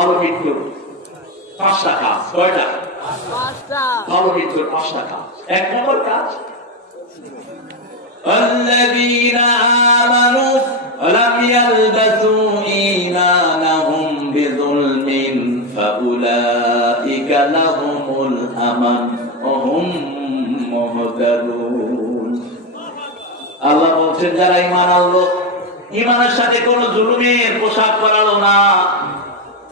ভালো মৃত্যুর 5টা কাজ। কয়টা? ভালো মৃত্যুর 5টা কাজ। 1 নম্বর কাজ, الذين آمنوا ولم يلبسوا إيمانهم بظلم فأولئك لهم الأمن وهم مهتدون। আল্লাহ বলছেন যারা ঈমান আনলো, ঈমানের সাথে কোন জুলুমের পোশাক পরালো না,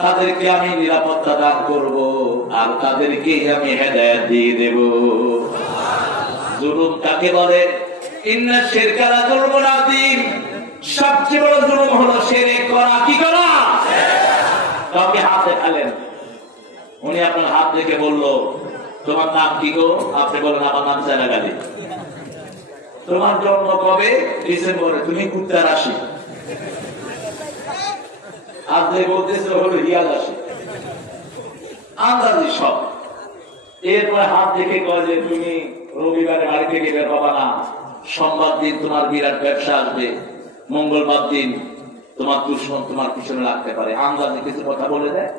তাদেরকে আমি নিরাপত্তা দান করব আর তাদেরকে আমি হেদায়েত দিয়ে দেব। জুলুম কাকে বলে? ইন্না শিরকা লা যুলমুন আযীম, সবচেয়ে বড় জুলুম হলো শিরক করা। কি করা? কাউকে হাত দেখালেন, উনি আপনার হাত দেখে বলল তোমার নাম কি গো? আপনি বলেন আমার নাম জালাল আলী। তোমার জন্ম কবে? ডিসেম্বরে। তুমি কুত্তার রাশি। আর যে বলতেছে হলো রিয়াল রাশি, আন্দাজি সব। এরপরে হাত দেখে কয় যে তুমি রবিবারে বাড়ি থেকে বের হবা না, সোমবার দিন তোমার বিরাট ব্যবসা আসবে, মঙ্গলবার দিন তোমার দুশ্মন তোমার পিছনে লাগতে পারে। আন্দাজে কিছু কথা বলে দেয়,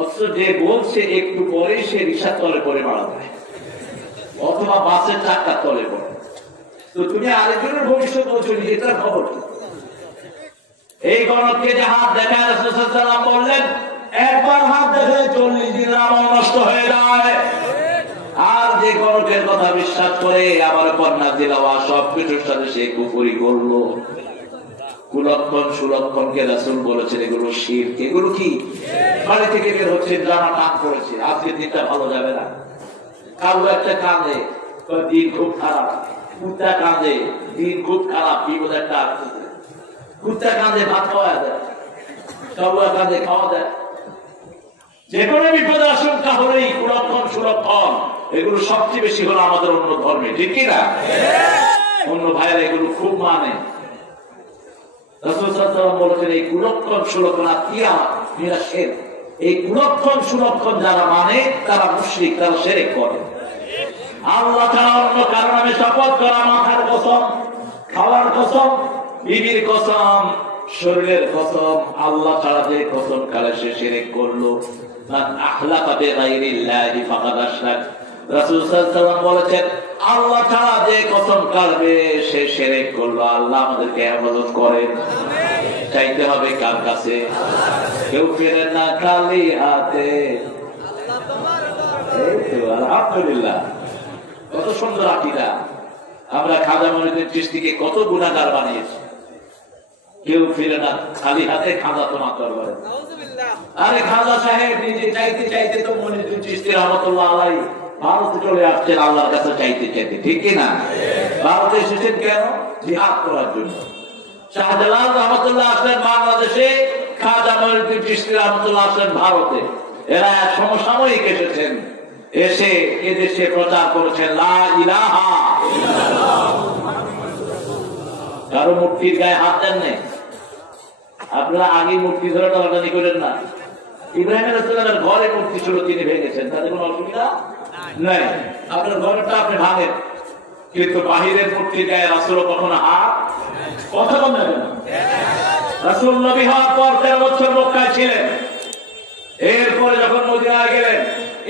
অথচ যে বলছে একটু পরে সে রিকশার তলে পরে মারা যায় অথবা বাসের চাকার তলে পড়ে। তো তুমি আরেকজনের ভবিষ্যৎ বলছো, এটার খবর কি? এই গণককে যে হাত দেখায় রাসূল সাল্লাল্লাহু আলাইহি ওয়াসাল্লাম বললেন একবার হাত দেখায় 40 দিন আমল নষ্ট হয়ে যায়। আর যে গণকের কথা বিশ্বাস করে আবার কন্যা দিলাওয়া সবকিছুর সাথে সে কুফরি করলো। কুলক্ষণ সুলক্ষণকে রাসূল বলেছেন এগুলো শিরক। এগুলো কি? বাড়ি থেকে বের হচ্ছে, জামা টাক করেছে, আজকে দিনটা ভালো যাবে না। কালো একটা কাঁদে, দিন খুব খারাপ। কুত্তা কাঁদে, দিন খুব খারাপ, বিপদ একটা আসতেছে। কুত্তা কাঁদে, ভাত খাওয়া দেয়। কাউয়া কাঁদে, খাওয়া দেয়। যে কোনো বিপদ আশঙ্কা হলেই কুলক্ষণ সুলক্ষণ এগুলো সবচেয়ে বেশি হলো আমাদের অন্য ধর্মে। ঠিক কিনা? অন্য ভাইয়েরা এগুলো খুব মানে। রাসূল সাল্লাল্লাহু আলাইহি ওয়াসাল্লাম বলেছেন এই কুলক্ষণ সুলক্ষণ আত্মীয়া নিরাশের, এই কুলক্ষণ সুলক্ষণ যারা মানে তারা মুশরিক, তারা শিরক করে। আল্লাহ ছাড়া অন্য কারো নামে শপথ করা, মাথার কসম, খাওয়ার কসম, বিবির কসম, শরীরের কসম, আল্লাহ ছাড়া যে কসম খালে সে শিরক করলো। মান আহলাফা বিগাইরিল্লাহি ফাকাদ আশরাক। রাসূল সাল্লাল্লাহু আলাইহি ওয়াসাল্লাম বলেছেন আল্লাহ ছাড়া যে কসম কাটবে সে শিরক করলো। আল্লাহ আমাদেরকে হেফাজত করেন। চাইতে হবে কার কাছে? কেউ ফেরেন না খালি হাতে। আলহামদুলিল্লাহ, কত সুন্দর আকীদা। আমরা খাজা মঈনুদ্দিন চিশতিকে কত গুনাহগার বানিয়েছি। কেউ ফিরে না খালি হাতে, খাজা তোমার দরবারে। আরে খাজা সাহেব নিজে চাইতে চাইতে তো মঈনুদ্দিন চিশতি রাহমাতুল্লাহ আলাইহি ভারতে চলে আসছেন আল্লাহর কাছে চাইতে চাইতে। ঠিক কিনা? ভারতে এসেছেন কেন? জিহাদ করার জন্য। শাহজালাল রহমতুল্লাহ আসলেন বাংলাদেশে, খাজা মঈনুদ্দিন চিশতি রহমতুল্লাহ আসলেন ভারতে। এরা সমসাময়িক এসেছেন, এসে এদেশে প্রচার করেছেন লা ইলাহা ইল্লাল্লাহ। কারো মূর্তির গায়ে হাত দেন নাই। আপনারা আগে মূর্তি ধরে টানাটানি করেন না। ইব্রাহিম আলাইহিসসালামের ঘরে মূর্তি ছিল, তিনি ভেঙেছেন, তাদের কোনো অসুবিধা নাই। আপনার ঘরটা আপনি ভাঙেন, কিন্তু বাহিরের মূর্তির গায়ে রাসূল কখনো হাত কথা বলেন না। রাসূল নবী হওয়ার পর 13 বছর মক্কায় ছিলেন। এরপরে যখন মদিনায় গেলেন,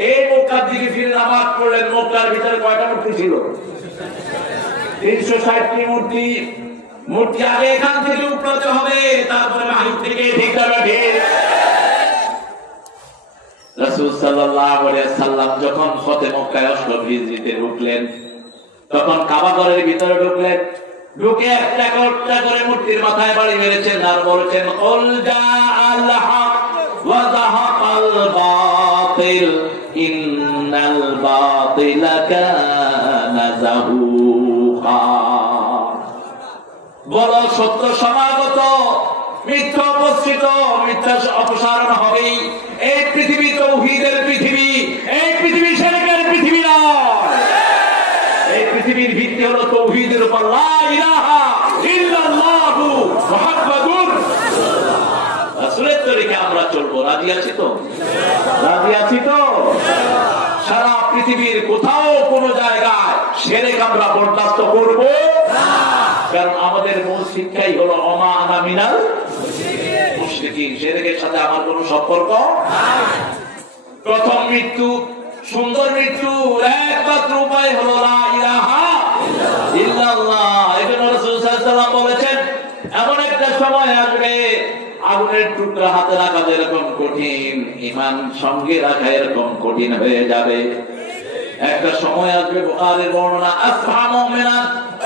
এই মক্কার দিকে ফিরে নামাজ পড়লেন। মক্কার ভিতরে কয়টা মূর্তি ছিল? 360টি মূর্তি। মূর্তি আগে এখান থেকে উপড়াতে হবে, তারপরে বাহির থেকে ঠিক হবে। রাসূল সাল্লাল্লাহু আলাইহি ওয়াসাল্লাম যখন ফতে মক্কায় 8ম হিজরিতে ঢুকলেন, তখন কাবা ঘরের ভিতরে ঢুকলেন। ঢুকে একটা একটা করে মূর্তির মাথায় বাড়ি মেরেছেন আর বলেছেন কুল জাআল হক ওয়া যাহাকাল বাতিল ইন্নাল বাতিলা কানা যাহুকা। বলো সত্য সমাগত, মিথ্যা উপস্থিত, মিথ্যা অপসারণ হবেই। এই পৃথিবী তাওহীদের পৃথিবী, এই পৃথিবী শিরকের পৃথিবী নয়। এই পৃথিবীর ভিত্তি হলো তাওহীদের উপর, লা ইলাহা ইল্লাল্লাহু মুহাম্মাদুর রাসূলুল্লাহ। রাসূলের তরিকায় আমরা চলবো। রাজি আছি তো? রাজি আছি তো? সারা পৃথিবীর কোথাও কোনো জায়গায় শিরক আমরা বরদাস্ত করব না, কারণ আমাদের মূল শিক্ষাই হলো ওমা আনা মিনাল মুশরিকিন। মুশরিকিন, শিরকের সাথে আমার কোনো সম্পর্ক। প্রথম মৃত্যু, সুন্দর মৃত্যু, একমাত্র উপায় হলো লা ইলাহা ইল্লাল্লাহ। এজন্য রাসূল সাল্লাল্লাহু আলাইহি ওয়াসাল্লাম বলেছেন, এমন একটা সময় আসবে আগুনের টুকরা হাতে রাখা যেরকম কঠিন, ঈমান সঙ্গে রাখা এরকম কঠিন হয়ে যাবে। একটা সময় আসবে, বুখারীর বর্ণনা, আসফা মুমিনান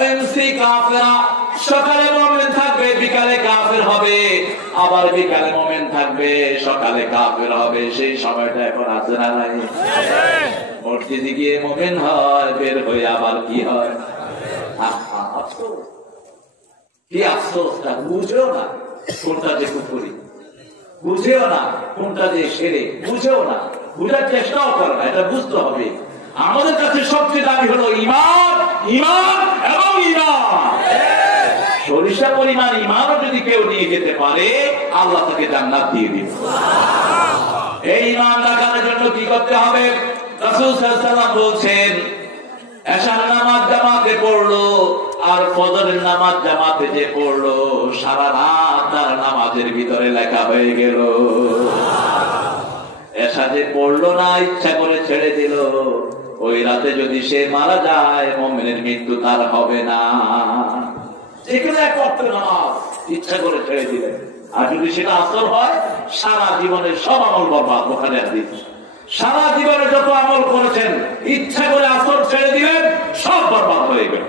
এমসি কাফিরা, সকালে মুমিন থাকবে বিকালে কাফির হবে, আবার বিকালে মুমিন থাকবে সকালে কাফির হবে। সেই সময়টা এখন আছে না নাই? মসজিদে গিয়ে মুমিন হয়, বের হয়ে আবার কি হয়? আফসোস, কি আফসোসটা বুঝেও না কোনটা যে কুফরি, বুঝেও না কোনটা যে শিরক, বুঝেও না, বুঝার চেষ্টাও করে না। এটা বুঝতে হবে, আমাদের কাছে সবচেয়ে দাবি হলো ঈমান, ঈমান এবং ঈমান। সরিষা পরিমাণ ঈমানও যদি কেউ নিয়ে যেতে পারে, আল্লাহ তাকে জান্নাত দিয়ে দিবে। এই ঈমান রাখার জন্য কি করতে হবে? রাসূল সাল্লাল্লাহু আলাইহি ওয়াসাল্লাম বলছেন, এশার নামাজ জামাতে পড়লো আর ফজরের নামাজ জামাতে যে পড়লো, সারা রাত তার নামাজের ভিতরে লেখা হয়ে গেল। এশা যে পড়লো না, ইচ্ছা করে ছেড়ে দিল, ওই রাতে যদি সে মারা যায়, মুমিনের মৃত্যু তার হবে না। যেখানে এক ওয়াক্ত নামাজ ইচ্ছা করে ছেড়ে দিলেন, আর যদি সেটা আসর হয়, সারা জীবনের সব আমল বরবাদ। ওখানে হাদিস, সারা জীবনে যত আমল করেছেন, ইচ্ছা করে আসর ছেড়ে দিলেন, সব বরবাদ হয়ে গেল।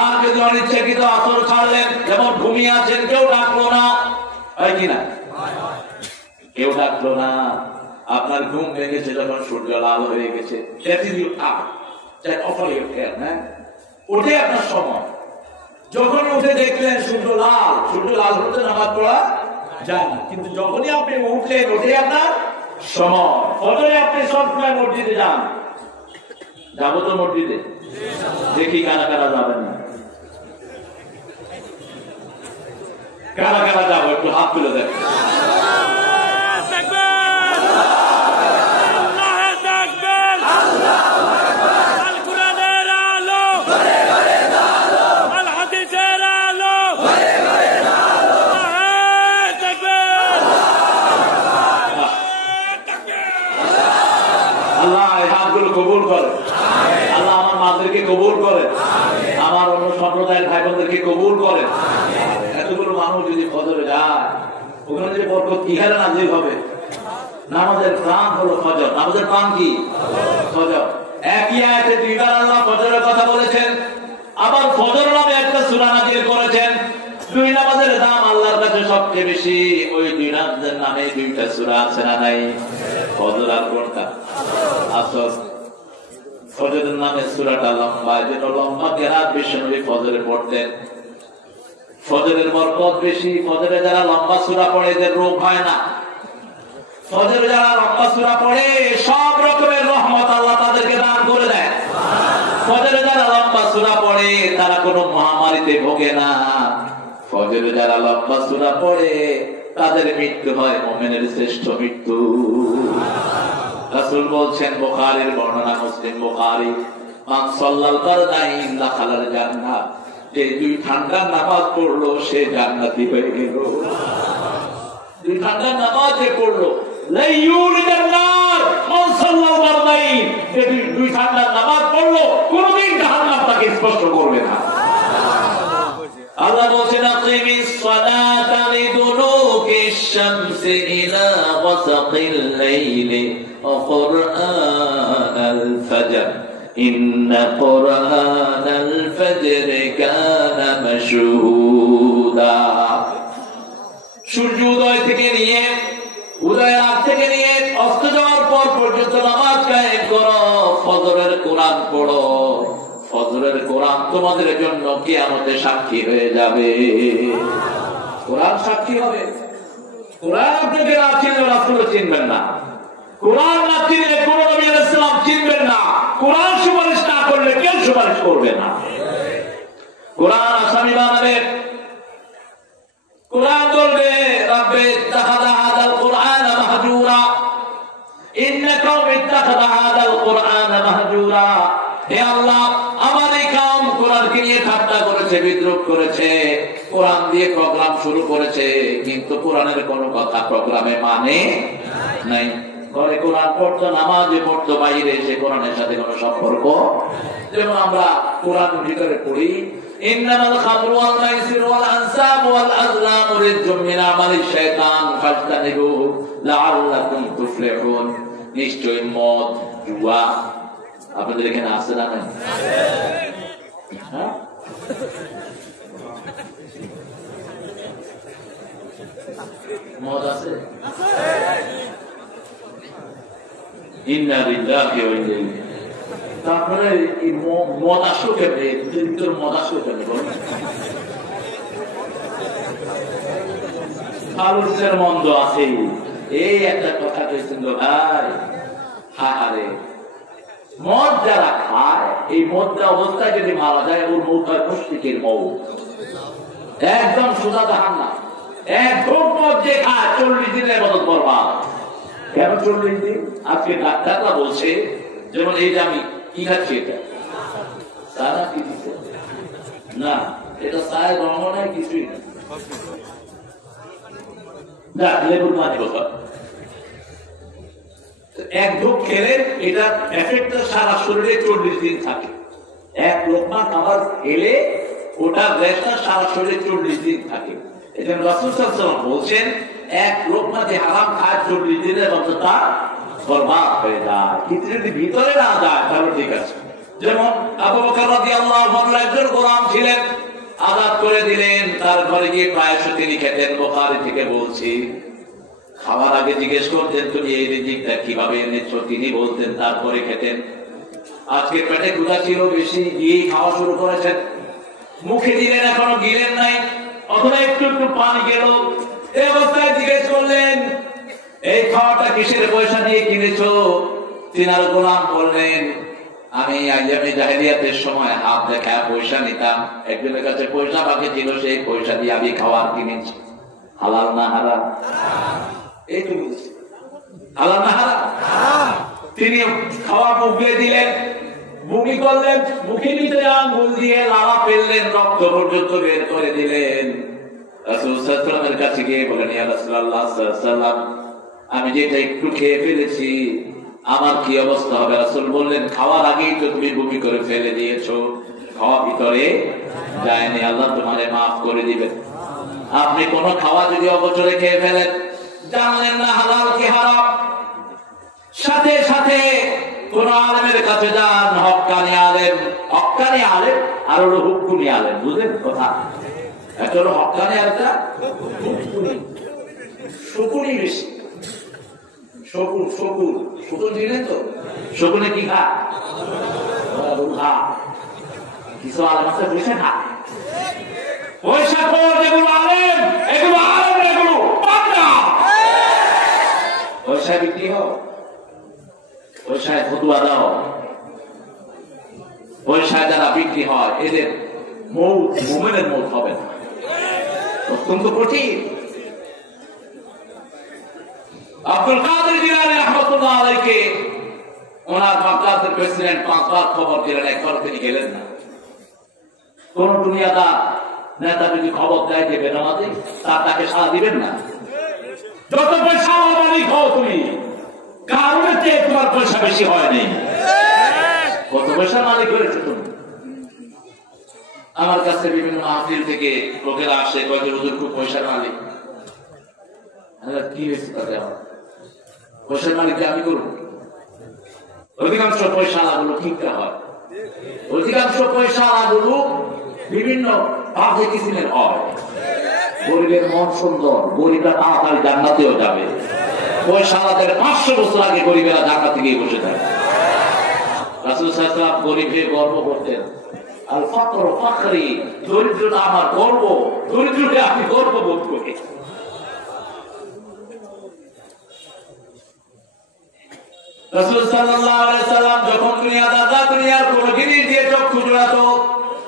আর যদি অনিচ্ছাকৃত আসর ছাড়লেন, যেমন ঘুমিয়ে আছেন, কেউ ডাকলো না, হয় কিনা? কেউ ডাকলো না, আপনার ঘুম ভেঙেছে যখন সূর্য লাল হয়ে গেছে, ওঠে আপনার সময়। যখন উঠে দেখলেন সূর্য লাল হতে নামাজ পড়া যায় না, কিন্তু যখনই আপনি উঠলেন, ওঠে আপনার সময়। ফজরে আপনি সবসময় মসজিদে যান, যাবো তো মসজিদে, দেখি কারা কারা যাবেন না, কারা কারা যাবো, একটু হাত তুলে দেন। কবুল করে আল্লাহ, আমার মাদেরকে কবুল করে, আমার অন্য সম্প্রদায়ের ভাই বোনদেরকে কবুল করে। এতগুলো মানুষ যদি ফজরে যায়, ওখানে যে বরকত কি হারে নাজিল হবে। নামাজের প্রাণ হলো ফজর, নামাজের প্রাণ কি? ফজর। একই আয়াতে দুইবার আল্লাহ ফজরের কথা বলেছেন, আবার ফজর নামে একটা সূরা নাজিল করেছেন। দুই নামাজের দাম আল্লাহর কাছে সবচেয়ে বেশি, ওই দুই নামাজের নামে দুইটা সূরা আছে না নাই? ফজর আর কোনটা? আসর। ফজরের নামে সূরাটা লম্বা, যেন লম্বা কেরাত বিশ্বনবী ফজরে পড়তেন। ফজরের বরকত বেশি, ফজরে যারা লম্বা সূরা পড়ে এদের রোগ হয় না। ফজরে যারা লম্বা সূরা পড়ে, সব রকমের রহমত আল্লাহ তাদেরকে দান করে দেয়। ফজরে যারা লম্বা সূরা পড়ে, তারা কোনো মহামারীতে ভোগে না। ফজরে যারা লম্বা সূরা পড়ে, তাদের মৃত্যু হয় মুমিনের শ্রেষ্ঠ মৃত্যু। রাসূল বলছেন, বুখারীর বর্ণনা, মুসলিম বুখারী, মান সাল্লাল বারদাইন দাখালাল জান্নাহ, যে দুই ঠান্ডার নামাজ পড়লো সে জান্নাতি হয়ে গেল। দুই ঠান্ডার নামাজ যে পড়লো, লা ইউলিদান নার মান সাল্লাল বারদাইন, যে দুই ঠান্ডার নামাজ পড়লো, কোনদিন জাহান্নাম তাকে স্পর্শ করবে না। আল্লাহ বলছেন, আকিমিস সালাতা লিদুলুকিশ শামসি ইলা ওয়াসাকিল লাইলি ওয়া কুরআনাল ফাজর ইন্না কুরআনাল ফাজরি কানা মাশহুদা। সূর্য উদয় থেকে নিয়ে, উদয়ের আগ থেকে নিয়ে অস্ত যাওয়ার পর পর্যন্ত নামাজ কায়েম করো, ফজরের কোরআন পড়ো। ফজরের কোরআন তোমাদের জন্য কিয়ামতে সাক্ষী হয়ে যাবে। কোরআন সাক্ষী হবে। কোরআন আপনাকে না চিনলে রাসূল চিনবেন না, কোরআন না চিনলে কোন নবী আলাইহিস সালাম চিনবেন না, কোরআন সুপারিশ না করলে কেউ সুপারিশ করবে না। কোরআন আসামি বানাবে, কোরআন বলবে, রব্বে ইত্তাখাযা হাযাল কুরআন মাহজুরা, ইন্না কওমি ইত্তাখাযা হাযাল কুরআন মাহজুরা। হে আল্লাহ, আমার এই কওম কোরআনকে নিয়ে ঠাট্টা করেছে, করেছে, বিদ্রোহ করেছে, কোরআন দিয়ে প্রোগ্রাম শুরু করেছে, কিন্তু কোরআনের কোনো কথা প্রোগ্রামে মানে নাই। ঘরে কোরআন পড়তো, নামাজে পড়তো, বাইরে এসে কোরআনের সাথে কোনো সম্পর্ক। যেমন আমরা কোরআনের ভিতরে পড়ি, ইন্নামাল খামরু ওয়াল মাইসিরু ওয়াল আনসাবু ওয়াল আযলামু রিজজুম মিন আমালিশ শাইতান ফাজতানিবুহু লাআল্লাকুম তুফলিহুন। নিশ্চয়ই মদ, জুয়া আপনাদের এখানে আছে না? হ্যাঁ, মদ আছে। ইন্না লিল্লাহি ওয়া ইন্না ইলাইহি। তারপরে মদ আসলো কেমনে? ভিতর মদ আসলো কেমনে বলেন? ফালুসের মন্দ আছে, এই একটা কথা কইছেন ভাই। হারে মদ যারা খায়, এই মদটা অবস্থায় যদি মারা যায়, ওর মৌত হয় মুশরিকের মৌত, একদম সোজা জাহান্নাম। এক ঢোক মদ যে খায় 40 দিনের মতো বরবাদ। কেন 40 দিন? আজকে ডাক্তাররা বলছে, যেমন এই যে আমি কি খাচ্ছি, এটা সারা কি দিচ্ছে না, এটা সায় রঙ নাই, কিছুই না, লেবুর মানে কথা। এক ঢোক খেলে এটা এফেক্টটা সারা শরীরে 40 দিন থাকে। এক লোকমা খাবার খেলে ওটা গ্যাসটা সারা শরীরে 40 দিন থাকে। এজন্য রাসূল সাল্লাল্লাহু আলাইহি ওয়াসাল্লাম বলছেন, এক লোকমা যে হারাম খায় 40 দিনের মধ্যে তা বরবাদ হয়ে যায়। কিন্তু যদি ভিতরে না যায় তাহলে ঠিক আছে। যেমন আবু বকর রাদিয়াল্লাহু আনহু একজন গোলাম ছিলেন, আজাদ করে দিলেন, তার ঘরে গিয়ে প্রায়শ তিনি খেতেন। বুখারী থেকে বলছি, খাওয়ার আগে জিজ্ঞেস করতেন, তুমি এই রিজিকটা কিভাবে এনেছো? তিনি বলতেন, তারপরে খেতেন। আজকে পেটে ক্ষুধা ছিল বেশি, দিয়ে খাওয়া শুরু করেছেন। মুখে দিলেন, এখনো গিলেন নাই, অথবা একটু একটু পানি গেল। এই অবস্থায় জিজ্ঞেস করলেন, এই খাওয়াটা কিসের পয়সা দিয়ে কিনেছো? তিনার গোলাম বললেন, আমি আইয়ামে জাহেলিয়াতের সময় হাত দেখা পয়সা নিতাম, একজনের কাছে পয়সা বাকি ছিল, সেই পয়সা দিয়ে আমি খাওয়ার কিনেছি। হালাল না হারাম? এইটুকু হালাল না হারাম? তিনি খাওয়া মুখে দিলেন, বমি করলেন, মুখে নিতে আঙ্গুল দিয়ে লালা ফেললেন, রক্ত পর্যন্ত বের করে দিলেন। রাসূল সাল্লাল্লাহু আলাইহি ওয়াসাল্লামের কাছে গিয়ে বলেন, ইয়া রাসূলুল্লাহ সাল্লাল্লাহু আলাইহি ওয়াসাল্লাম, আমি যেটা একটু খেয়ে ফেলেছি, আমার কি অবস্থা হবে? রাসূল বললেন, খাওয়ার আগেই তো তুমি বমি করে ফেলে দিয়েছো, খাওয়া ভিতরে যায়নি, আল্লাহ তোমারে মাফ করে দিবেন। আপনি কোন খাওয়া যদি অবচরে খেয়ে ফেলেন, জানলেন না হালাল কি হারাম, সাথে সাথে কোন আলেমের কাছে যান, হক্কানি আলেম। হক্কানি আলেম আর হলো হুকুমি আলেম, বুঝলেন কথা? একটা হলো হক্কানি, আর একটা হুকুমি। শকুনি বেশি, শকুন শকুন শকুন দিলেন তো, শকুনে কি খা? কিছু আলেম আছে বসে খা, পয়সা খোর, যেগুলো আলেম, এগুলো আলেম, এগুলো পান্না। পয়সা বিক্রি হোক, পয়সায় ফতুয়া দাও, পয়সায় যারা বিক্রি হয় এদের মৌত, মুমিনের মৌত হবে না, অত্যন্ত কঠিন। আব্দুল কাদের জিলানী রাহমাতুল্লাহ আলাইহি, ওনার বাগদাদের প্রেসিডেন্ট 5 বার খবর দিলেন, একবার তিনি গেলেন না। কোন দুনিয়াদার নেতা যদি খবর দেয় যে বেনামাজি, তাকে সাড়া দিবেন না। যত পয়সা মালিক হও তুমি, কারণের চেয়ে তোমার পয়সা বেশি হয়নি। কত পয়সা মালিক হয়েছে তুমি? আমার কাছে বিভিন্ন মাহফিল থেকে লোকেরা আসে, কয়েকজন হুজুর খুব পয়সার মালিক। কি হয়েছে তাতে? আমার পয়সার মালিককে আমি করবো? অধিকাংশ পয়সা আলাগুলো ঠিকঠাক হয়, অধিকাংশ পয়সা আলাগুলো বিভিন্ন বাজে কিসিমের হয়। গরিবের মন সুন্দর, গরিবরা তাড়াতাড়ি জান্নাতেও যাবে। পয়সা আলাদের 500 বছর আগে গরিবেরা জান্নাতে গিয়ে বসে থাকে। রাসূল সাল্লাল্লাহু আলাইহি ওয়াসাল্লাম গরিব হয়ে গর্ব করতেন, আল ফাকরু ফাখরি, দরিদ্রতা আমার গর্ব, দরিদ্রকে আমি গর্ব বোধ করি। রাসূল সাল্লাল্লাহু আলাইহি ওয়াসাল্লাম যখন দুনিয়ার কোন জিনিস দিয়ে চক্ষু জোড়াতো,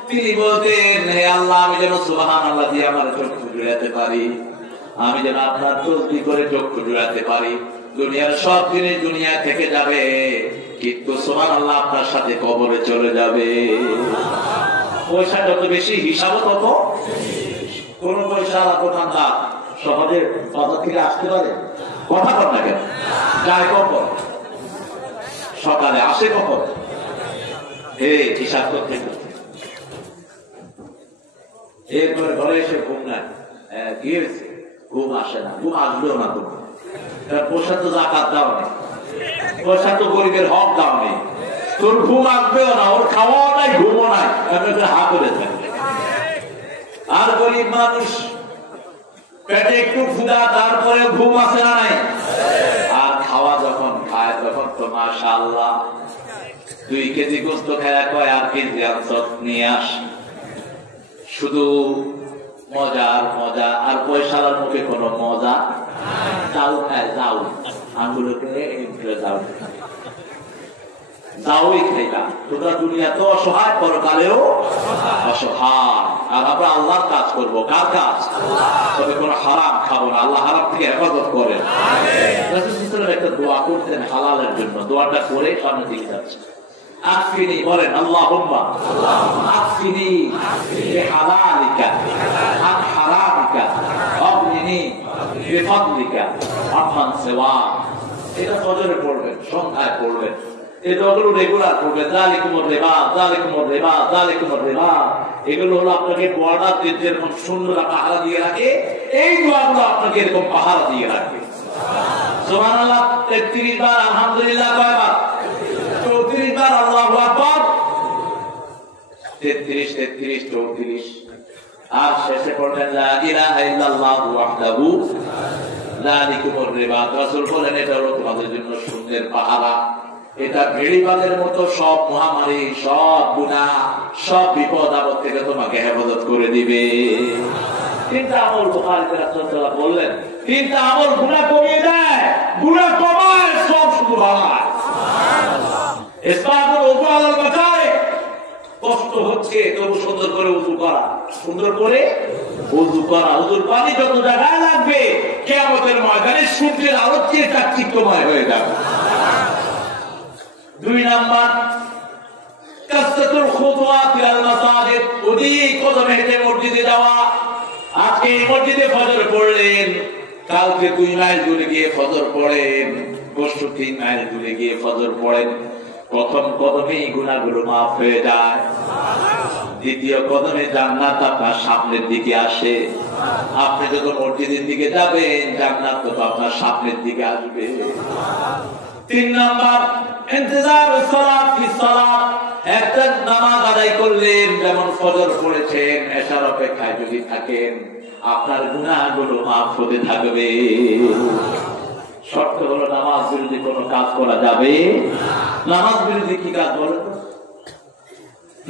তিনি বলতেন, হে আল্লাহ, আমি যেন সুবহানাল্লাহ দিয়ে আমার চক্ষু জোড়াতে পারি, আমি যেন আপনার তসবিহ করে চক্ষু জোড়াতে পারি। দুনিয়ার সব জিনিস দুনিয়া থেকে যাবে, কিন্তু সুবহানাল্লাহ আপনার সাথে কবরে চলে যাবে। পয়সা যত বেশি হিসাবও তত। কোন পয়সা দোকানদার সহজে বাজার থেকে আসতে পারে? কথা কর না কেন? যায় কখন? সকালে আসে কখন? হিসাব করতে করতে। এরপরে ঘরে এসে ঘুম নাই, কি হয়েছে? ঘুম আসে না। ঘুম আসবেও না তোমার, পয়সা তো জাকাত দাও নেই, পয়সা তো গরিবের হক দাও নেই, তোর ঘুম আসবেও না, ওর খাওয়াও নাই ঘুমও নাই, হা করে থাকবে। আর গরিব মানুষ পেটে একটু ক্ষুধা, তারপরে ঘুম আসে না নাই। আর খাওয়া যখন খায় তখন তো মাশাআল্লাহ 2 কেজি গোস্ত খায়, কয় আর কেজি নিয়ে আস। শুধু মজা আর মজা, আর পয়সার মুখে কোনো মজা। যাও খায়, যাও আঙ্গুলকে যাও, যাওই খাইবা। তোমরা দুনিয়া তো অসহায়, পরকালেও অসহায়। আর আমরা আল্লাহর কাজ করবো। কার কাজ? তবে কোন হারাম খাবো না। আল্লাহ হারাম থেকে হেফাজত করেন। একটা দোয়া করতেন হালালের জন্য, দোয়াটা করে সামনে দিকে যাচ্ছে। আকফিনি বলেন, আল্লাহুম্মা আকফিনি বিহালালিকা আন হারামিকা আগনিনি বিফাদলিকা আম্মান সিওয়া। এটা ফজরে পড়বেন, সন্ধ্যায় পড়বেন, এগুলো রেগুলার পড়বেন। যালিকুমুর রিবা, যালিকুমুর রিবা, যালিকুমুর রিবা। এগুলো হলো আপনাকে বর্ডার যেরকম সুন্দর পাহারা দিয়ে রাখে, এই দোয়াগুলো আপনাকে এরকম পাহারা দিয়ে রাখবে। সুবহানাল্লাহ 33 বার, আলহামদুলিল্লাহ কয়বার? 34 বার, আল্লাহু আকবার 33 33 34। আর শেষে পড়লেন লা ইলাহা ইল্লাল্লাহু ওয়াহদাহু যালিকুমুর রিবা। রাসূল বলেন এটা হলো তোমাদের জন্য সুন্নের পাহারা। এটা ভেড়িবাদের মতো সব মহামারী, সব গুনাহ, সব বিপদ আপদ থেকে তোমাকে হেফাজত করে দিবে। 3টা আমল বুখারীতে রাসূলুল্লাহ বললেন, 3টা আমল গুনাহ কমিয়ে দেয়, গুনাহ কমায়, সব শুধু বাড়ায়। ইসবাতুল ওযু আলাল মাকারিহ, কষ্ট হচ্ছে তবু সুন্দর করে ওযু করা, সুন্দর করে ওযু করা। ওযুর পানি যত জায়গায় লাগবে, কিয়ামতের ময়দানে সূর্যের আলো চেয়ে চাকচিক্যময় হয়ে যাবে। 2 নাম্বার কাসরাতুল খুতুওয়াত ইলাল মাসাজিদ, ওদিক কদমে হেঁটে মসজিদে যাওয়া। আজকে এই মসজিদে ফজর পড়লেন, কালকে 2 মাইল দূরে গিয়ে ফজর পড়েন, পরশু 3 মাইল দূরে গিয়ে ফজর পড়েন। প্রথম কদমেই গুনাহগুলো মাফ হয়ে যায়, দ্বিতীয় কদমে জান্নাত আপনার সামনের দিকে আসে। আপনি যখন মসজিদের দিকে যাবেন, জান্নাত তো আপনার সামনের দিকে আসবে। 3 নাম্বার ইন্তেজারুস সালাত ফিস সালাত, একটা নামাজ আদায় করলেন, যেমন ফজর পড়েছেন, এশার অপেক্ষায় যদি থাকেন, আপনার গুনাহগুলো মাফ হতে থাকবে। শর্ত হলো নামাজ বিরোধী কোনো কাজ করা যাবে। নামাজ বিরোধী কি কাজ বলেন?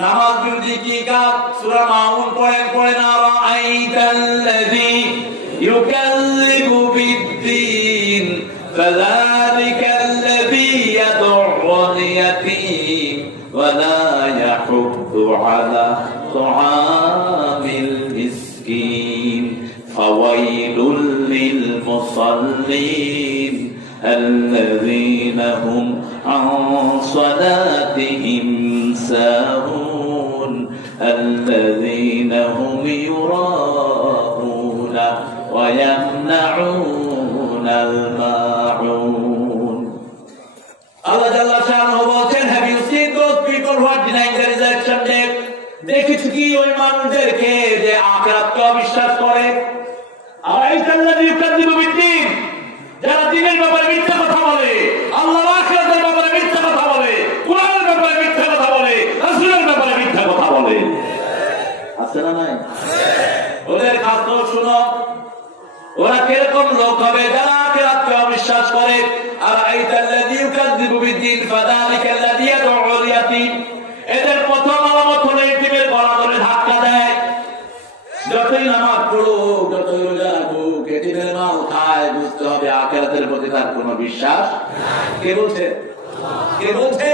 নামাজ বিরোধী কি কাজ? সূরা মাউন পড়েন আরাআইতাল্লাযী ইউকাল্লিবু বিদ্দীন ফাযালিকাল্লাযী ইয়াদউল ইয়াতীম ওয়া লা ইয়াহুদ্দু আলা তুআমিল মিসকিন ফাওয়াইলুল লিল মুসাল্লিন الذين هم عن صلاتهم ساهون الذين هم يراءون ويمنعون الماعون. Allah Jalla Sha'nuhu বলছেন, have you seen those people who are denying the resurrection day? দেখেছো কি ওই মানুষদেরকে যে আখিরাতকে অবিশ্বাস করে? আরাইতাল্লাযী ইউকাযযিবু বিদ্দীন, যারা দ্বীনের ব্যাপারে মিথ্যা কথা বলে, আল্লাহর আখিরাতের ব্যাপারে মিথ্যা কথা বলে, কুরআনের ব্যাপারে মিথ্যা কথা বলে, রাসূলের ব্যাপারে মিথ্যা কথা বলে। আছে না নাই? ওদের কাজ শুনো, ওরা কিরকম লোক হবে? যারা আখিরাতকে অবিশ্বাস করে। আরাইতাল্লাযী ইউকাযযিবু বিদ্দীন ফাযালিকাল্লাযী ইয়াদউল ইয়াতীম, এদের প্রথম আলামত হলো ইতিমের গলা ধরে ধাক্কা দেয়। যতই নামাজ পড়ুক, যতই রোজা রাখুক, এতিমের মাল খায়, বুঝতে হবে আখিরাতের প্রতি তার কোনো বিশ্বাস। কে বলছে? কে বলছে?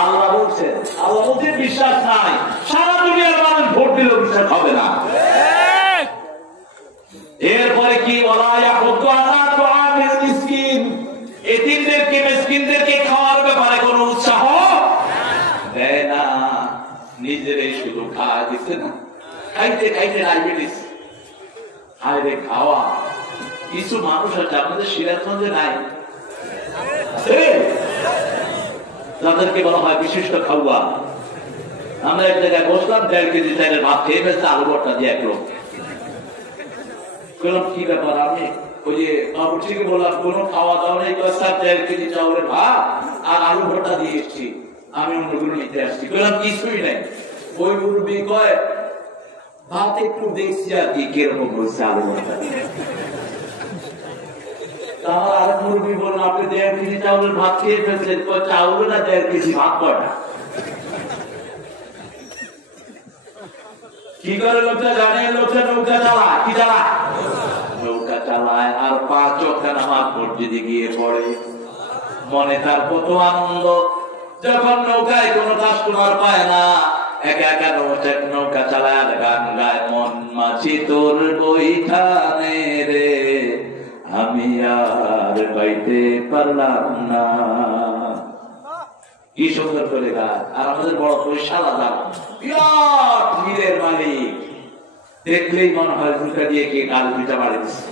আল্লাহ বলছে। আল্লাহ বলছে বিশ্বাস নাই। সারা দুনিয়ার মানুষ ভোট দিলেও বিশ্বাস হবে না। এরপরে কি? ওয়ালা ইয়াহুদ্দু আলা তুআমিল মিসকিন, এতিমদেরকে মিসকিনদেরকে খাওয়ার ব্যাপারে কোনো উৎসাহ দেয় না, নিজেরাই শুধু দেখছে না, খাইতে খাইতে ডায়াবেটিস। আরে খাওয়া কিছু মানুষ আছে আপনাদের সিরাজগঞ্জে নাই, তাদেরকে বলা হয় বিশিষ্ট খাওয়া। আমরা এক জায়গায় বসলাম, 1.5 কেজি চাইলে ভাত খেয়ে ফেলছে আলু ভর্তা দিয়ে এক লোক। বললাম কি ব্যাপার, আমি ওই যে বাবুর্চিকে বললাম কোনো খাওয়া দাওয়া নেই, 1.5 কেজি চাউলের ভাত আর আলু ভর্তা দিয়ে এসছি, আমি অন্যগুলো নিতে আসছি। বললাম কিছুই নাই। ওই মুরব্বী কয় ভাত একটু দেখছি আর কি কিরকম বলছে আলু ভর্তা। আমার আরেক মুরব্বী বললাম আপনি 1.5 কেজি চাউলের ভাত খেয়ে ফেলছেন, চাউল না 1.5 কেজি ভাত কয়টা। কি করে লোকটা জানে, লোকটা নৌকা চালায়, কি চালায়, নৌকা চালায় আর 5 ওয়াক্ত নামাজ মসজিদে গিয়ে পড়ে। মনে তার কত আনন্দ যখন নৌকায় কোন কাস্টমার পায় না, একা একা নৌকা চালায় আর গান গায়, মন মাছি তোর বইখানে রে আমি আর বাইতে পারলাম না। কি সুন্দর করে গায়। আর আমাদের বড় পরিশাল আদাম বিরাট হীরের মালিক, দেখলেই মনে হয় দুটা দিয়ে কে গাল দুটা মারি দিচ্ছে।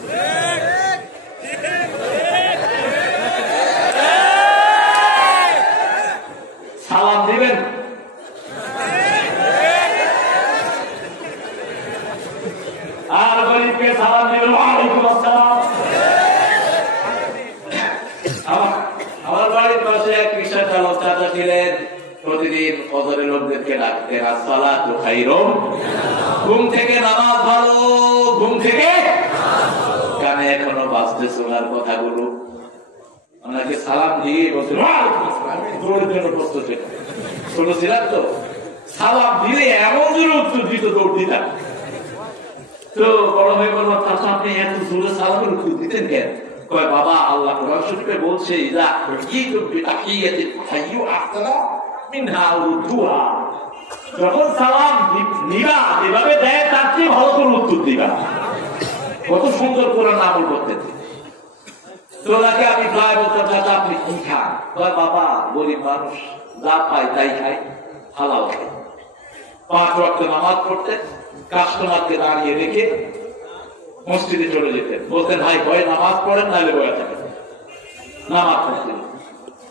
সালাম দিবেন, আর গরিবকে সালাম দিবেন ওয়ালাইকুম আসসালাম। আমার বাড়ির পাশে এক রিক্সা চালক চাচা ছিলেন, প্রতিদিন ফজরের লোকদেরকে ডাকতেন আসসালাতু খায়রুম, ঘুম থেকে নামাজ ভালো, ঘুম থেকে কানে এখনো বাজতে শোনার কথাগুলো। ওনাকে সালাম দিয়ে বলছেন দৌড়ের জন্য প্রস্তুত শুনেছিলাম তো, সালাম দিলে এমন জোরে উত্তর দিত দৌড় দিতাম। তো বড় হয়ে বললাম চাচা আপনি এত জোরে সালামের উত্তর দিতেন কেন? কয় বাবা আল্লাহ কোরআন শরীফে বলছে ইযা হুইয়িতুম বিতাহিয়াতিন ফাহাইয়ু আহসানা মিনহা আও রুদ্দুহা, যখন সালাম নিবা এভাবে দেয় তার চেয়ে ভালো করে উত্তর দিবা। কত সুন্দর কোরআন আমল করতেন। তোলাকে আমি প্রায় বলতাম চাচা আপনি কি খান? কয় বাবা গরিব মানুষ যা পাই তাই খাই, হালাল খাই। 5 ওয়াক্ত নামাজ পড়তেন, কাস্টমারকে দাঁড়িয়ে রেখে মসজিদে চলে যেতেন, বলতেন ভাই ভয় নামাজ পড়েন নাহলে বয়ে থাকেন, নামাজ পড়তেন।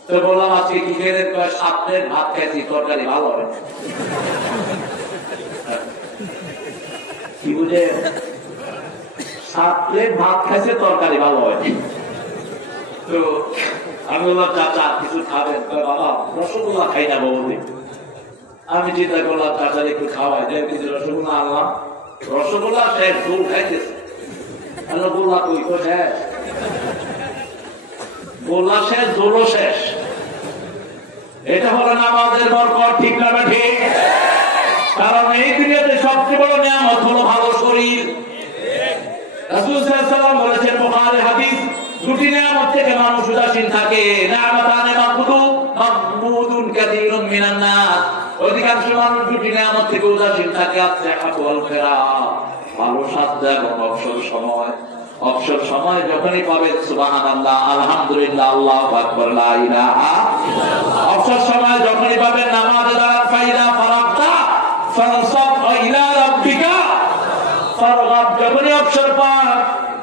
তো বললাম আজকে কি খেলেন? 7 প্লেট ভাত খাইছি, তরকারি ভালো হবে কি বুঝে? 7 প্লেট ভাত খাইছে, তরকারি ভালো হয়। তো আমি বললাম চাচা কিছু খাবেন? বাবা রসগোল্লা খাই না বহুদিন। আমি চিন্তা করলাম চাচার একটু খাওয়াই, 1.5 কেজি রসগোল্লা আনলাম। রসগোল্লা শেষ, দৌড় খাইতেছে। গোল্লা কই তো শেষ, গোল্লা শেষ, দোলও শেষ। এটা হলো নামাজের বরকত, ঠিক না ঠিক? কারণ এই দুনিয়াতে সবচেয়ে বড় নিয়ামত হলো ভালো শরীর। রাসূল সাল্লাল্লাহু আলাইহি ওয়াসাল্লাম বলেছেন বুখারীর হাদিস, 2টি নিয়ামত থেকে মানুষ উদাসীন থাকে, নিয়ামতানে মাগবুদুন কাসীরুম মিনান নাস, অধিকাংশ মানুষ 2টি নিয়ামত থেকে উদাসীন থাকে, আস-সিহাতু ওয়াল ফিরাগ, ভালো স্বাস্থ্য এবং অবসর সময়। অবসর সময় যখনই পাবেন সুবহানাল্লাহ, আলহামদুলিল্লাহ, আল্লাহু আকবার, লা ইলাহা ইল্লাল্লাহ। অবসর সময় যখনই পাবেন নামাজে দাঁড়ান, ফাইদা ফারাগতা ফানসাব ইলা রাব্বিকা ফারগাব। যখনই অবসর পান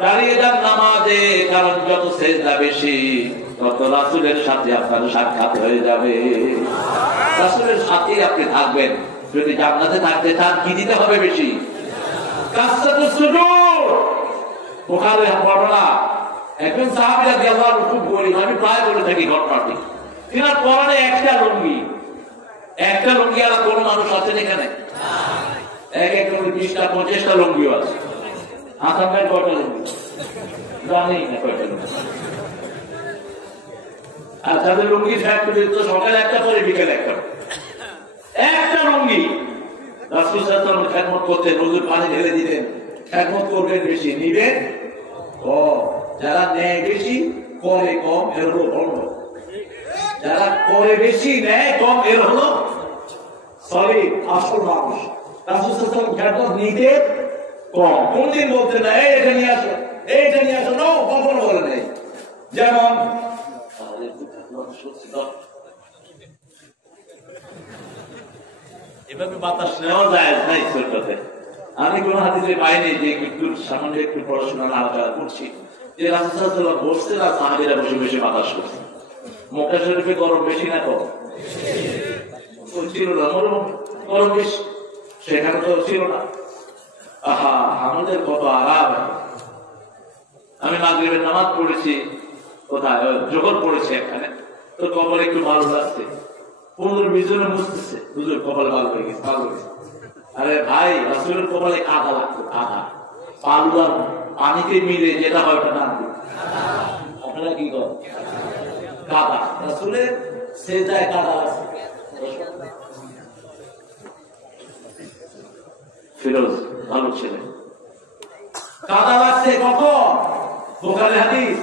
দাঁড়িয়ে যান নামাজে, কারণ যত সেজদা বেশি তত রাসূলের সাথে আপনার সাক্ষাৎ হয়ে যাবে, রাসূলের সাথে আপনি থাকবেন। যদি জান্নাতে থাকতে চান কি দিতে হবে বেশি? কাসরাতুস সুজুদ। বুখারীর বর্ণনা, একজন সাহাবী রাদিয়াল্লাহু আনহু খুব গরীব, আমি প্রায় বলে থাকি ঘটনাটি। তিনার পরনে একটা লুঙ্গি আর কোন মানুষ আছেন এখানে? এক লুঙ্গি 20টা 25টা লুঙ্গিও আছে। হাসান ভাই কয়টা লুঙ্গি জানি না, কয়টা লুঙ্গি? আর তাদের লুঙ্গি ফ্যাক্টরি তো সকালে একটা পরে বিকেলে একটা লুঙ্গি। রাসূল সাল্লাল্লাহু আলাইহি ওয়াসাল্লাম খেদমত করতেন, রোজের পানি ঢেলে দিতেন। খেদমত করবেন বেশি, নিবেন কম। যারা নেয় বেশি করে কম, এর হলো ভণ্ড। যারা করে বেশি নেয় কম, এর হলো সলিড, আসল মানুষ। রাসূল সাল্লাল্লাহু আলাইহি ওয়াসাল্লাম খেদমত নিতে কম। কোনদিন বলতেন না এইটা নিয়ে আসো, এইটা নিয়ে আসো, না কখনো বলে নাই। যেমন এভাবে বাতাস নেওয়া যায় না ঈশ্বরটাতে। আমি কোন হাদিসে পাইনি যে একটু সামান্য একটু পড়াশোনা আলোচনা করছি যে রাসূল সাল্লাল্লাহু আলাইহি ওয়াসাল্লাম বসছেন আর সাহাবীরা বসে বসে বাতাস করছে। মক্কা শরীফে গরম বেশি না কম? ছিল না, গরম বেশি, সেখানে তো ছিল না। আহা, আমাদের কত আরাম। আমি মাগরিবের নামাজ পড়েছি, কোথায় জোহর পড়েছি এখানে, তো কপালে একটু ভালো লাগছে, 15-20 জনে বুঝতেছে হুজুর কপালে ভালো হয়ে গেছে, ভালো হয়েছে। আরে ভাই, রাসূলের কপালে কাদা লাগতো, কাদা পালুয়ার পানিতে মিলে যেটা হয় ওটা নাম আপনারা কি করেন? কাদা। রাসূলের সেজদায় কাদা আছে। ফিরোজ ভালো ছেলে, কাদা লাগছে কখন? বুখারী হাদিস,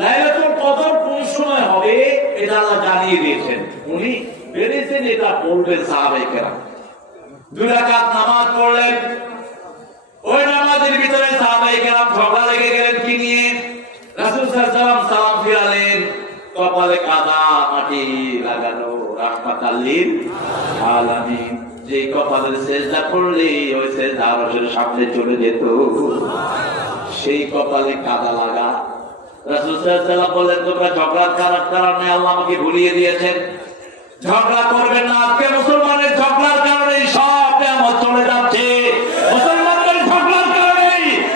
লাইলাতুল কদর কোন সময় হবে এটা আল্লাহ জানিয়ে দিয়েছেন। উনি বেরিয়েছেন এটা বলবেন সাহাবায়ে কেরাম। 2 রাকাত নামাজ পড়লেন, ওই নামাজের ভিতরে সাহাবায়ে কেরাম ঝগড়া লেগে গেলেন কি নিয়ে? রাসূল সাল্লাল্লাহু আলাইহি ওয়াসাল্লাম সালাম ফিরালেন, কপালে কাদা মাটি লাগানো, রাহমাতাল লিল আলামিন। যে কপালের সেজদা করলে ওই সেজদা আরশের সামনে চলে যেত, সেই কপালে কাদা লাগা। রাসূল সাল্লাল্লাহু আলাইহি ওয়াসাল্লাম বললেন, তোমরা ঝগড়ার কারণে আল্লাহ আমাকে ভুলিয়ে দিয়েছেন, ঝগড়া করবেন না। আজকে মুসলমানের ঝগড়ার কারণে সব নিয়ামত চলে যাচ্ছে, মুসলমানদের ঝগড়ার কারণে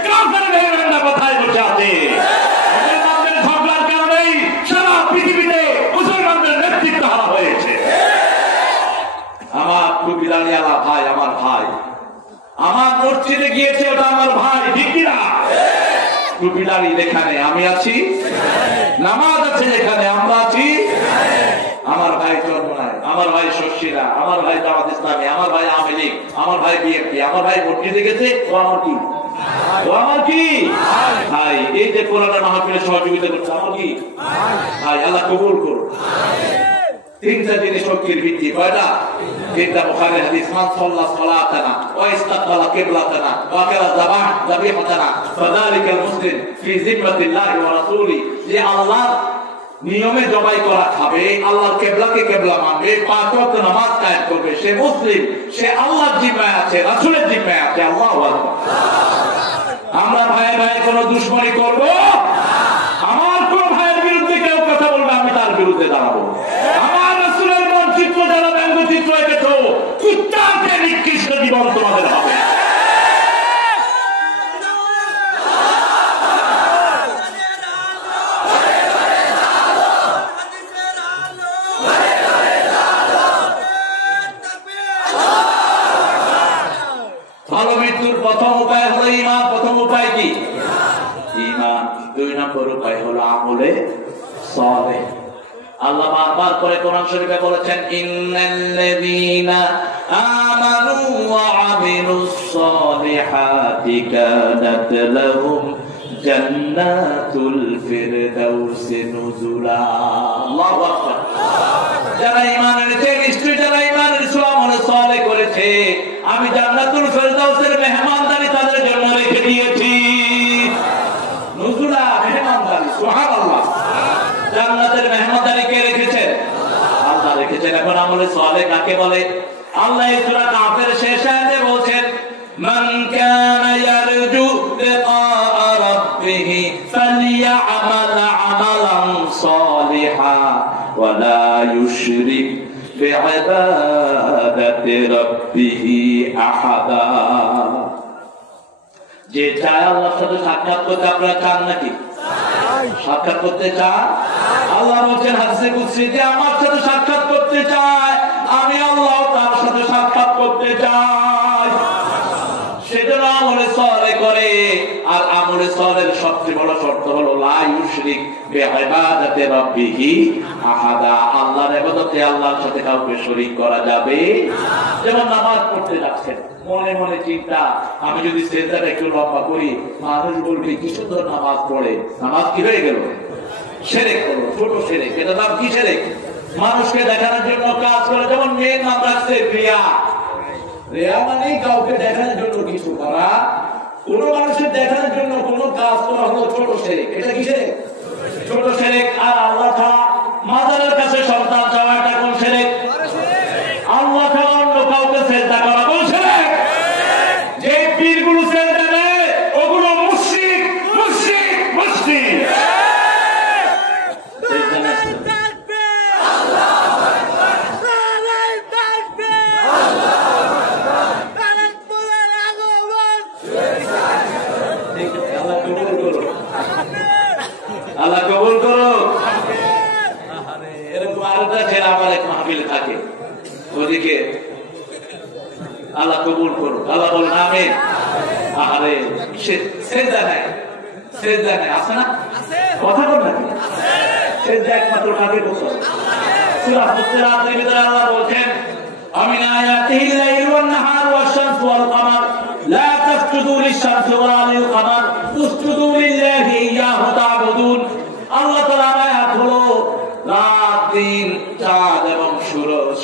কাফেররা কোথায় বসে আছে, মুসলমানদের ঝগড়ার কারণে সারা পৃথিবীতে মুসলমানদের নেতৃত্ব হারা হয়েছে। আমার টুপিদানিওয়ালা ভাই আমার ভাই, আমার মসজিদে গিয়েছে ওটা আমার ভাই, ঠিক কিনা? টুপিদারি যেখানে আমি আছি, নামাজ আছে যেখানে আমরা আছি, আমার ভাই চরমনায়, আমার ভাই শশীরা, আমার ভাই জামাত ইসলামী, আমার ভাই আওয়ামী লীগ, আমার ভাই বিএনপি, আমার ভাই মসজিদে গেছে, ও আমার কি? ও আমার কি ভাই? এই যে কোরআনের মাহফিলে সহযোগিতা করছে, আমার কি ভাই? আল্লাহ কবুল করুন। 3টা জিনিস শক্তির ভিত্তি, কয়টা? 3টা বুখারী হাদিস, মান সাল্লা সালাতানা ওয়া ইস্তাকবালা কিবলাতানা ওয়া কালা যাবিহাতানা ফাযালিকাল মুসলিম ফি জিম্মাতিল্লাহি ওয়া রাসূলি। যে আল্লাহর নিয়মে জবাই করা খাবে, আল্লাহর কিবলাকে কিবলা মানবে, 5 ওয়াক্ত নামাজ কায়েম করবে, সে মুসলিম, সে আল্লাহর জিম্মায় আছে, রাসূলের জিম্মায় আছে। আল্লাহু আকবার। আমরা ভাই ভাই কোনো দুশমনি করব? আমার কোন ভাইয়ের বিরুদ্ধে কেউ কথা বলবে, আমি তার বিরুদ্ধে দাঁড়াবো। আমার রাসূলের মানচিত্র যারা ব্যঙ্গচিত্র এঁকেছ, কুত্তাকে নিকৃষ্ট জীবন তোমাদের হবে। ভালো মৃত্যুর প্রথম উপায় হলো ঈমান। প্রথম উপায় কি? ঈমান। 2 নম্বর উপায় হলো আমলে সালেহ। আল্লাহ বারবার করে কোরআন শরীফে বলেছেন, ইন্নাল্লাযীনা আমানু ওয়া আমিলুস সালিহাতি কানাত লাহুম জান্নাতুল ফিরদাউসি নুজুলা। আল্লাহু আকবার। যারা ঈমান এনেছে, নিশ্চয়ই যারা ঈমান এনেছে, আমলে সালেহ করেছে, আমি জান্নাতুল ফিরদাউসের মেহমানদারি তাদের জন্য রেখে দিয়েছি। নুজুলা, মেহমানদারি। সুবহানাল্লাহ। জান্নাতের মেহমানদারি কে রেখেছেন? আল্লাহ রেখেছেন। এখন আমলে সালেহ কাকে বলে? আল্লাহ সূরা কাফের শেষ আয়াতে বলেন, মান কানা ইয়ারজু লিকা রাব্বিহ ফালইআমাল আমালান সালিহা ওয়া লা ইউশরিক বিইবাদাতি রাব্বিহ আহাদা। যে চায় আল্লাহর সাথে সাক্ষাৎ করতে, আপনারা চান নাকি? সাক্ষাৎ করতে চান? আল্লাহ বলছেন হাদিসে কুদসি, যে আমার সাথে সাক্ষাৎ করতে চায়, আমি আল্লাহ তার সাথে সাক্ষাৎ করতে চাই। সেজন্য আমলে সালেহ করে। আর আমলে সালেহের সবচেয়ে বড় শর্ত হলো লা ইউশরিক বিইবাদাতি রাব্বিহ আহাদা। আল্লাহর ইবাদতে আল্লাহর সাথে কাউকে শরীক করা যাবে। যেমন নামাজ পড়তে যাচ্ছেন, মনে মনে চিন্তা, আমি যদি সেজদাটা একটু লম্বা করি, মানুষ বলবে কি সুন্দর নামাজ পড়ে। নামাজ কি হয়ে গেল? শিরক হলো, ছোট শিরক। এটা নাম কি? শিরক। মানুষকে দেখানোর জন্য কাজ করে। যেমন মেয়ের নাম রাখছে রিয়া। রিয়া মানে কাউকে দেখানোর জন্য কিছু করা, কোন মানুষের দেখানোর জন্য কোন কাজ করা হলো ছোট শিরক। এটা কি শিরক? ছোট শিরক। আর আল্লাহ ছাড়া মাজারের কাছে সন্তান চাওয়া, এটা কোন শিরক? আল্লাহ ছাড়া অন্য কাউকে আল্লাহ কবুল করো। এরকম আরেকটা ছেলে আমার এক মাহফিলে থাকে, ওদিকে আল্লাহ কবুল করো, আল্লাহ বলেন আমিন। আরে সেজদা নেয়, সেজদা নেয়, আছে না? কথা বল নাকি? সেজদা একমাত্র কাকে করতে হবে? সূরা ফুসসিলাতের ভিতরে আল্লাহ বলছেন আমিন আয়াতিহিল লাইল ওয়ান নাহার ওয়াশ শামসু ওয়াল কমার লা তাসজুদু লিশ-শামসি ওয়া লিল কমার উসজুদু লিল্লাহি ইয়্যাহু তা'বুদুন। আল্লাহ তাআলার আয়াত হলো রাত, দিন, চাঁদ এবং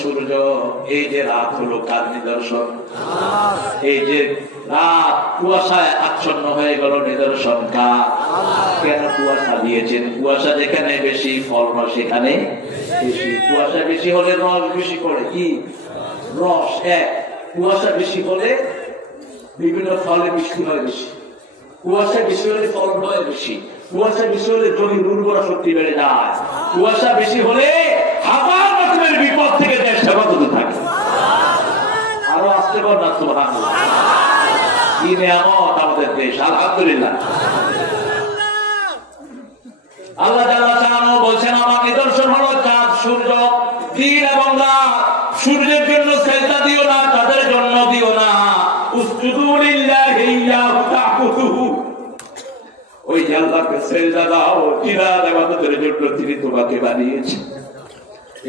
সূর্য। এই যে রাত হলো কার নিদর্শন? এই যে রাত কুয়াশায় আচ্ছন্ন হয়ে গেল নিদর্শন কার? কেন কুয়াশা দিয়েছেন? কুয়াশা যেখানে বেশি ফল রস সেখানে বেশি। কুয়াশা বেশি হলে রস বেশি পড়ে, কি রস এক। কুয়াশা বেশি হলে বিভিন্ন ফলে মিষ্টি হয় বেশি। কুয়াশা বেশি হলে ফল হয় বেশি। কুয়াশা বেশি হলে জমির উর্বর শক্তি বেড়ে যায়। কুয়াশা বেশি হলে হাজার রকমের বিপদ থেকে দেশ হেফাজতে থাকে। আরো আসতে পার না সুবহানাল্লাহ। কি নিয়ামত আমাদের দেশ, আলহামদুলিল্লাহ। আল্লাহ জাল্লা শাআনহু বলছেন আমার নিদর্শন হলো চাঁদ, সূর্য, দিন এবং রাত। সূর্যের জন্য সেজদা দিও না, তাদের জন্য দিও না। উসজুদু লিল্লাহি ইয়্যাহু তা'বুদুন। ওই আল্লাহকে সেজদা দাও, জিনাত ইবাদতের জন্য তিনি তোমাকে বানিয়েছেন।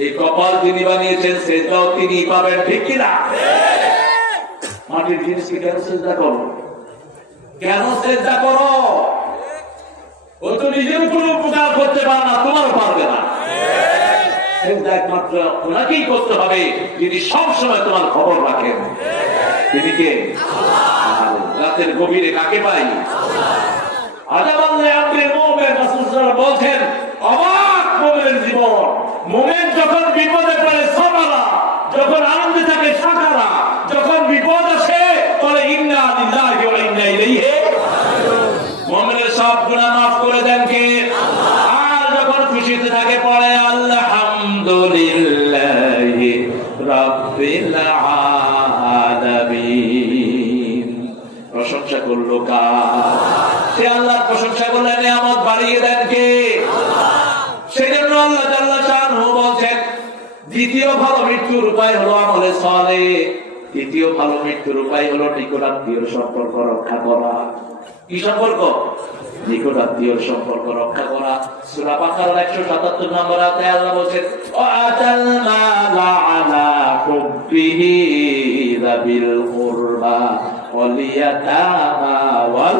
এই কপাল তিনি বানিয়েছেন, সেজদাও তিনি পাবেন, ঠিক কি না? মাটির জিনিসকে কেন সেজদা করো? কেন সেজদা করো? ও তো নিজেও কোনো উপকার করতে পারে না, তোমারও পারবে না। সেজদা একমাত্র ওনাকেই করতে হবে যিনি সবসময় তোমার খবর রাখেন। তিনি কে? রাতের গভীরে কাকে পাই? বলছেন অবাক মোমেনের জীবন। মোমেন যখন বিপদে পড়ে সাবারা, যখন আনন্দে থাকে সাকারা, যখন বিপদ আসে বলে ইন্না লিল্লাহি ওয়া ইন্না ইলাইহি। মোমেনের সব গুনাহ মাফ করে দেন কে? আর যখন খুশিতে থাকে পড়ে আলহামদুলিল্লাহি রাব্বিল আলামিন। প্রশংসা করলো কার? সে আল্লাহর প্রশংসা করলে নিয়ামত বাড়িয়ে দেন কে? সেজন্য আল্লাহ জাল্লা শাআনহু বলছেন দ্বিতীয় ভালো মৃত্যুর উপায় হলো আমলে সালেহ। দ্বিতীয় ভালো মৃত্যুর উপায় হলো নিকটাত্মীয় সম্পর্ক রক্ষা করা। কি সম্পর্ক? নিকটাত্মীয় সম্পর্ক রক্ষা করা। সূরা বাকারার 177 নম্বর আয়াতে আল্লাহ বলেন ওয়াতাল মালা আলা হুব্বিহি যাবিল কুরবা ওয়াল ইয়াতামা ওয়াল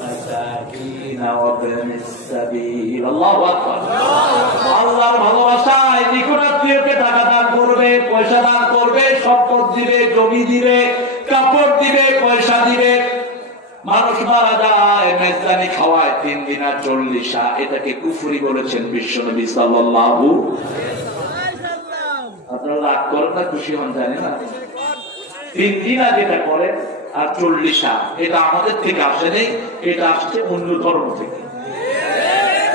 মাসাকিন ওয়া ইবনিস সাবিল। আল্লাহু আকবার। আল্লাহর ভালোবাসায় নিকটাত্মীয়কে টাকা দান করবে, পয়সা দান করবে, সম্পদ দিবে, জমি দিবে, কাপড় দিবে, পয়সা দিবে। মানুষ মারা যায়, মেজদানি খাওয়ায় 3 দিন আর 40। এটাকে কুফরি বলেছেন বিশ্বনবী সাল্লাল্লাহু। আপনারা রাগ করেন না, খুশি হন জানি না। 3 দিন যেটা করে আর 40, এটা আমাদের থেকে আসেনি, এটা আসছে অন্য ধর্ম থেকে।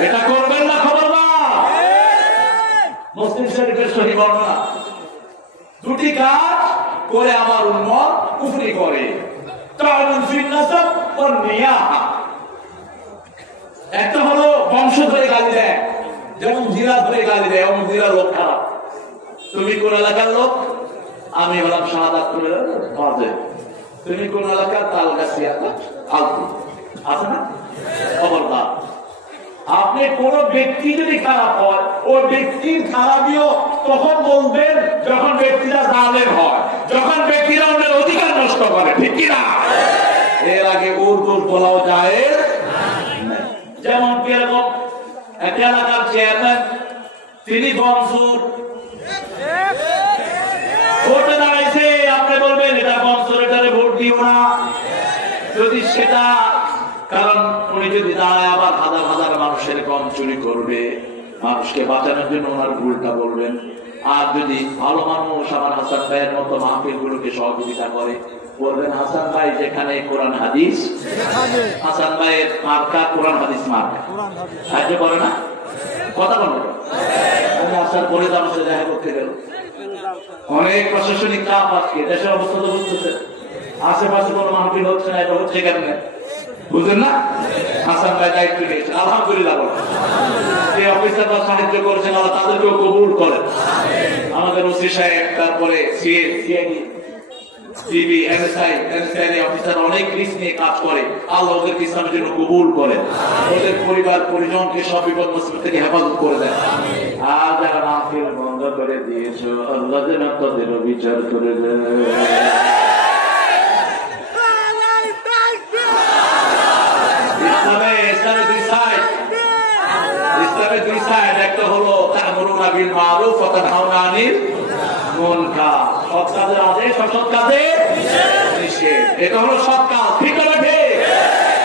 এটা করবেন না, খবরদার। মুসলিম শরীফের সহিহ বর্ণনা, দুটি কাজ করে আমার উম্মত কুফরি করে। একটা হলো বংশ ধরে গালি দেয়, যেমন জিরা ধরে গালি দেয়, এবং জিরা লোক খারাপ। তুমি কোন এলাকার লোক? আমি হলাম শাহাদাতপুরের বাজে। তুমি কোন এলাকার? তালগাছিয়া আলতু আছে না? খবরদার। আপনি কোন ব্যক্তি যদি খারাপ হয়, ওই ব্যক্তির খারাপিও তখন বলবেন যখন ব্যক্তিটা জালেম হয়, যখন ব্যক্তিরা অন্যের অধিকার নষ্ট করে, ঠিক কিনা? এর আগে ওর দোষ বলাও যায়। যেমন কিরকম একটা এলাকার চেয়ারম্যান, তিনি বংশুর ভোটে দাঁড়াইছে, আপনি বলবেন এটা বংশুর, এটারে ভোট দিও না। যদি সেটা, কারণ উনি যদি দাঁড়ায় আবার হাজার হাজার মানুষের কম চুরি করবে, মানুষকে বাঁচানোর জন্য ওনার ভুলটা বলবেন। আর যদি ভালো মানুষ আমার হাসান ভাইয়ের মতো মাহফিল গুলোকে সহযোগিতা করে, বলবেন হাসান ভাই যেখানে কোরআন হাদিস, হাসান ভাইয়ের মার্কা কোরআন হাদিস মার্কা, সাহায্য করে না? কথা বলবো আসার পরে তো আমাদের দেখা করতে গেল। অনেক প্রশাসনিক চাপ আজকে দেশের অবস্থা তো বুঝতেছে। আশেপাশে কোনো মাহফিল হচ্ছে না, এটা হচ্ছে কেন? বুঝলেন না? হাসান ভাই দায়িত্ব নিয়েছে, আলহামদুলিল্লাহ। যে অফিসাররা সাহায্য করেছেন আল্লাহ তাদেরকেও কবুল করেন। আমাদের ওসি সাহেব, তারপরে সিআইডি, সিবি, এনএসআই অফিসার অনেক রিস্ক নিয়ে কাজ করে, আল্লাহ ওদেরকে ইসলামের জন্য কবুল করেন, ওদের পরিবার পরিজনকে সব বিপদ মুসিবত থেকে হেফাজত করে দেন। আর যারা মাহফিল বন্ধ করে দিয়েছো আল্লাহ যেন তাদেরও বিচার করে দেন। ইসলামের দুই সাইড, একটা হলো তা'মুরুনা বিল মা'রুফ ওয়া তানহাউনা আনিল মুনকার, সৎ কাজের আদেশ, অসৎ কাজের নিষেধ। এটা হলো সৎ কাজ, ঠিক না ঠিক?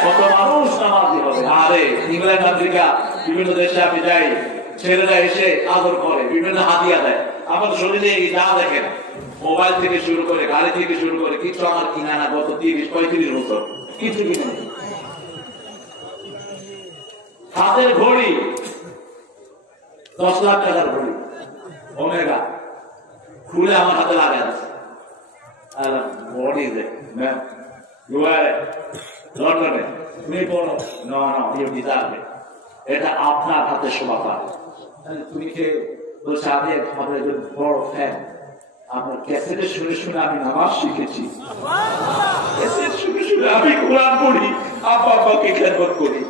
কত মানুষ নামাজি হবে। আরে ইংল্যান্ড আমেরিকা বিভিন্ন দেশে আমি যাই, ছেলেরা এসে আদর করে, বিভিন্ন হাদিয়া দেয়। আমার শরীরে এই যা দেখেন, মোবাইল থেকে শুরু করে, গাড়ি থেকে শুরু করে, কিছু আমার কিনা না গত 30-35 বছর কিছু কিনে। হাতের ঘড়ি 10 লাখ টাকার ঘড়ি ওমেগা খুলে আমার হাতে লাগে আছে। লন্ডনে তুমি বলো এটা আপনার হাতে শোভা পায়। তুমি কে বলছে? আমি আপনার বড় ফ্যান, আপনার ক্যাসেটে শুনে শুনে আমি নামাজ শিখেছি, ক্যাসেট শুনে শুনে আমি কোরআন পড়ি, আব্বা আব্বাকে খেদমত করি।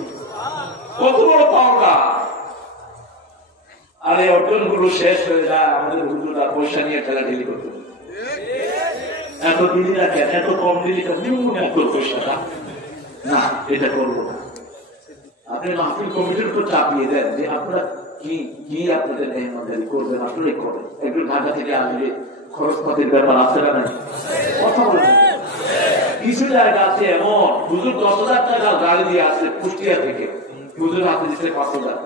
কত বড় পাওনা! আর এই অর্জন গুলো শেষ হয়ে যায়, আমাদের হুজুরা পয়সা নিয়ে ঠেলাঠেলি করতে, এত দিলি না কেন, এত কম দিলি কেন, এত পয়সাটা না, এটা করবো না। আপনি মাহফিল কমিটির উপর চাপিয়ে দেন যে আপনারা কি আপনাদের মেহমানদারি করবেন, আসলে করেন। একটু ঢাকা থেকে আসবে, খরচপাতির ব্যাপার আছে না নাই? কথা বলেন। কিছু জায়গা আছে এমন, হুজুর 10,000 টাকা গাড়ি দিয়ে আসছে কুষ্টিয়া থেকে, হুজুর হাতে দিচ্ছে 5,000,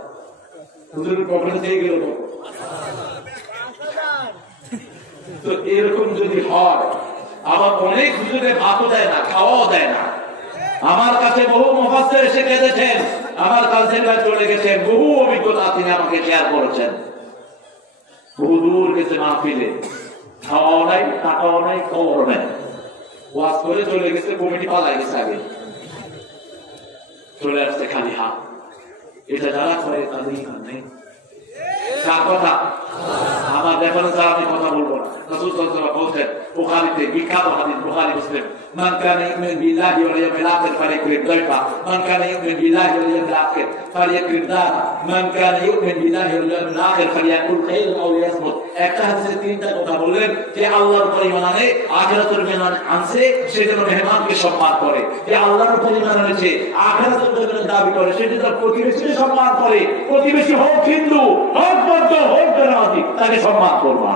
হুজুরের পকেটে দিয়ে গেল। তো এরকম যদি হয়, আবার অনেক হুজুরে ভাতও দেয় না, খাওয়াও দেয় না। আমার কাছে বহু মুফাসসির এসে কেঁদেছেন, আমার কাছে চলে গেছেন, বহু অভিজ্ঞতা তিনি আমাকে শেয়ার করেছেন। বহু দূর গেছে মাহফিলে, খাওয়াও নাই, টাকাও নাই, খাওয়াও নাই, ওয়াজ করে চলে গেছে, কমিটি পালাই গেছে, আগে চলে আসছে খালি হাত। এটা যারা করে তাদের ইমান নেই। কার কথা? আমার ব্যাপারে যারা আমি কথা বলবো না। রাসূল সাল্লাল্লাহু আলাইহি ওয়াসাল্লাম বলতেন, বুখারীতে বিখ্যাত হাদিস, বুখারী মুসলিম, মান কানা ইউমিনু বিল্লাহি ওয়াল ইয়াউমিল আখির ফালিয়াকরিম দাইফা, মান কানা ইউমিনু বিল্লাহি ওয়াল ইয়াউমিল আখির ফালিয়াকরিম দারা, মান কানা ইউমিনু বিল্লাহি ওয়াল ইয়াউমিল আখির ফালিয়াকুল খায়রান আও লিয়াসমুত। একটা হাদিসে তিনটা কথা বললেন যে আল্লাহর উপর ঈমান আনে, আখিরাতের ঈমান আনছে, সে যেন মেহমানকে সম্মান করে। যে আল্লাহর উপর ঈমান এনেছে, আখিরাতের জন্য দাবি করে, সে যেন প্রতিবেশীকে সম্মান করে। প্রতিবেশী হোক হিন্দু, হোক বৌদ্ধ, হোক বেনামাজি, তাকে সম্মান করবা।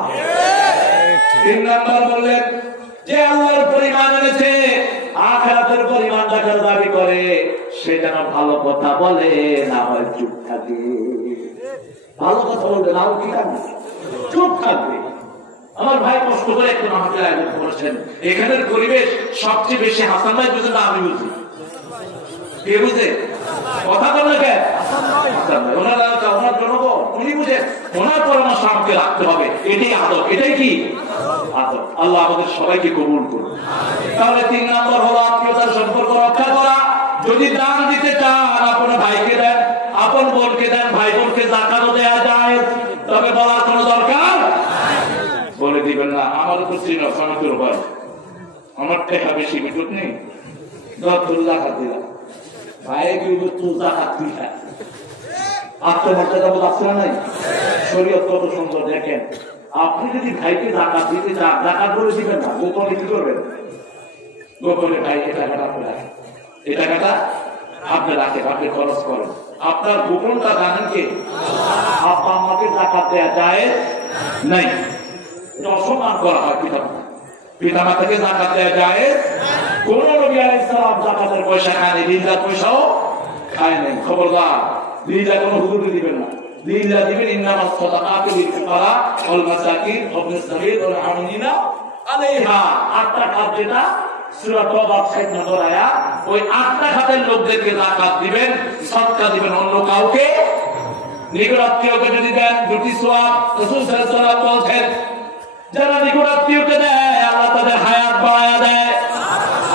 3 নাম্বার বললেন যে আল্লাহর উপর ঈমান এনেছে, আখিরাতের উপর ঈমান রাখার দাবি করে, সে যেন ভালো কথা বলে, না হয় চুপ থাকে। ভালো কথা বলবে না, কি থাকবে? চুপ থাকবে। আমার ভাই কষ্ট করে একটু মাহফিল আয়োজন করেছেন, এখানের পরিবেশ সবচেয়ে বেশি হাসান ভাই বুঝে না আমি বুঝি? কে বুঝে? কথা বললে কেন? ওনার জনগণ, উনি বুঝেন, ওনার পরামর্শ আমাকে রাখতে হবে। এটাই আদব, এটাই কি আদব। আল্লাহ আমাদের সবাইকে কবুল করুন। তাহলে 3 নম্বর হলো আত্মীয়তার সম্পর্ক রক্ষা করা। যদি দান দিতে চান, আপন ভাইকে দেন, আপন বোনকে দেন, ভাই বোনকে যাকাতও দেয়া যায়, তবে বলার কোনো দরকার বলে দিবেন না আমার উপর ছিল সমাজের উপর, আমার টাকা বেশি বিদ্যুৎ নেই, 10 টাকা দিলাম, ভাইয়ে কি তুই জাকাত দিলা। আত্মমর্যাদা বোধ আছে না নাই? শরীয়ত কত সুন্দর দেখেন। আপনি যদি ভাইকে জাকাত দিতে চান, জাকাত বলে দিবেন না, গোপনে কি করবেন? গোপনে ভাই এই টাকাটা আপনি রাখেন, এই টাকাটা আপনি রাখেন, আপনি খরচ করেন। আপনার গোপনটা জানেন কে? আপা আমাকে জাকাত দেয়া যায় নাই, এটা অসম্মান করা হয় পিতামাতা। পিতামাতাকে জাকাত দেয়া যায়, কোন নবী আলাইহিস সালাম জাকাতের পয়সা খায়নি, রিজার পয়সাও খায় নাই। খবরদার, রিজা কোনো হুজুরে দিবেন না, রিজা দিবেন ইন্নামাস সাদাকাতু লিল ফুকারা ওয়াল মাসাকিন ওয়া ইবনিস সাবিল ওয়াল আমিনিনা আলাইহা। 8টা খাত, যেটা সূরা তওবা 60 নম্বর আয়াত, ওই 8টা খাতের লোকদেরকে জাকাত দিবেন, সদকা দিবেন। অন্য কাউকে, নিকট আত্মীয়কে যদি দেন 2টি সওয়াব। রাসূল সাল্লাল্লাহু আলাইহি ওয়াসাল্লাম বলেন, যারা নিকট আত্মীয়কে দেয় আল্লাহ তাদের হায়াত বাড়ায়া দেয়,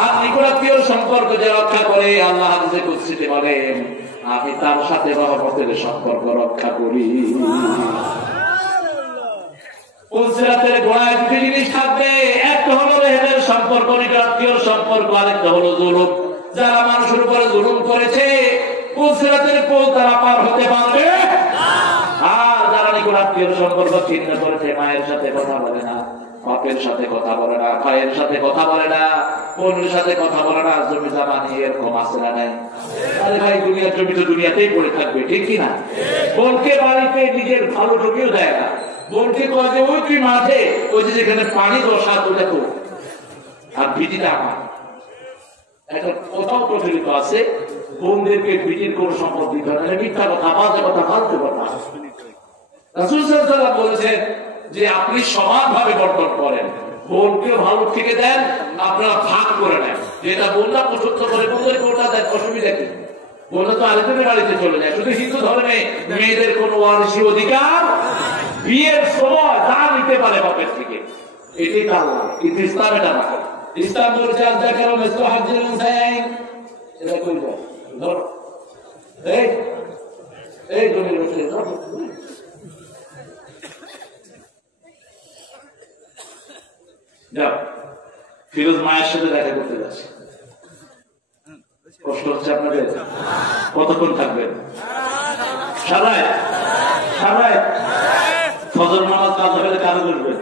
আর নিকট নিকটাত্মীয় সম্পর্ক যে রক্ষা করে আল্লাহ হাদিসে কুদসিতে বলেন আমি তার সাথে রহমতের সম্পর্ক রক্ষা করি। পুলসিরাতের গোড়ায় দুটি জিনিস থাকবে, একটা হলো রেহেমের সম্পর্ক, নিকটাত্মীয় সম্পর্ক, আরেকটা হলো জুলুম। যারা মানুষের উপরে জুলুম করেছে পুলসিরাতের পোল তারা পার হতে পারবে আর যারা নিকটাত্মীয় সম্পর্ক ছিন্ন করেছে, মায়ের সাথে কথা বলে না, বাপের সাথে কথা বলে না, ভাইয়ের সাথে কথা বলে না, বোনের সাথে কথা বলে না, জমি জামা নিয়ে এরকম আছে না নাই? আরে ভাই দুনিয়ার জমি তো দুনিয়াতেই পড়ে থাকবে, ঠিক কিনা? বোনকে বাড়িতে নিজের ভালো জমিও দেয় না, বোনকে কয় যে ওই তুই মাঠে ওই যে যেখানে পানি বসা ওটা তো আর ভিটিটা আমার। একটা কথাও প্রচলিত আছে বোনদেরকে ভিটির কোন সম্পদ দিতে হয় না, মিথ্যা কথা, বাজে কথা, ফালতু কথা। রাসূল সাল্লাল্লাহু আলাইহি ওয়াসাল্লাম বলেছেন যে আপনি সমানভাবে বন্টন করেন, বোনকেও ভালো থেকে দেন, আপনারা ভাগ করে নেন। যেটা বোনরা পছন্দ করে বোনদেরকে ওটা দেন, অসুবিধা কি? বোনরা তো আরেকজনের বাড়িতে চলে যায়। শুধু হিন্দু ধর্মে মেয়েদের কোন ওয়ারিসি অধিকার, বিয়ের সময় যা নিতে পারে বাপের থেকে, এটাই তার লাভ। কিন্তু ইসলাম এটা না। ইসলাম বলছে এটা কই যায় ধর এই জমির বসে ধর যাও। ফিরোজ মায়ের সাথে দেখা করতে যাচ্ছে, কষ্ট হচ্ছে আপনাদের? কতক্ষণ থাকবেন? সারাই সারাই ফজর নামাজ কাজ হবে, কাজে করবেন।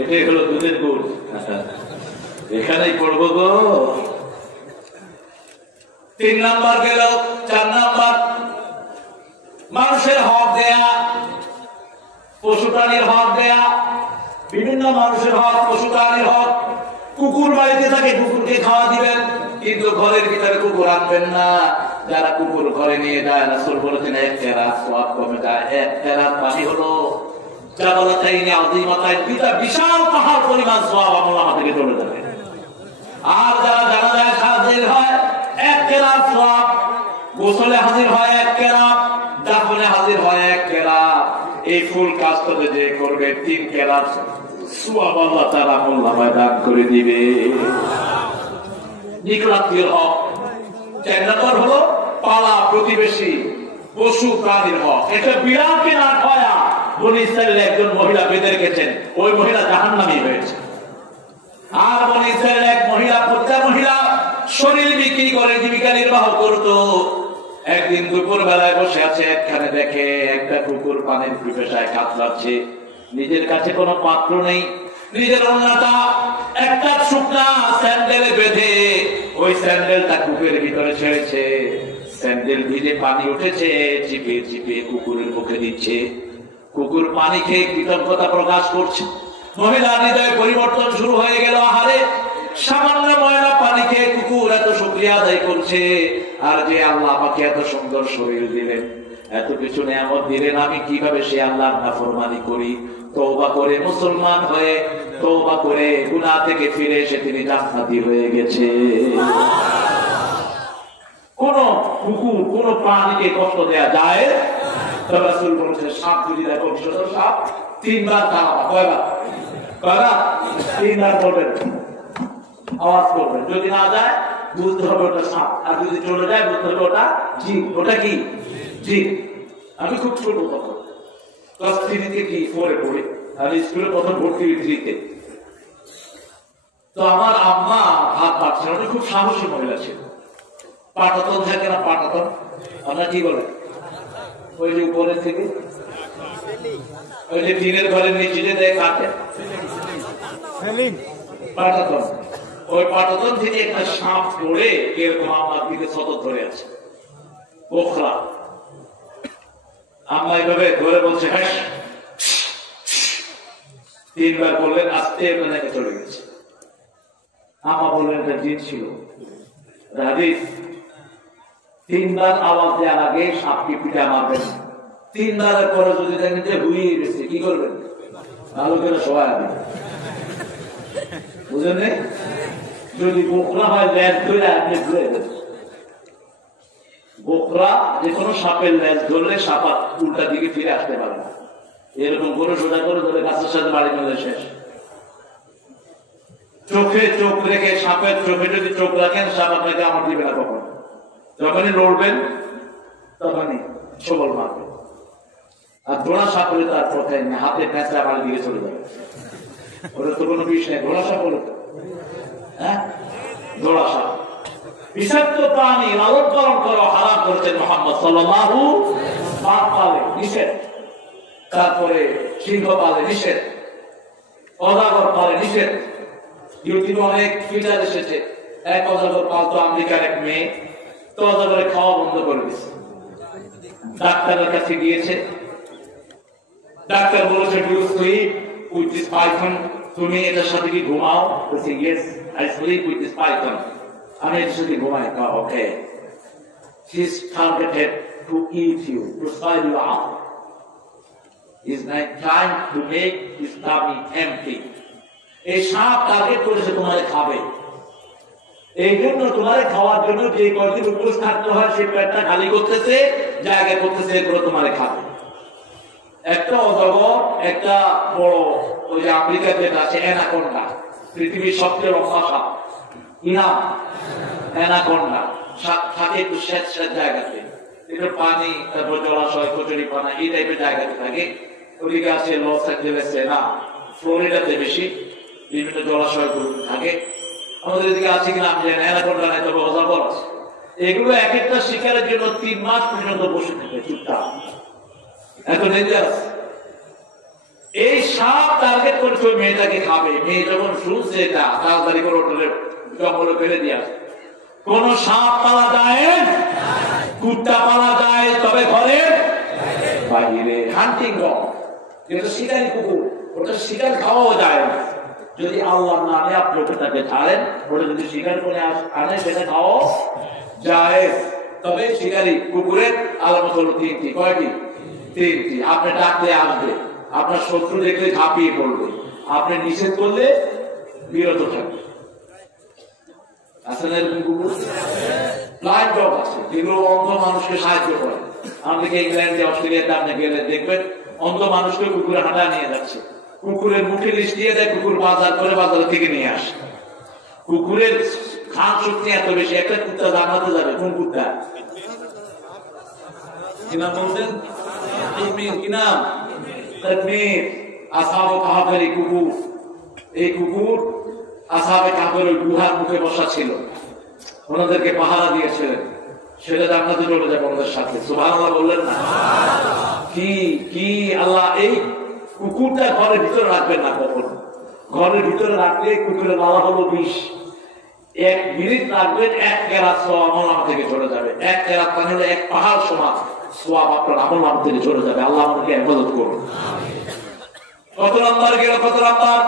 এটাই হলো দুধের গুড়, এখানেই পড়বো গো। 3 নাম্বার গেল। 4 নাম্বার মানুষের হক দেয়া, পশু প্রাণীর হক দেয়া, বিভিন্ন মানুষের হক, পশু প্রাণীর হক। কুকুর বাড়িতে থাকে, কুকুরকে খাওয়া দিবেন, কিন্তু ঘরের ভিতরে কুকুর আনবেন না। যারা কুকুর ঘরে নিয়ে যায় রাসূল বলেছেন 1 কেরাত সওয়াব কমে যায়। 1 কেরাত পানি হলো জাবালাতাইনি আযীমাতাইন, দুইটা বিশাল পাহাড় পরিমাণ সওয়াব আমল থেকে চলে যাবে। আর যারা জানাজায় হাজির হয় 1 কেরাত সওয়াব, গোসলে হাজির হয় 1 কেরাত, দাফনে হাজির হয় 1 কেরাত। এই ফুল কাজটা যে করবে 3 কেরাত সওয়াব আল্লাহ তাআলা আমল নামায় দান করে দিবে। নিকটাত্মীয় হক। 4 নম্বর হলো পালা প্রতিবেশী পশু প্রাণীর হক। একটা বিড়ালকে না খাওয়া বনি ইসরায়েলের একজন মহিলা বেঁধে রেখেছেন, ওই মহিলা জাহান্নামী হয়েছে। আর বনি ইসরায়েলের এক মহিলা, প্রত্যেক মহিলা শরীর বিক্রি করে জীবিকা নির্বাহ করত। একদিন দুপুর বেলায় বসে আছে, একখানে দেখে একটা কুকুর পানির পিপাসায় কাতরাচ্ছে, নিজের কাছে কোনো পাত্র নেই, নিজের ওড়নাটা একটা শুকনা স্যান্ডেলে বেঁধে ওই স্যান্ডেলটা কুকুরের ভিতরে ছেড়েছে। স্যান্ডেল ভিজে পানি উঠেছে, চিপিয়ে চিপিয়ে কুকুরের মুখে দিচ্ছে। কুকুর পানি খেয়ে কৃতজ্ঞতা প্রকাশ করছে। মহিলার হৃদয়ে পরিবর্তন শুরু হয়ে গেল। আহারে, সামান্য ময়লা পানি খেয়ে কুকুর এত শুকরিয়া আদায় করছে, আর যে আল্লাহ আমাকে এত সুন্দর শরীর দিলেন, এত কিছু নিয়ামত দিলেন, আমি কিভাবে সে আল্লাহর নাফরমানি করি? তওবা করে মুসলমান হয়ে, তওবা করে গুনাহ থেকে ফিরে এসে তিনি জান্নাতি হয়ে গেছে। কোন কুকুর কোন প্রাণীকে কষ্ট দেয়া যায়? রাসূল বলেছেন সাপ যদি দেখো, সাপ 3 বার তাড়াবা। কয়বার? 3 বার বলবেন, আওয়াজ করবেন। যদি না যায় বুঝতে হবে ওটা সাপ, আর যদি চলে যায় বুঝতে হবে ওটা জিন। ওটা কি? জিন। আমি খুব ছোট তখন ক্লাস 3 থেকে কি 4 এ পড়ি, আর স্কুলে প্রথম ভর্তি 3 তে। তো আমার আম্মা হাত পাচ্ছিল, উনি খুব সাহসী মহিলা ছিল। পাটাতন থাকে না, পাটাতন আমরা কি বলে, ওই যে উপরের থেকে ওই যে টিনের ঘরের নিচে যে দেয় কাটে, পাটাতন। ওই পাটাতন থেকে একটা সাপ পড়ে এরকম আমার দিকে সতত ধরে আছে, পোখরা। আম্মা এইভাবে ধরে বলছে, হ্যাঁ 3 বার বললেন, আস্তে মানে চলে গেছে। আম্মা বললেন এটা জিন ছিল। হাদিস 3 বার আওয়াজ দেওয়ার আগে সাপকে পিঠা মারবেন। 3 বারের পরে যদি দেখেন যে হুইয়ে গেছে, কি করবেন? ভালো করে সবাই আগে বুঝলেন। যদি বোকরা হয় ল্যাস ধরে আপনি ঘুরে গেছে। বোকরা যে কোনো সাপের ল্যাস ধরলে সাপা উল্টা দিকে ফিরে আসতে পারে না। এরকম করে সোজা করে ধরে গাছের সাথে বাড়ি মেলে শেষ। চোখে চোখ রেখে সাপের চোখে যদি চোখ রাখেন সাপ আপনাকে আমার দিবে না কখন। যখনই লড়বেন তখনই সবল মারবে। আর দোড়া সাপ হলে তার পথে হাতে প্যাঁচা আমার দিকে চলে যাবে। ওটা তো কোনো বিষ নেই। ঘোড়া সাপ হলো হ্যাঁ দোড়া সাপ বিষাক্ত প্রাণী লালন পালন করো হারাম করেছেন মুহাম্মদ সাল্লাল্লাহু বাঘ পালে নিষেধ, তারপরে সিংহ পালে নিষেধ, অজাগর পালে নিষেধ। ইউটিউবে অনেক ফিচার এসেছে। এক অজাগর পালতো আমেরিকার এক মেয়ে, তো অজাগরে খাওয়া বন্ধ করে দিয়েছে। ডাক্তারের কাছে গিয়েছে, ডাক্তার বলেছে do you sleep with this python, তুমি এটার সাথে কি ঘুমাও? বলছে yes I sleep with this python, আমি এটার সাথে ঘুমাই। ওকে, she is targeted to eat you, to swallow you up. Is not trying to make his tummy empty. এই সাপ টার্গেট করেছে তোমারে খাবে। এই জন্য তোমারে খাওয়ার জন্য যে কয়দিন উপোস থাকতে হয় সেই পেটটা খালি করতেছে, জায়গা করতেছে, এগুলো তোমারে খাবে। একটা অজগর, একটা বড় ওই যে আফ্রিকার যেটা আছে অ্যানাকোন্ডা, পৃথিবীর সবচেয়ে লম্বা সাপ, কি নাম? অ্যানাকোন্ডা। সাপ থাকে একটু স্যাঁত জায়গাতে, একটু পানি, তারপর জলাশয়, কচুরি পানা এই টাইপের জায়গাতে থাকে। ওদিকে আছে লস অ্যাঞ্জেলেসে, না ফ্লোরিডাতে বেশি বিভিন্ন জলাশয় থাকে। আমাদের এদিকে আছে কিনা আমি জানি, অ্যানাকোন্ডা নাই, তবে অজগর আছে। এগুলো এক একটা শিকারের জন্য 3 মাস পর্যন্ত বসে থাকে চুপচাপ, এত ডেঞ্জারাস। এই সাপ টার্গেট করেছে ওই মেয়েটাকে খাবে। মেয়ে যখন শুনছে এটা, তাড়াতাড়ি করে হোটেলে জঙ্গলে ফেলে দিয়ে আসে। কোন সাপ পালা যায়, কুত্তা পালা যায়, তবে ঘরের বাইরে। হান্টিং ডগ, যেটা শিকারি কুকুর, ওটা শিকার খাওয়াও যায় না। যদি আল্লাহর নামে আপনি ওটাকে ছাড়েন, ওটা যদি শিকার করে আনে সেটা খাওয়াও যায়। তবে শিকারি কুকুরের আলামত হলো 3টি। কয়টি? 3টি। আপনি ডাকলে আসবে, আপনার শত্রু দেখলে ঝাঁপিয়ে পড়বে, আপনি নিষেধ করলে বিরত থাকবে। আসলে এরকম কুকুর ব্লাইন্ড ডগ আছে, যেগুলো অন্ধ মানুষকে সাহায্য করে। আমাদেরকে ইংল্যান্ডে, অস্ট্রেলিয়াতে আপনি গেলে দেখবেন অন্ধ মানুষকে কুকুরে হাঁটা নিয়ে যাচ্ছে, কুকুরের মুখে লিস্ট দিয়ে দেয়, কুকুর বাজার করে বাজার থেকে নিয়ে আসে। কুকুরের খান শক্তি এত বেশি। একটা কুত্তা জানাতে যাবে, কোন কুত্তা কি নাম বলছেন? কি নাম? আসহাবে কাহফের কুকুর। এই কুকুর আসহাবে কাহফের ওই গুহার মুখে বসা ছিল, ওনাদেরকে পাহারা দিয়েছিলেন। সেটা জান্নাতে চলে যাবে ওনাদের সাথে। সুবহানাল্লাহ বললেন না? কি আল্লাহ! এই কুকুরটা ঘরের ভিতরে রাখবেন না কখনো। ঘরের ভিতরে রাখলে কুকুরের লালা হলো বিষ। 1 মিনিট রাখবেন, 1 কেরাত সওয়াব আমল থেকে চলে যাবে। 1 কেরাত মানে হলো 1 পাহাড় সমান সওয়াব আপনার আমল থেকে চলে যাবে। আল্লাহ আমাদেরকে হেফাজত করুন। কত নাম্বার গেল? কত নাম্বার?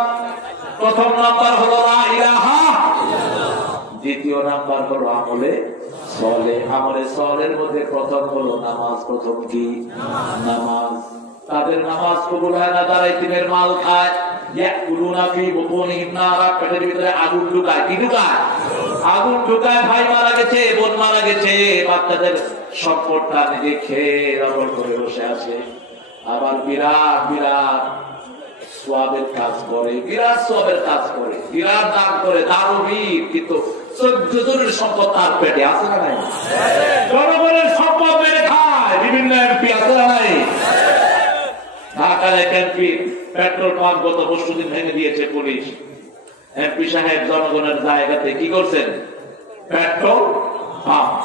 প্রথম নাম্বার হলো লা ইলাহা, দ্বিতীয় নাম্বার হলো আমলে সলে। আমলে সলের মধ্যে প্রথম হলো নামাজ। প্রথম কি? নামাজ। তাদের নামাজ কবুল হয় না যারা ইতিমের মাল খায়। ইয়াকুলুনা ফি বুতুনিহিম নারা, পেটের ভিতরে আগুন ঢুকায়। কি ঢুকায়? আগুন ঢুকায়। ভাই মারা গেছে, বোন মারা গেছে, বাচ্চাদের সম্পদটা নিজে খেয়ে রবর করে বসে আছে। আবার বিরাট বিরাট সওয়াবের কাজ করে, বিরাট সওয়াবের কাজ করে, বিরাট দান করে, তারও বীর, কিন্তু 14 জনের সম্পদ তার পেটে আছে না নাই? জনগণের সম্পদ মেরে খায়। বিভিন্ন এমপি আছে না নাই? ঢাকার এক এমপি পেট্রোল পাম্প গত 10 দিন ভেঙে দিয়েছে পুলিশ। এমপি সাহেব জনগণের জায়গাতে কি করছেন? Petrol pump.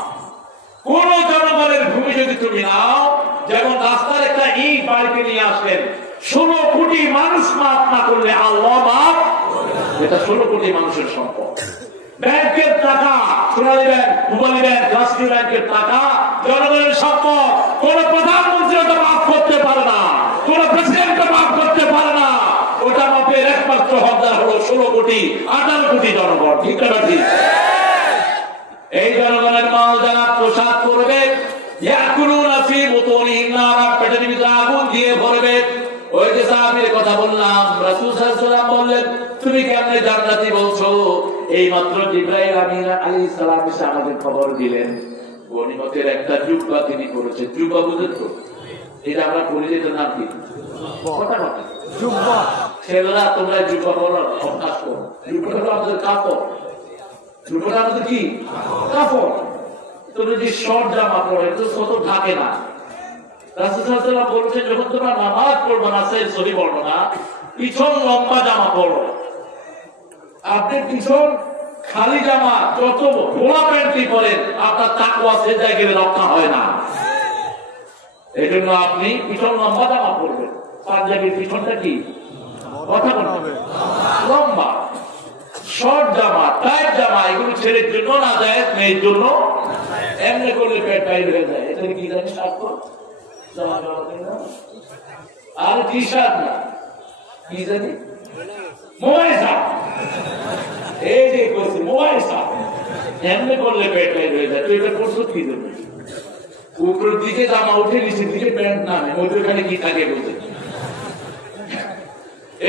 কোন জনগণের ভূমি যদি তুমি নাও, যেমন রাস্তার একটা ইট বাড়িতে নিয়ে আসলেন, 16 কোটি মানুষ মাফ না করলে আল্লাহ মাফ। এটা 16 কোটি মানুষের সম্পদ। ব্যাংকের টাকা, সোনালী ব্যাংক, রূপালী ব্যাংক, রাষ্ট্রীয় ব্যাংকের টাকা জনগণের সম্পদ। কোন প্রধানমন্ত্রী ওটা মাফ করতে পারে না, কোন প্রেসিডেন্ট মাফ করতে পারে না। ওটা মাফের একমাত্র হকদার হলো 16 কোটি 18 কোটি জনগণ। ঠিক না ঠিক? এই জনগণের মাল যারা প্রসাদ করবে, ইয়াকুলুনা ফি বুতুনিহিম নারা, পেটের ভিতরে আগুন দিয়ে ভরবে। ওই যে সাহাবীর কথা বললাম, রাসূল সাল্লাল্লাহু আলাইহি ওয়াসাল্লাম বললেন, তুমি কেমনে জান্নাতি বলছো? এই মাত্র জিবরাইল আমিন আলাইহিস সালাম এসে আমাদের খবর দিলেন, গনিমতের একটা জুব্বা তিনি করেছেন। জুব্বা বুঝেন তো? এটা আমরা পড়ি, এটার নাম কি? কথা জুব্বা। ছেলেরা তোমরা জুব্বা পরার অভ্যাস করো। জুব্বাটা হলো আমাদের কাপড়, জুব্বাটা আমাদের কি কাপড়। তোমরা যে শর্ট জামা পরে তো কত থাকে না। রাসূল সাল্লাল্লাহু আলাইহি ওয়াসাল্লাম বলছেন যখন তোমরা নামাজ পড়বে না, সেই সহি বর্ণনা, পিছন লম্বা জামা পরো। আপনি পিছন খালি জামা যত ঘোড়া প্যান্টই পরেন, আপনার তাকওয়া সে জায়গায় রক্ষা হয় না। এই জন্য আপনি পিছন লম্বা জামা পরবেন। পাঞ্জাবির পিছনটা কি কথা বলবে লম্বা। শর্ট জামা, টাইট জামা এগুলো ছেলের জন্য না যায়, মেয়ের জন্য। এমনি করলে পেট টাইট হয়ে যায়। এটা কি জানিস আর টি শার্ট না, কি জানি মোবাইল সাপ। এই যে করছে মোবাইল সাপ, এমনি করলে পেট টাইট হয়ে যায়। তো এটা করছো কি জন্য? উপরের দিকে জামা উঠে নিচের দিকে প্যান্ট নামে, মধ্যখানে কি থাকে বলতে।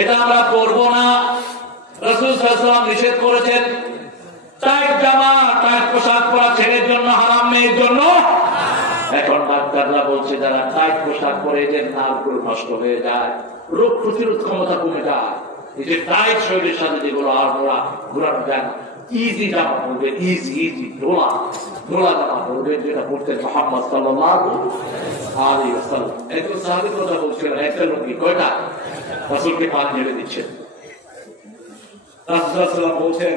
এটা আমরা করবো না। রাসূল সাল্লাল্লাহু আলাইহি ওয়াসাল্লাম নিষেধ করেছেন। টাইট জামা, টাইট পোশাক পরা ছেলের জন্য হারাম, মেয়ের জন্য। এখন ডাক্তাররা বলছে যারা টাইট পোশাক পরে এদের নার্ভগুলো নষ্ট হয়ে যায়, রোগ প্রতিরোধ ক্ষমতা কমে যায়। এই যে টাইট শরীরের সাথে যেগুলো আর ঘোরানো যায় না, ইজি জামা পরবে, ইজি ঢোলা জামা পরবে, যেটা পড়তেন মুহাম্মদ সাল্লাল্লাহু আলাইহি ওয়াসাল্লাম। একজন সাহাবী কথা বলছিলেন, একটা লোক কয়টা রাসূলকে পানি ঢেলে দিচ্ছেন। রাসূল সাল্লাল্লাহু আলাইহি ওয়াসাল্লাম বলছেন,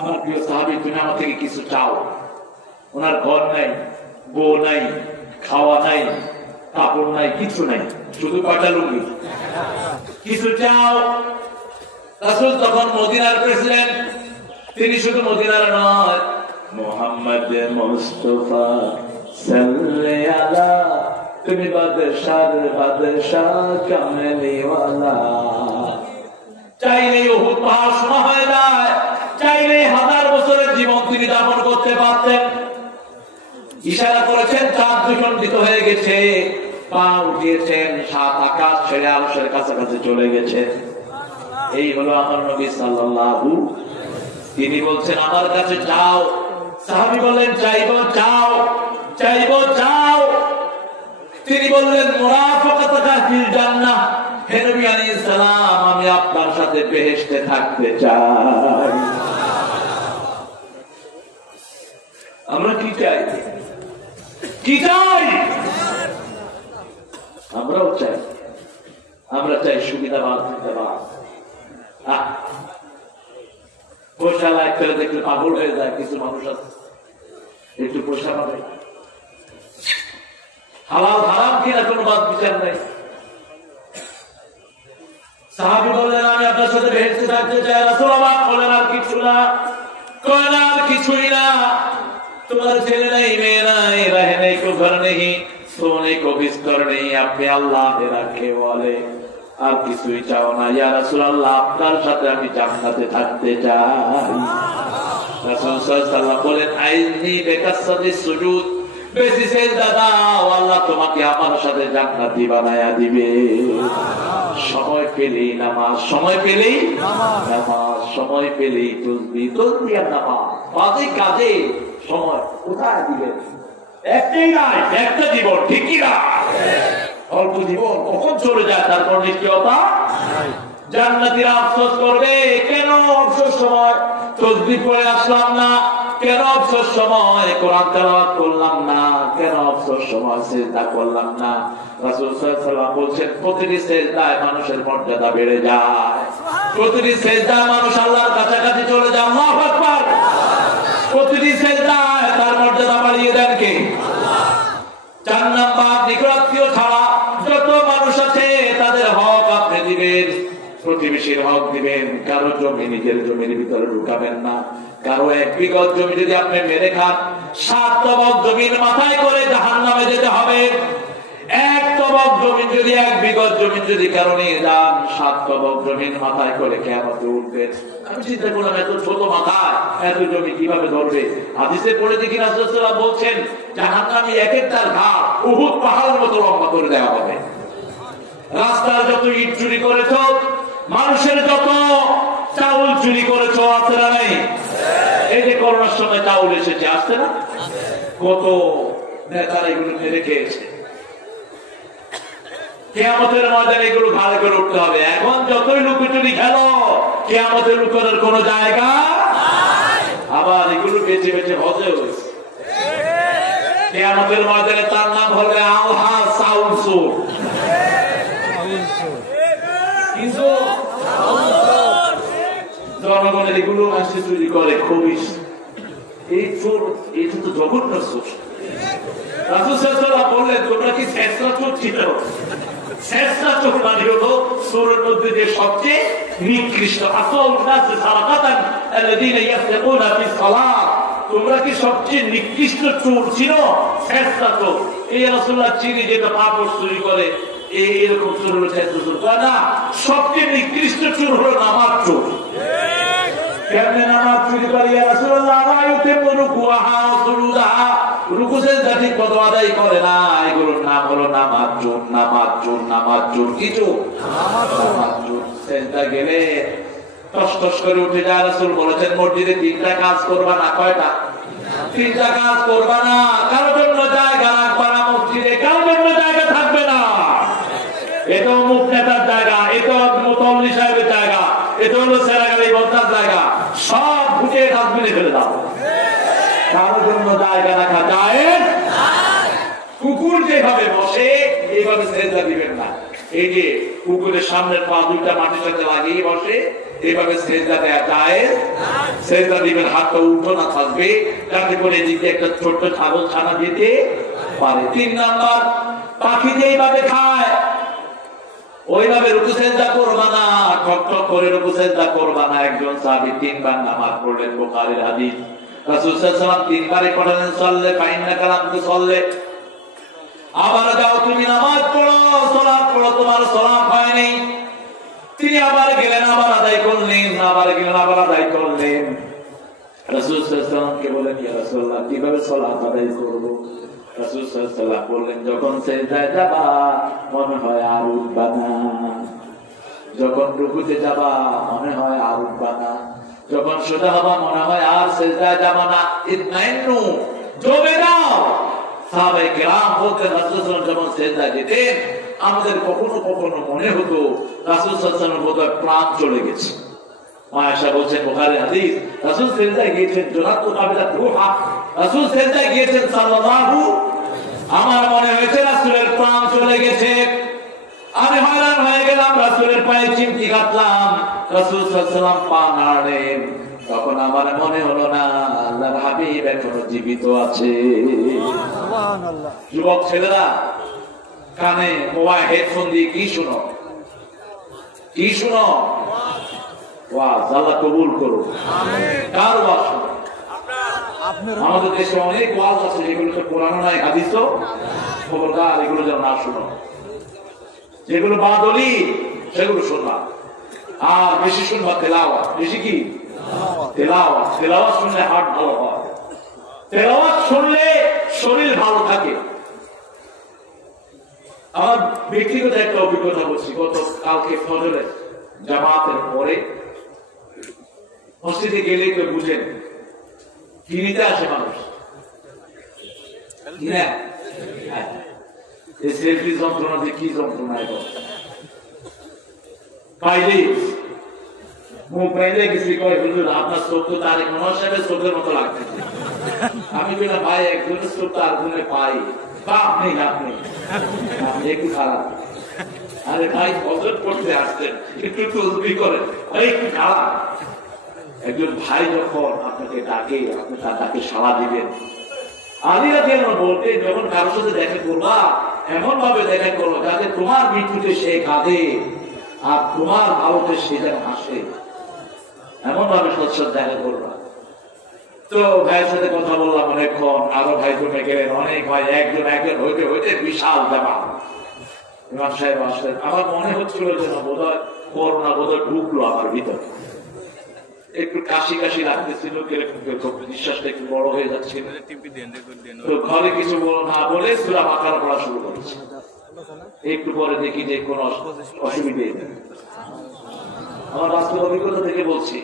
আমার প্রিয় সাহাবী তুমি আমার থেকে কিছু চাও। ওনার ঘর নাই, বউ নাই, খাওয়া নাই, কাপড় নাই, কিছু নাই, শুধু কয়টা লুঙ্গি। কিছু চাও। রাসূল তখন মদিনার প্রেসিডেন্ট, তিনি শুধু মদিনার নয়, মুহাম্মদ মুস্তাফা সাল্লাল্লাহু আলা, তুমি বাদশাহ কামলিওয়ালা। চাইলে উহুদ পাহাড় শোনা হয়ে যায়, চাইলে 1000 বছরের জীবন তিনি যাপন করতে পারতেন। ইশারা করেছেন, চাঁদ দ্বিখণ্ডিত হয়ে গেছে, পা উঠিয়েছেন, 7 আকাশ ছেড়ে আরশের কাছাকাছি চলে গেছে। এই হলো আমার নবী সাল্লাল্লাহু। তিনি বলছেন আমার কাছে চাও। সাহাবী বললেন চাইবো চাও, চাইবো চাও। তিনি বললেন মুরাফাকাতুকা ফিল জান্নাহ, হে নবী আলাইহিস সালাম আমি আপনার সাথে বেহেশতে থাকতে চাই। আমরা কি চাই? কি চাই? আমরাও চাই। আমরা চাই সুবিধাবাদ। পয়সা লাইক করে দেখলে পাগল হয়ে যায় কিছু মানুষ আছে, একটু পয়সা পাবে। হালাল হারাম কিনা কোনো বাদ বিচার নাই। সাহাবী বললেন আমি আপনার সাথে বেহেশতে থাকতে চাই। রাসূল অবাক হলেন, আর কিছু না, কয় না আর কিছুই না। তোমার ছেলে নেই, মেয়ে নাই, रहने को घर नहीं, सोने को बिस्तर नहीं, আপনি আল্লাহ রাখে বলে আর কিছুই চাও না। ইয়া রাসূলুল্লাহ আপনার সাথে আমি জান্নাতে থাকতে চাই। রাসূল সাল্লাল্লাহু আলাইহি ওয়াসাল্লাম বলেন আইনি বিকাসসাতিস সুজুদ, বেশি সিজদা দাও, আল্লাহ তোমাকে আমার সাথে জান্নাতি বানায়া দিবে। সময় পেলেই নামাজ, সময় পেলেই নামাজ, সময় পেলেই তাসবিহ আর নামাজ। কাজে সময় কোথায় দিবেন? একটাই নাই, একটা জীবন, ঠিকই না? অল্প জীবন কখন চলে যায়, তারপর নিশ্চয়তা। জান্নাতীরা আফসোস করবে, কেন অবসর সময় তাসবিহ পড়ে আসলাম না, কেন অবসর সময় কোরআন তেলাওয়াত করলাম না, কেন অবসর সময় সিজদা করলাম না। রাসূল সাল্লাল্লাহু আলাইহি ওয়াসাল্লাম বলেছেন প্রতিটি সিজদায় মানুষের মর্যাদা বেড়ে যায়, প্রতিটি সিজদায় মানুষ আল্লাহর কাছাকাছি চলে যায়। আল্লাহু আকবার। প্রতিটি সিজদায় তার মর্যাদা বাড়িয়ে দেন কে? আল্লাহ। 4 নাম্বার, নিকটাত্মীয় ছাড়া যত মানুষ আছে তাদের হক আপনি দিবেন, প্রতিবেশীর হক দিবেন। কারো জমি নিজের জমির ভিতরে ঢুকাবেন না। কারো 1 বিঘত জমি যদি আপনি মেরে খান, 7 তবক জমির মাথায় করে জাহান্নামে যেতে হবে। 1 তবক জমি যদি 1 বিঘত জমি যদি কারো নিয়ে যান, 7 তবক জমির মাথায় করে কিয়ামতে উঠবেন। আমি চিন্তা করলাম এত ছোট মাথায় এত জমি কিভাবে ধরবে? হাদিসে পড়ে দেখি রাসূল সাল্লাল্লাহু আলাইহি ওয়াসাল্লাম বলছেন জাহান্নামী এক একটার ঘাড় উহুদ পাহাড়ের মতো লম্বা করে দেওয়া হবে। রাস্তার যত ইট চুরি করেছ, মানুষের যত চাউল চুরি করেছ, আছে না নাই? এই যে করোনার সময় চাউল এসেছে, আসছে না? কত নেতারা এগুলো মেরে খেয়েছে। কিয়ামতের ময়দানে এগুলো ঘাড়ে করে উঠতে হবে। এখন যতই লুকোচুরি খেলো, কিয়ামতে লুকানোর কোন জায়গা। আবার এগুলো বেঁচে বেঁচে হজে হয়েছে। কিয়ামতের ময়দানে তার নাম হবে আলহা সাউল চোর। জনগণের এগুলো আসে চুরি করে খুবই। এই চোর, এটা তো জঘন্য চোর। রাসূল সাল্লাল্লাহু আলাইহি ওয়াসাল্লাম বললেন, তোমরা কি শেষরা চোর ছিল? শেষরা চোর মানে হলো চোরের মধ্যে যে সবচেয়ে নিকৃষ্ট। আসল নাস সারাকাতান আল্লাযীনা ইয়াসতাকুনা ফিস সালাত। তোমরা কি সবচেয়ে নিকৃষ্ট চোর ছিল? শেষরা চোর। এই রাসূলুল্লাহ চিনি যেটা পাপ চুরি করে, এরকম চোর হলো শেষরা চোর না। সবচেয়ে নিকৃষ্ট চোর হলো নামাজ চোর। কেমনে নামাজ চুরি করে? ইয়া রাসূলুল্লাহ, লা ইউতিমু রুকুআহা ওয়া সুজুদাহা। রুকু সিজদা ঠিক মতো আদায় করে না। এগুলোর নাম হলো নামাজ চোর। নামাজ চোর, নামাজ চোর। কি চোর? নামাজ চোর। সিজদা গেলে টস টস করে উঠে যায়। রাসূল বলেছেন, মসজিদে তিনটা কাজ করবা না। কয়টা? তিনটা কাজ করবা না। কারোর জন্য জায়গা রাখবা না মসজিদে, কারোর জন্য জায়গা থাকবে না। এটা অমুক নেতার জায়গা, এটা মুতল্লি সাহেবের জায়গা, এটা হলো সেরাগালি বন্ধার জায়গা। সব ঘুটে ডাস্টবিনে ফেলে দাও। কারোর জন্য জায়গা রাখা জায়েজ। কুকুর যেভাবে বসে এইভাবে সিজদা দিবেন না। এই যে কুকুরের সামনের পা দুইটা মাটির সাথে লাগিয়ে বসে, এইভাবে সিজদা দেয়া জায়েজ। সিজদা দিবেন, হাতটা উল্টো না থাকবে, যাতে করে এদিকে একটা ছোট্ট ছাগল ছানা দিতে পারে। 3 নাম্বার, পাখি যেভাবে খায় ওইভাবে রুকু সিজদা করবা না। ঠক ঠক করে রুকু সিজদা করবা না। একজন সাহাবী 3 বার নামাজ পড়লেন, বুখারীর হাদিস। রাসূল সাল্লাল্লাহু আলাইহি ওয়াসাল্লাম 3 বারে পড়লেন, সাল্লে ফাইন্নাকা লাম তুসাল্লি। আবার যাও তুমি নামাজ পড়ো, সালাত পড়ো, তোমার সালাত হয়নি। তিনি আবার গেলেন, আবার আদায় করলেন, আবার গেলেন, আবার আদায় করলেন। রাসূল সাল্লাল্লাহু আলাইহি ওয়াসাল্লামকে বলেন, ইয়া রাসূলুল্লাহ, কিভাবে সালাত আদায় করব? রাসূল সাল্লাল্লাহু আলাইহি ওয়াসাল্লাম বললেন, যখন সিজদায় যাবা মনে হয় আর উঠবা না। যখন রুকুতে যাবা মনে হয় আর উঠবা না। যখন সোজা হবা মনে হয় আর সিজদায় যাবা না। ইতমাইন্নু, জমে নাও। সাহাবায়ে কেরাম বলতেন, রাসূল সাল্লাল্লাহু আলাইহি ওয়াসাল্লাম যখন সিজদায় যেতেন, আমাদের কখনো কখনো মনে হতো রাসূল সাল্লাল্লাহু আলাইহি ওয়াসাল্লামের বোধহয় প্রাণ চলে গেছে। আয়েশা বলছেন, বুখারীর হাদিস, রাসূল সিজদায় গিয়েছেন, জোনাত কাবিলাত রূহা। রাসূল সিজদায় গিয়েছেন সাল্লাল্লাহু, আমার মনে হয়েছে রাসূলের প্রাণ চলে গেছে। আমি হয়রান হয়ে গেলাম, রাসূলের পায়ে চিমটি কাটলাম, রাসূল সাল্লাল্লাহু আলাইহি ওয়াসাল্লাম পা নাড়লেন। তখন আমার মনে হলো না, আল্লাহর হাবিব এখনো জীবিত আছে। সুবহানাল্লাহ। যুবক ছেলেরা কানে মোবাইল হেডফোন দিয়ে কি শুনো? কি শুনো? ওয়াজ। আল্লাহ কবুল করুন। আমিন। কার ওয়াজ শুনো? আমাদের দেশে অনেক ওয়াজ আছে যেগুলো তো কোরআন নাই, হাদিসও। খবরদার এগুলো যেন না শুনো। যেগুলো বাদলি সেগুলো শুনবা। আর বেশি শুনবা তেলাওয়াত। বেশি কি? তেলাওয়াত। তেলাওয়াত শুনলে হার্ট ভালো হয়। তেলাওয়াত শুনলে শরীর ভালো থাকে। আমার ব্যক্তিগত একটা অভিজ্ঞতা বলছি। গত কালকে ফজরে জামাতের পরে মসজিদে গেলে তো বুঝেন কি নিতে আসে মানুষ। সেলফি যন্ত্রণা যে কি যন্ত্রণা, পাইলেই মুখ পাইলে কিছু কয়, হুজুর আপনার চোখ তো তারেক মনোহর সাহেবের চোখের মতো লাগতেছে। আমি বললাম, ভাই একজনের চোখ তো আরেকজনের পাই। আপনি আপনি একটু খারাপ। আরে ভাই ফজর পড়তে আসছেন, একটু তসবিহ করেন, একটু খারাপ। একজন ভাই যখন আপনাকে ডাকে, আপনি তার ডাকে সাড়া দিবেন। আলীরা কেন বলতে, যখন কারোর সাথে দেখা করবা এমন ভাবে দেখা করবো যাতে তোমার মৃত্যুতে সে কাঁদে আর তোমার ভালোতে সে যেন হাসে। এমন ভাবে সচ্ছল দেখা করবা। তো ভাইয়ের সাথে কথা বললাম অনেকক্ষণ। আরো ভাই জমে গেলেন, অনেক ভাই একজন একজন হইতে হইতে বিশাল ব্যাপার। ইমাম সাহেব আসলেন। আমার মনে হচ্ছিল যেন বোধহয় করোনা বোধহয় ঢুকলো আমার ভিতরে। একটু কাশি কাশি লাগতেছিল, নিঃশ্বাসটা একটু বড় হয়ে যাচ্ছে। তো ঘরে কিছু না বলে সূরা বাকারা পড়া শুরু করেছে। একটু পরে দেখি যে কোন অসুবিধে নেই। আমার বাস্তব অভিজ্ঞতা থেকে বলছি,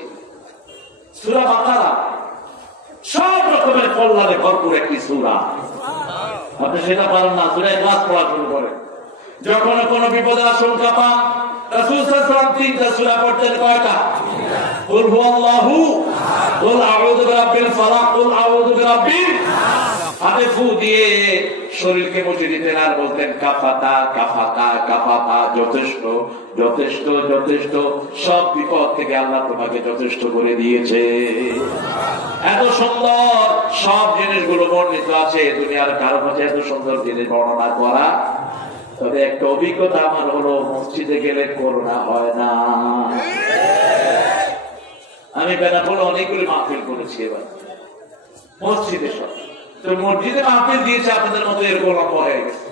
সূরা বাকারা সব রকমের কল্যাণে ভরপুর একটি সূরা। আপনি সেটা পারেন না, সূরা ইখলাস পড়া শুরু করেন। যখন কোনো বিপদ আশঙ্কা পান রাসূল সাল্লাল্লাহু আলাইহি ওয়াসাল্লাম তিনটা সূরা পড়তেন। কয়টা? কুল হুয়াল্লাহু, কুল আউযু বিরাব্বিল ফালাক, কুল আউযু বিরাব্বিন। হাতে ফু দিয়ে শরীরকে মুছে দিতেন আর বলতেন কাফাতা কাফাতা কাফাতা, যথেষ্ট যথেষ্ট যথেষ্ট, সব বিপদ থেকে আল্লাহ তোমাকে যথেষ্ট করে দিয়েছে। এত সুন্দর সব জিনিসগুলো বর্ণিত আছে, দুনিয়ার কারো কাছে এত সুন্দর জিনিস বর্ণনা করা। তবে একটা অভিজ্ঞতা আমার হলো, মসজিদে গেলে করোনা হয় না। আমি বেনাপোলে অনেকগুলি মাহফিল করেছি এবার মসজিদে, সব তো মসজিদে মাহফিল দিয়েছে আপনাদের মতো এরকম লম্বা হয়ে গেছে।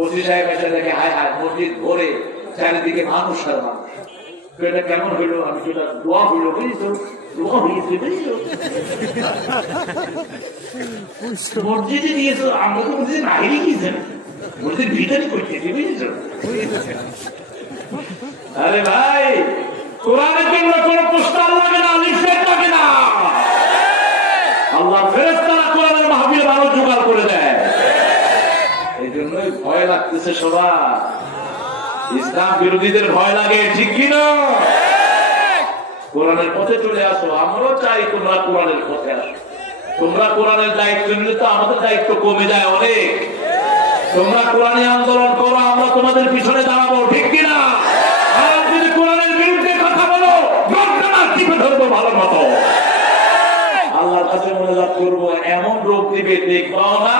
ওসি সাহেব এসে দেখে হায় হায় মসজিদ ভরে, চারিদিকে মানুষ আর মানুষ। এটা কেমন হইলো? আমি যেটা দোয়া হইলো, বুঝেছো, দোয়া হয়েছে বুঝেছো, মসজিদে দিয়েছো, আমরা তো মসজিদে বাইরে গিয়েছেন, মসজিদ ভিতরে করতেছি বুঝেছো। আরে ভাই, কোরআনের জন্য কোনো পোস্টার লাগে না, লিফলেট লাগে না। আল্লাহ ফেরেশতারা কোরআনের মাহফিলে মানুষ জোগাড় করে দেয়। এই জন্যই ভয় লাগতেছে সবার। ইসলাম বিরোধীদের ভয় লাগে, ঠিক কিনা? কোরআনের পথে চলে আসো। আমরাও চাই তোমরা কোরআনের পথে আসো। তোমরা কোরআনের দায়িত্ব নিলে তো আমাদের দায়িত্ব কমে যায় অনেক। তোমরা কোরআনে আন্দোলন করো, আমরা তোমাদের পিছনে দাঁড়াবো, ঠিক কিনা? আর যদি কোরআনের বিরুদ্ধে কথা বলো, ঘটনা টিপে ধরবো ভালো মতো। আল্লাহর কাছে মোনাজাত করবো, এমন রোগ দিবে দেখবাও না,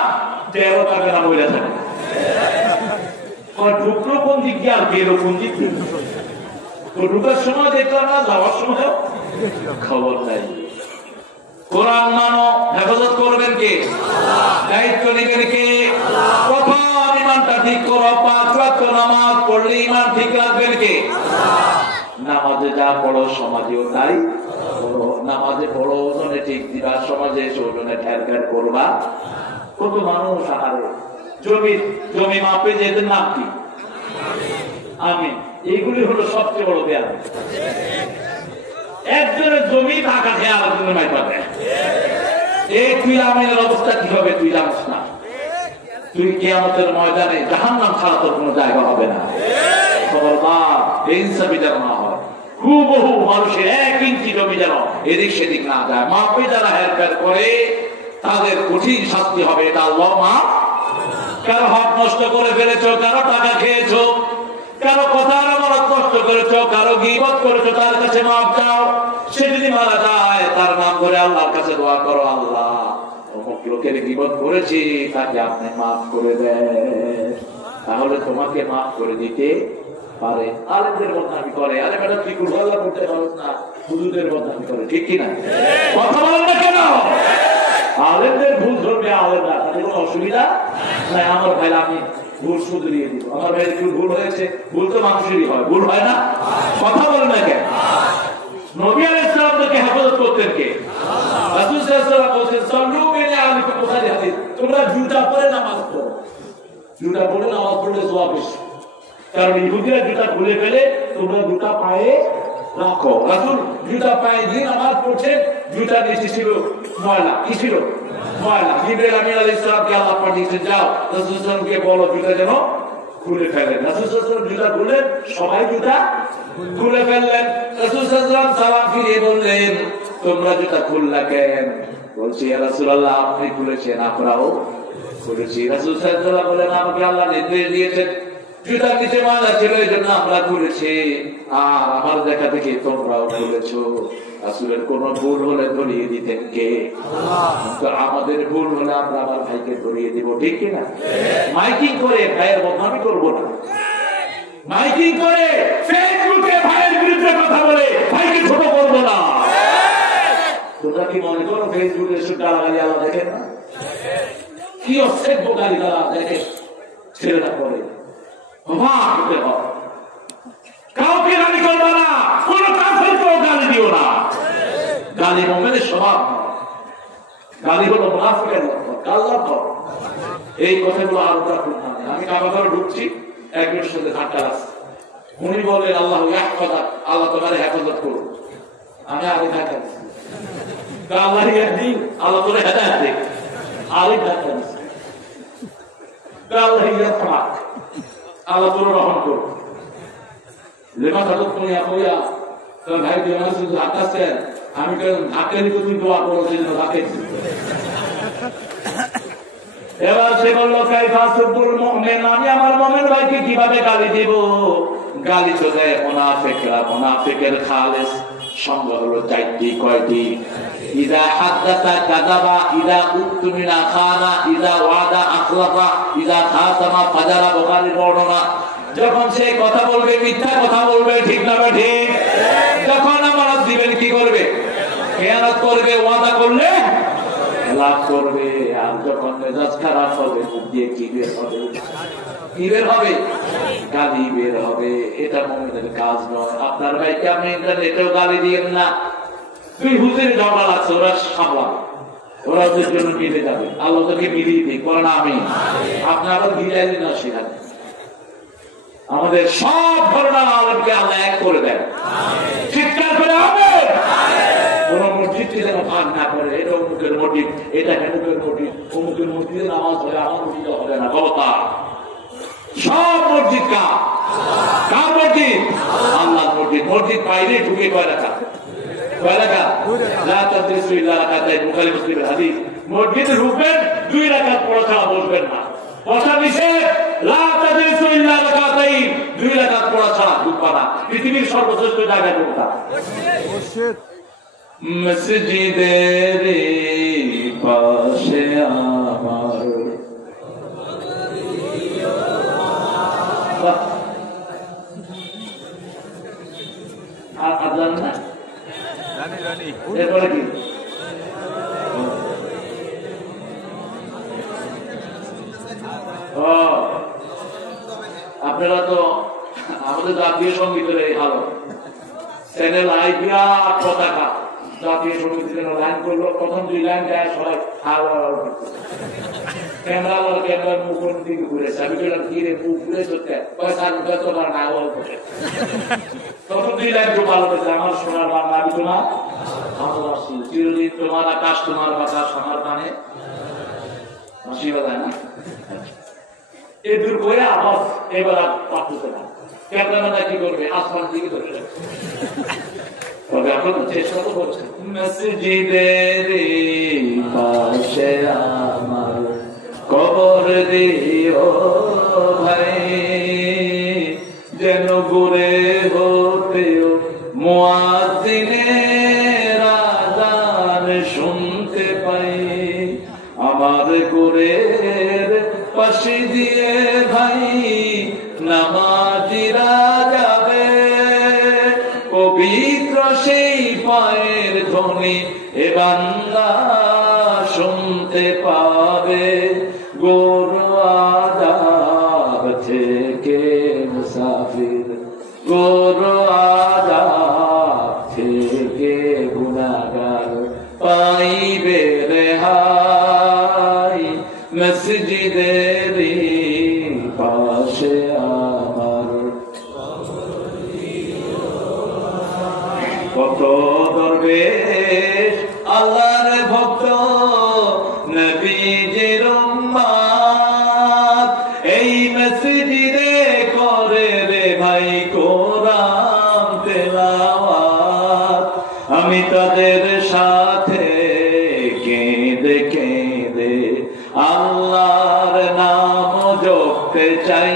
13 টাকা না বলে থাকে। ঢুকলো কোন দিক দিয়ে আর বেরো কোন দিক দিয়ে? ঢুকার সময় দেখলাম না, যাওয়ার সময় খবর নাই। কোরআন মানো, হেফাজত করবেন কে? দায়িত্ব নেবেন কে? প্রথম ইমানটা ঠিক করো। 5 ওয়াক্ত নামাজ পড়লে ইমান ঠিক রাখবেন কে? নামাজে যা পড়ো সমাজেও তাই পড়ো। নামাজে পড়ো ওজনে ঠিক দিবা, সমাজে এসে ওজনে ঠের ঠের করবা। কত মানুষ আহারে জমি মাপে যেতে নাম কি? আমিন। এইগুলি হলো সবচেয়ে বড় ব্যায়াম। একজনের জমি টাকা খেয়ে আরেকজনের মাইপা দেয়। এই তুই আমিনের অবস্থা কি হবে তুই জানিস না। তুই কিয়ামতের ময়দানে জাহান্নাম ছাড়া তোর কোনো জায়গা হবে না। খবরদার, ইনসাফি যেন না হয়। হুবহু মানুষের 1 ইঞ্চি জমি যেন এদিক সেদিক না যায়। মাপে যারা হেরফের করে তাদের কঠিন শাস্তি হবে, এটা আল্লাহ মাফ। কারো হক নষ্ট করে ফেলেছো, কারো টাকা খেয়েছো, কারো কথার আমানত নষ্ট করেছো, কারো গীবত করেছো, তার কাছে মাপ চাও। সে যদি মারা যায় তার নাম ধরে আল্লাহর কাছে দোয়া করো, আল্লাহ অমুক লোকের গীবত করেছি, তাকে আপনি মাফ করে দেন। তাহলে তোমাকে মাফ করে দিতে পারে। আলেমদের বদনামি করে, আরে বেটা তুই কুরআন পড়তে পারছ না, হুজুরদের বদনামি করে, ঠিক কিনা? কথা বলেন না কেন? আলেমদের ভুল ধরবে আলেমরা, তাদের কোনো অসুবিধা নাই। আমার ভাই আমি ভুল শুধরিয়ে দিব, আমার ভাইয়ের একটু ভুল হয়েছে, ভুল তো মানুষেরই হয়, ভুল হয় না? কথা বলেন না কেন? নবী আলাইহিস সালামকে হেফাজত করতেন কে? রাসূল সাল্লাল্লাহু আলাইহি ওয়াসাল্লাম বলেছেন সাল্লু বিনা আলাইকুম বুখারী হাদিস, তোমরা জুতা পরে নামাজ পড়ো। জুতা পরে নামাজ পড়লে সওয়াব বেশি, কারণ ইহুদিরা জুতা খুলে ফেলে, তোমরা জুতা পায়ে রাখো। রাসূল জুতা পায়ে দিয়ে নামাজ পড়ছে, জুতা নিচে ছিল ময়লা। কি ছিল? ময়লা। জিবরাইল আমিন আলাইহিস সালামকে আল্লাহ পাঠিয়েছেন, যাও রাসূল সাল্লাল্লাহু আলাইহি ওয়াসাল্লামকে বলো জুতা যেন খুলে ফেলেন। রাসূল সাল্লাল্লাহু আলাইহি ওয়াসাল্লাম জুতা খুললেন, সবাই জুতা খুলে ফেললেন। রাসূল সাল্লাল্লাহু আলাইহি ওয়াসাল্লাম সালাম ফিরিয়ে বললেন, তোমরা জুতা খুললা কেন? বলছি ইয়া রাসূলুল্লাহ আপনি খুলেছেন, আমরাও খুলেছি। রাসূল সাল্লাল্লাহু আলাইহি ওয়াসাল্লাম বললেন, আমাকে আল্লাহ নির্দেশ দিয়েছেন, জুতার নিচে ময়লা ছিল এই জন্য আমরা খুলেছি, আর আমার দেখা থেকে তোমরাও খুলেছো। রাসূলের কোন ভুল হলে ধরিয়ে দিতেন কে? আমাদের ভুল হলে আমরা আমার ভাইকে ধরিয়ে দিব, ঠিক কিনা? মাইকিং করে ভাইয়ের বদনামি করবো না, মাইকিং করে ফেসবুকে ভাইয়ের বিরুদ্ধে কথা বলে ভাইকে ছোট করবো না। তোমরা কি মনে করো ফেসবুকে এসব গালাগালি আল্লাহ দেখেন না? কি অসভ্য গালিগালাজ দেখে ছেলেরা করে। কাউকে গালি করবে না, কোন কাফেরকেও গালি দিও না। গালি মুমিনের স্বভাব, গালি হলো মুনাফিকের লক্ষণ। এই কথাগুলো আলোচনা করতে হবে। আমি কাবাঘরে ঢুকছি, একজনের সাথে ঠাট্টা লাগছে, উনি বলেন আল্লাহ ইয়াহফাযাক, আল্লাহ তোমার হেফাজত করুন। আমি আরেক ধাক্কা দিচ্ছি, আল্লাহ ইয়াহদিক, আল্লাহ তোরে হেদায়েত দিক। আরেক ধাক্কা দিচ্ছি, আল্লাহ ইয়ারহামাক, আল্লাহ তোর রহম করো। লেমা থাকো তুমি কইয়া তোর ভাই তুই আমার শুধু ধাক্কাচ্ছেন, আমি ধাক্কা দিতে তুমি দোয়া করো সেই জন্য ধাক্কা দিচ্ছি। এবার সে বললো কাইফা সুব্বুল মুমিন, আমি আমার মুমিন ভাইকে কিভাবে গালি দিব? গালি তো দেয় মুনাফিকরা। মুনাফিকের খালেস সঙ্গ হলো চারটি। কয়টি? ইদা হাদাসা কাযাবা, ইদা উতুমিনা খানা, ইদা ওয়াদা আখলাফা, ইদা খাসামা ফাজারা। বুখারীর বর্ণনা। যখন সে কথা বলবে মিথ্যা কথা বলবে, ঠিক না ঠিক? যখন আমানত দিবেন কি করবে? খেয়ানত করবে। ওয়াদা করলে লাভ করবে। আর যখন মেজাজ খারাপ হবে মুখ দিয়ে কি বের হবে? কি বের হবে? গালি বের হবে। এটা মুমিনের কাজ নয়। আপনার ভাইকে আপনি ইন্টারনেটেও গালি দিয়েন না। তুই হুজুরে ঝগড়া লাগছে, ওরা সামলাবে, ওরা ওদের জন্য মিলে যাবে। আল্লাহ তোকে মিলিয়ে দিই, করে না আমি আপনারা মিলাই দিন। সেখানে আমাদের সব ধরনের আলমকে আল্লাহ এক করে দেয়। চিৎকার করে হবে কোন মসজিদকে যেন ভাগ না করে। এটা অমুকের মসজিদ, এটা হেমুকের মসজিদ, অমুকের মসজিদে নামাজ হয়, আমার মসজিদে হবে না। ক্ষমতা সব মসজিদ কার? মসজিদ? আল্লাহর মসজিদ। মসজিদ বাইরে ঢুকে কয় রাখা? মসজিদে ঢুকবেন 2 রাকাত পড়া ছাড়া বসবেন না। বসা নিষেধ। 2 রাকাত পড়া ছাড়া ঢুকবা না। পৃথিবীর সর্বশ্রেষ্ঠ জায়গা কোনটা? মসজিদের পাশে আমার আজান না। এরপরে কি? আপনারা তো আমাদের জাতীয় সঙ্গীতের এই ভালো চ্যানেল আই বিরাট পতাকা। জাতীয় সঙ্গীতের লাইন করলো, প্রথম 2 লাইন যায় সবাই ক্যামেরার মুখের দিকে ঘুরেছে। আমি বললাম কি রে মুখ ঘুরে চলতে প্রথম 2 লাইন খুব ভালো হয়েছে। আমার সোনার বাংলা আমি তোমার ভালোবাসি, চিরদিন তোমার আকাশ তোমার বাতাস আমার কানে হাসি বাজায় না। এই দূর করে আবার এবার আর পাঠতে না। ক্যামেরাটা কি করবে? আসমান দিকে ধরে রাখবে। তবে আপনারা চেষ্টা তো করছেন। মসজিদের পাশে আমার কবর দিও ভাই, যেন ঘুরে হতেও মুয়াজ্জিনের আযান শুনতে পাই। আমার ঘুরের পাশে দিয়ে ভাই নামাজিরা যাবে, পবিত্র সেই পায়ের ধ্বনি এ বান্দা শুনতে পাবে। গরু আযাব থেকে মুসাফির, গরু আযাব থেকে গুনাহগার পাইবে রেহাই। মসজিদের পাশে আমার কত দরবেশ আল্লাহর ভক্ত নবীজির উম্মত এই মসজিদে করে রে ভাই কোরআন তেলাওয়াত। আমি তাদের সাথে কেঁদে কেঁদে আল্লাহর নাম জপতে চাই,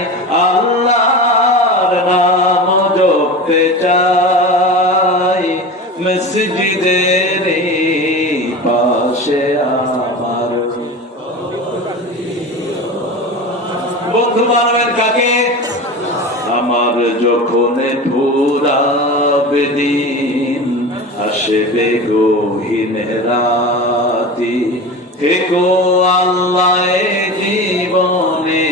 আল্লাহর নাম জপতে চাই। মসজিদের পাশে আমার বন্ধু বানাবেন কাকে? আমার যখন ফুরাবে দিন, আসবে গহীন রাতি, থেকো আল্লাহ জীবনে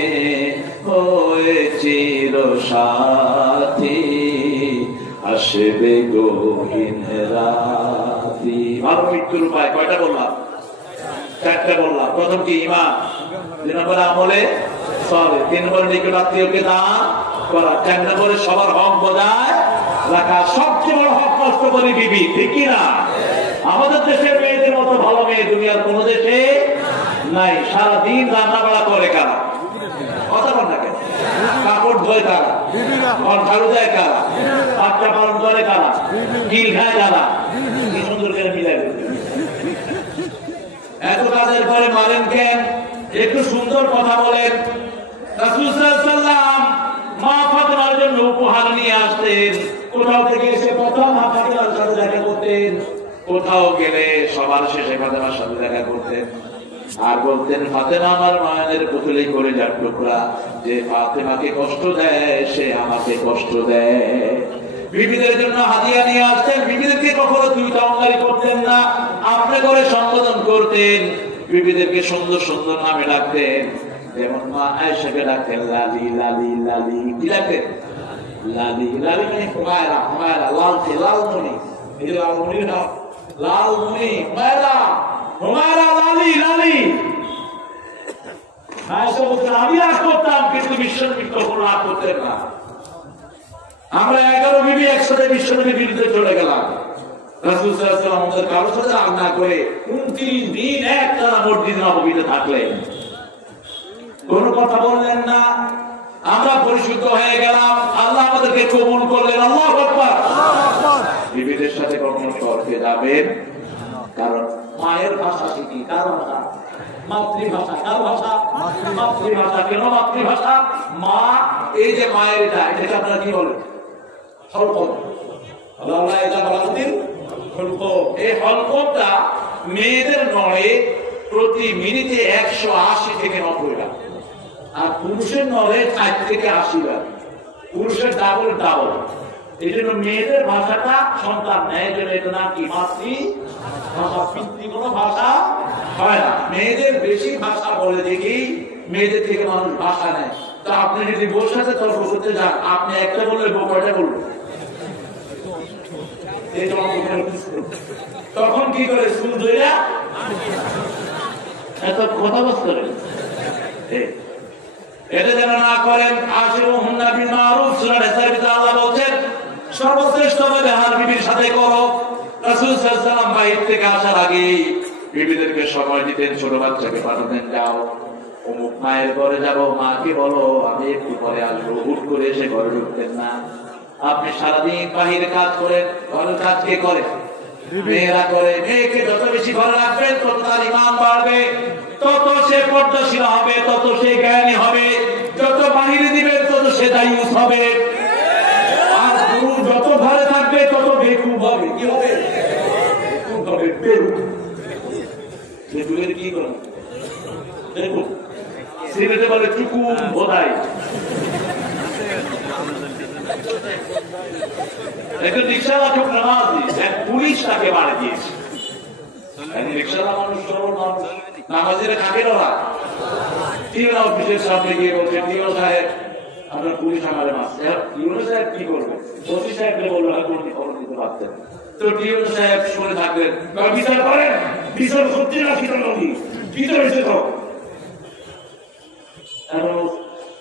হয়ে চির সাথী। আসবে গহীন রাতি। ভালো মৃত্যুর উপায় কয়টা বললাম? 4টা বললাম। প্রথম কি? ঈমান। 2 নম্বরে আমলে সলে, 3 নম্বরে নিকট আত্মীয়কে দান করা, 4 নম্বরে সবার হক বজায় রাখা। সবচেয়ে বড় হক নষ্ট করে বিবি, ঠিক কিনা? আমাদের দেশের মেয়েদের মতো ভালো মেয়ে দুনিয়ার কোন দেশে নাই। সারাদিন রান্না বাড়া করে কারা? কথা বল না কেন? কাপড় করে কারা, ঘর ঝাড়ু দেয় কারা, বাচ্চা পালন করে কারা, কিল খায় কারা, কি সুন্দর করে মিলাই এত কাজের পরে মারেন কেন? একটু সুন্দর কথা বলেন। রাসূল সাল্লাল্লাহু আলাইহি ওয়াসাল্লাম মা ফাতেমার জন্য উপহার নিয়ে আসতেন, কোথাও থেকে এসে প্রথম মা ফাতেমার সাথে দেখা করতেন, কোথাও গেলে সবার শেষে ফাতেমার সাথে দেখা করতেন আর বলতেন, ফাতেমা আমার মায়ের পুতুলি করে যার টুকরা, যে ফাতেমাকে কষ্ট দেয় সে আমাকে কষ্ট দেয়। বিবিদের জন্য হাদিয়া নিয়ে আসতেন, বিবিদেরকে কখনো তুই তাওয়াঙ্গারি করতেন না, আপনি করে সম্বোধন করতেন, বিবিদেরকে সুন্দর সুন্দর নামে ডাকতেন। যেমন মা আয়েশাকে ডাকতেন লালি লালি লালি, কি ডাকতেন? লালি লালি মানে হুমায়রা, হুমায়রা লালকে লালমণি, এই যে লালমণি না, লালমণি হুমায়রা, হুমায়রা লালি লালি। আয়েশা বলতেন আমি রাগ করতাম, কিন্তু বিশ্বনবী কখনো রাগ করতেন না। আমরা 11 বিবি একসাথে বিশ্বনবীর বিরুদ্ধে চলে গেলাম, রাসূল সাল্লাল্লাহু আলাইহি ওয়াসাল্লাম আমাদের কারো সাথে রাগ না করে 29 দিন একটানা মসজিদ নববীতে থাকলেন, কোন কথা বললেন না। আমরা পরিশুদ্ধ হয়ে গেলাম, আল্লাহ আমাদেরকে কবুল করলেন। আল্লাহু আকবার। বিবিদের সাথে কখনো তর্কে যাবেন, কারণ মায়ের ভাষা শিখি। কার ভাষা? মাতৃভাষা। কার ভাষা? মাতৃভাষা। কেন মাতৃভাষা? মা, এই যে মায়ের এটাকে আপনারা কি বলেন? হলকম। আল্লাহ এটা বলাদিন হলকম। এই হলকমটা মেয়েদের নড়ে প্রতি মিনিটে 180 থেকে 90 বার, আর পুরুষের নড়ে 60 থেকে 80 বার। পুরুষের ডাবল ডাবল। এই জন্য মেয়েদের ভাষাটা সন্তান নেয়, জন্য এটা নাম কি? মাতৃভাষা। পিতৃ কোনো ভাষা হয় না। মেয়েদের বেশি ভাষা বলে দেখি মেয়েদের থেকে মানুষ ভাষা নেয়। তো আপনি যদি বউর সাথে তর্ক করতে যান, আপনি একটা বললে বউ কয়টা বলবে? তখন কি করে? চুল ধইরা এত কথা বস করেন, এটা যেন না করেন। আশিরুহুন্না বিল মারুফ, সূরা নিসার ভিতরে আল্লাহ বলেন সর্বশ্রেষ্ঠ ব্যবহার বিবির সাথে করো। রাসূল সাল্লাল্লাহু আলাইহি ওয়াসাল্লাম বাইরে থেকে আসার আগে বিবিদেরকে সময় দিতেন, ছোট বাচ্চাকে পাঠাতেন, যাও অমুক মায়ের ঘরে যাবো, মাকে বলো আমি একটু পরে আসবো। হুট করে এসে ঘরে ঢুকতেন না। আপনি সারাদিন বাহিরে কাজ করেন, ঘরের কাজ কে করে? মেয়েরা করে। মেয়েকে যত বেশি ঘরে রাখবেন তত তার ঈমান বাড়বে, তত সে পর্দাশীল হবে, তত সে জ্ঞানী হবে। যত বাহিরে দিবেন তত সে দায়ুস হবে। আর পুরুষ যত ঘরে থাকবে তত বেকুব হবে। কি হবে? বেকুব হবে। বেকুবের কি করেন? বেকুব সিলেটে বলে চুকুম বোধাই। একজন রিক্সাওয়ালা খুব নামাজি, এক পুলিশ তাকে বাড়ি দিয়েছে। রিক্সাওয়ালা মানুষ সরল মানুষ, নামাজিরা কাকে ডরা? টিউনা অফিসের সামনে গিয়ে বলছে, টিউনা সাহেব আপনার পুলিশ আমারে মারছে। টিউনা সাহেব কি করবে? ওসি সাহেবকে বললো খবর দিতে পারতেন। তো টিউনা সাহেব শুনে থাকলেন, বিচার করেন, বিচার সত্যি না বিচার নদী, বিচার হয়েছে তো।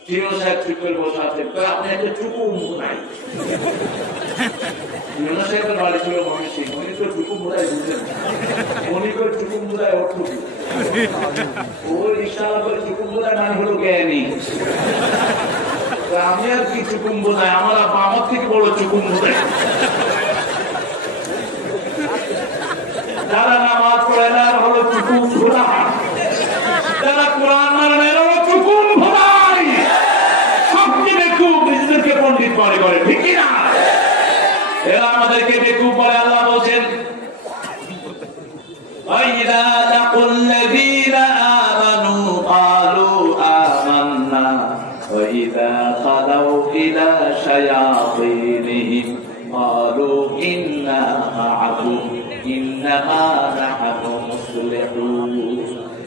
টিউনা সাহেব ঠিক করে বসে আছেন, আপনি একটা চুকুম নাই। টিউনা সাহেবের বাড়ি ছিল ময়মনসিংহ, উনি তো চুকুম বোধহয় বুঝলেন, উনি করে চুকুম বোধহয় অর্থ কি? ওই রিক্সাওয়ালা করে চুকুম বোধহয় মানে হলো জ্ঞানী। আমি আর কি চুকুম বোধহয়, আমার আমার থেকে বড় চুকুম বোধহয়। যারা নামাজ পড়ে না হলো চুকুম ভোলা, যারা কোরআন মানে না হলো চুকুম ভোলাই। সবচেয়ে বেকুব নিজেদেরকে পণ্ডিত মনে করে, ঠিক কিনা? এরা আমাদেরকে বেকুব বলে। আল্লাহ বলছেন وَإِذَا لَقُوا الَّذِينَ آمَنُوا قَالُوا آمَنَّا وَإِذَا خَلَوْا إِلَى شَيَاطِينِهِمْ قَالُوا إِنَّا مَعَكُمْ إِنَّمَا نَحْنُ مُصْلِحُونَ।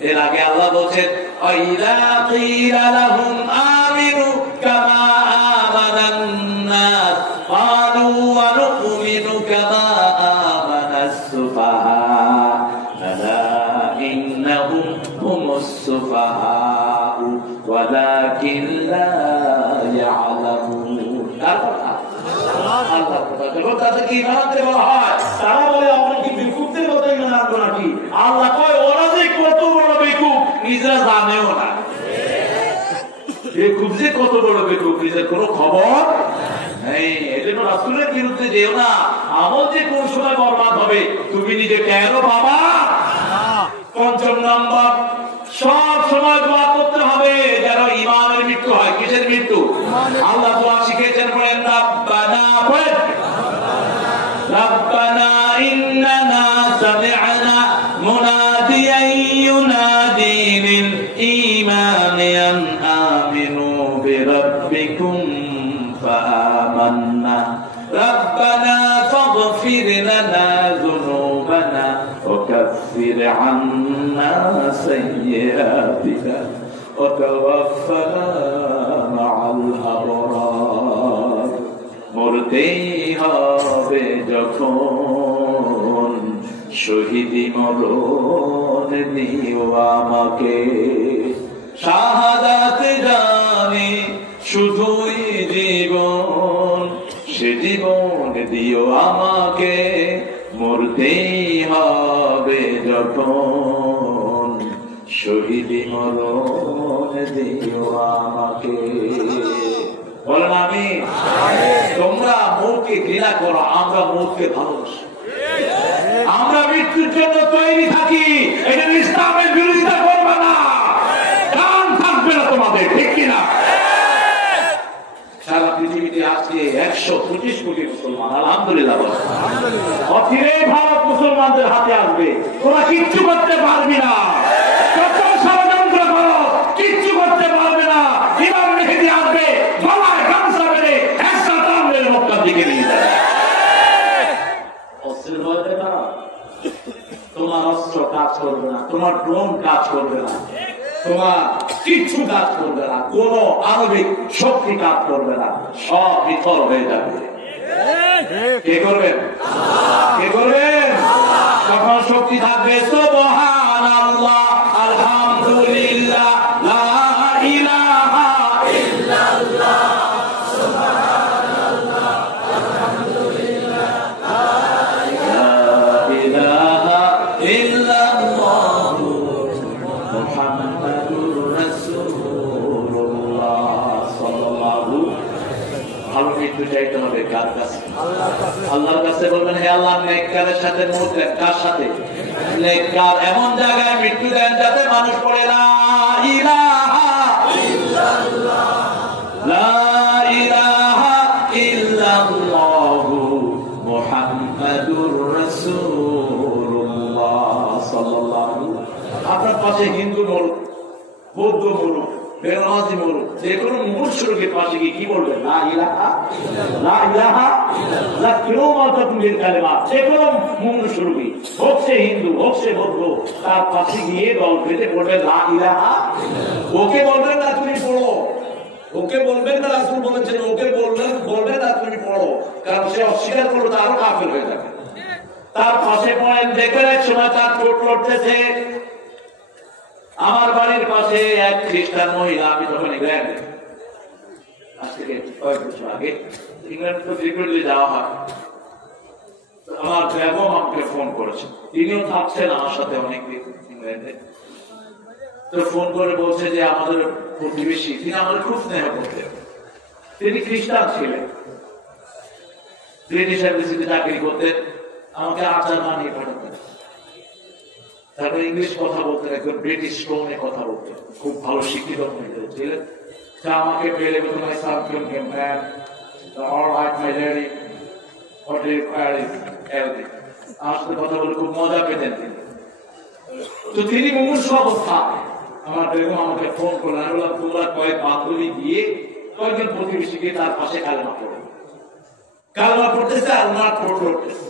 এর আগে আল্লাহ বলছেন وَإِذَا قِيلَ لَهُمْ آمِنُوا كَمَا آمَنَ النَّاسُ قَالُوا وَنُؤْمِنُ كَمَا آمَنَ السُّفَهَاءُ أَلَا إِنَّهُمْ هُمُ السُّفَهَاءُ وَلَكِنْ لَا يَعْلَمُونَ। যখন তাদেরকে ঈমান আনতে বলা হয়, তারা বলে আমরা কি বেকুবদের কথা ঈমান আনবো নাকি? আল্লাহ কয় ওরা যে কত বড় বেকুব নিজেরা জানেও না। বেকুব যে কত বড় বেকুব নিজের কোনো খবর নেই। এই জন্য রাসূলের বিরুদ্ধে যেও না, আমল যে কোন সময় বরবাদ হবে তুমি নিজে কেন বাবা। ৫ম নম্বর, সব সময় দোয়া করতে হবে যেন ঈমানের মৃত্যু হয়। কিসের মৃত্যু? আল্লাহ দোয়া শিখিয়েছেন, বলেন রব্বানা, বলেন রব্বানা ইন্নানা সামি'না মুনাদিয়ান ইউনাদি লিল ঈমানি আন আমিনু বিরাব্বিকুম ফাআমান্না রব্বানা ফাগফির লানা যুনুবানা ওয়া কাফির আন্না সাইয়্যাতিনা ওয়া তাওয়াফফানা মা'আল আবরার। মরতেই হবে যখন শহীদি মরণ দিও আমাকে, শাহাদাত জানি শুধুই জীবন, সে জীবন দিও আমাকে। মরতেই হবে যখন শহীদি মরণ দিও আমাকে। বলেন আমি। তোমরা মৌতকে ঘৃণা করো, আমরা মৌতকে ভালোবাসি। আমরা মৃত্যুর জন্য তৈরি থাকি, এটা ইসলামের বিরোধিতা করবে না, কান থাকবে না তোমাদের, ঠিক কিনা? সারা পৃথিবীতে আজকে ১২৫ কোটি মুসলমান, আলহামদুলিল্লাহ। অচিরেই ভারত মুসলমানদের হাতে আসবে, তোরা কিচ্ছু করতে পারবি না। কত ষড়যন্ত্র করো, কিচ্ছু করতে পারবে না। ইমাম মেহেদী আসবে, গলায় গামছা বেঁধে একটা টান মেরে মক্কার দিকে নিয়ে যাবে। অস্ত্রের ভয় দেখা, তোমার অস্ত্র কাজ করবে না, তোমার ড্রোন কাজ করবে না, তোমার কিচ্ছু কাজ করবে না, কোন আণবিক শক্তি কাজ করবে না, সব বিফল হয়ে যাবে। কে করবেন? কে করবেন? তখন শক্তি থাকবে সুবহানাল্লাহ, আলহামদুলিল্লাহ, লা ইলাহা ইল্লাল্লাহ, সুবহানাল্লাহ, আলহামদুলিল্লাহ, লা ইলাহা ইল্লাল্লাহ, মুহাম্মাদুর রাসূলুল্লাহ সাল্লাল্লাহু। ভালো মৃত্যু চাইতে হবে কার কাছে? আল্লাহর কাছে। বলবেন, হে আল্লাহ, নেককারের সাথে মৌত দেন। কার সাথে? নেককার এমন জায়গায় মৃত্যু দেন যাতে মানুষ পড়ে লা ইলাহা ইল্লাল্লাহ, লা ইলাহা ইল্লাল্লাহ, মুহাম্মাদুর রাসূলুল্লাহ সাল্লাল্লাহু। আপনার পাশে হিন্দু মরুক, বৌদ্ধ মরুক, বেনামাজি মরুক, যে কোনো মুমূর্ষুর পাশে গিয়ে কি বলবেন? লা ইলাহা, লা ইলাহা, লা কিলোমাতাতুল কালেমা। যে কোনো মুমূর্ষুর, হোক সে হিন্দু, হোক সে বৌদ্ধ, তার পাশে গিয়ে দল পেতে বলবেন লা ইলাহা। ওকে বলবেন না তুমি পড়ো, ওকে বলবেন না, রাসূল বলেছেন ওকে বলবেন না তুমি পড়ো, কারণ সে অস্বীকার করলো তো আরো কাফের হয়ে যাবে। তার পাশে পড়েন, দেখবেন এক সময় তার ঠোঁট লড়তেছে। আমার বাড়ির পাশে এক খ্রিস্টান মহিলা, আমি তখন ইংল্যান্ডে, আজ থেকে কয়েক বছর আগে ইংল্যান্ড তো ফ্রিকুয়েন্টলি যাওয়া হয়, আমার বেগম আমাকে ফোন করেছে। তিনিও থাকছেন আমার সাথে অনেকদিন ইংল্যান্ডে। তো ফোন করে বলছে যে আমাদের প্রতিবেশী, তিনি আমাদের খুব স্নেহ করতেন, তিনি খ্রিস্টান ছিলেন, ব্রিটিশ এম্বাসিতে চাকরি করতেন, আমাকে আচার বানিয়ে পাঠাতেন, তারপরে ইংলিশ কথা বলতেন, একদম ব্রিটিশ টোনে কথা বলতেন, খুব ভালো শিক্ষিত মহিলা ছিলেন। তা আমাকে পেলে বলতে, my son came back, all right my lady, what do you require is everything. আমার সাথে কথা বলে খুব মজা পেতেন তিনি। তো তিনি মুমূর্ষু অবস্থা, আমার বেগম আমাকে ফোন করলেন, আমি বললাম তোমরা কয়েক বান্ধবী গিয়ে কয়েকজন প্রতিবেশী গিয়ে তার পাশে কালেমা পড়ে, কালেমা পড়তেছে আর ওনার ঠোঁট লড়তেছে।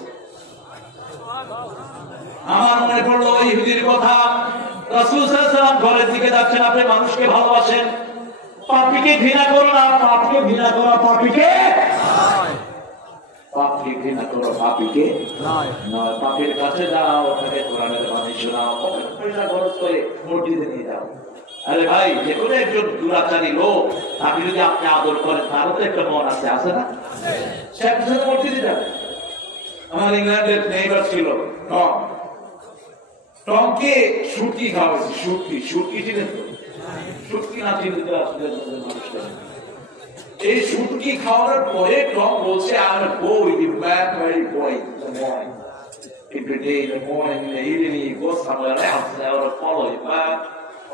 আমার মনে পড়লো ইহুদির কথা, রাসূল সাল্লাল্লাহু আলাইহি ওয়াসাল্লাম ঘরের দিকে যাচ্ছেন, আপনি মানুষকে ভালোবাসেন, পাপীকে ঘৃণা করো না, পাপকে ঘৃণা করো, পাপীকে পাপকে ঘৃণা করো, পাপীকে নয়। পাপীর কাছে যাও, ওখানে কোরআনের বাণী শোনাও, পয়সা খরচ করে মসজিদে নিয়ে যাও। আরে ভাই, যে কোনো একজন দুরাচারী লোক, তাকে যদি আপনি আদর করেন, তারও তো একটা মন আছে, আছে না? সে আপনার সাথে মসজিদে যাবে। আমার ইংল্যান্ডের নেইবার ছিল টম, টমকে শুটকি খাওয়াইছে, শুটকি ছিলেন তো, শুটকি না চিনতে আসলে এই শুটকি খাওয়ার পরে টম বলছে I'm a boy, the bad very boy in the morning. Every day in the morning, in the evening, he goes somewhere else, I will follow him back.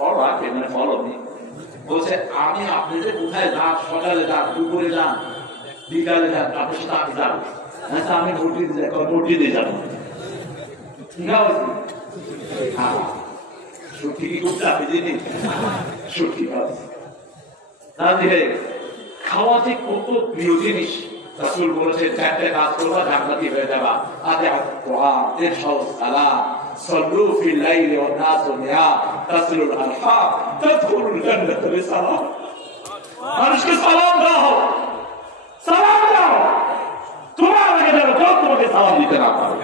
All right, you're going to follow me. বলছে আমি আপনি যে কোথায় যান, সকালে যান, দুপুরে যান, বিকালে যান, আপনার সাথে আমি যাবো। আচ্ছা আমি নোটি দিয়ে যাবো। ঠিক আছে? হ্যাঁ, শুটকি কি করতে আপনি জানেন? শুটকি খাওয়াচ্ছে। তাহলে খাওয়া যে কত প্রিয় জিনিস। রাসূল বলেছেন চারটে কাজ করবা জান্নাতি হয়ে যাবা। আতিআত কুরআন, ইরশাউস সালাম, সাল্লু ফিল লাইলি ওয়ান নাসু নিয়াম, তাসলুল আরহাম, তাদখুলুল জান্নাত বিসালাম। মানুষকে সালাম দাও, সালাম দাও। তোমার আগে যারা কেউ তোমাকে সালাম দিতে না পারে।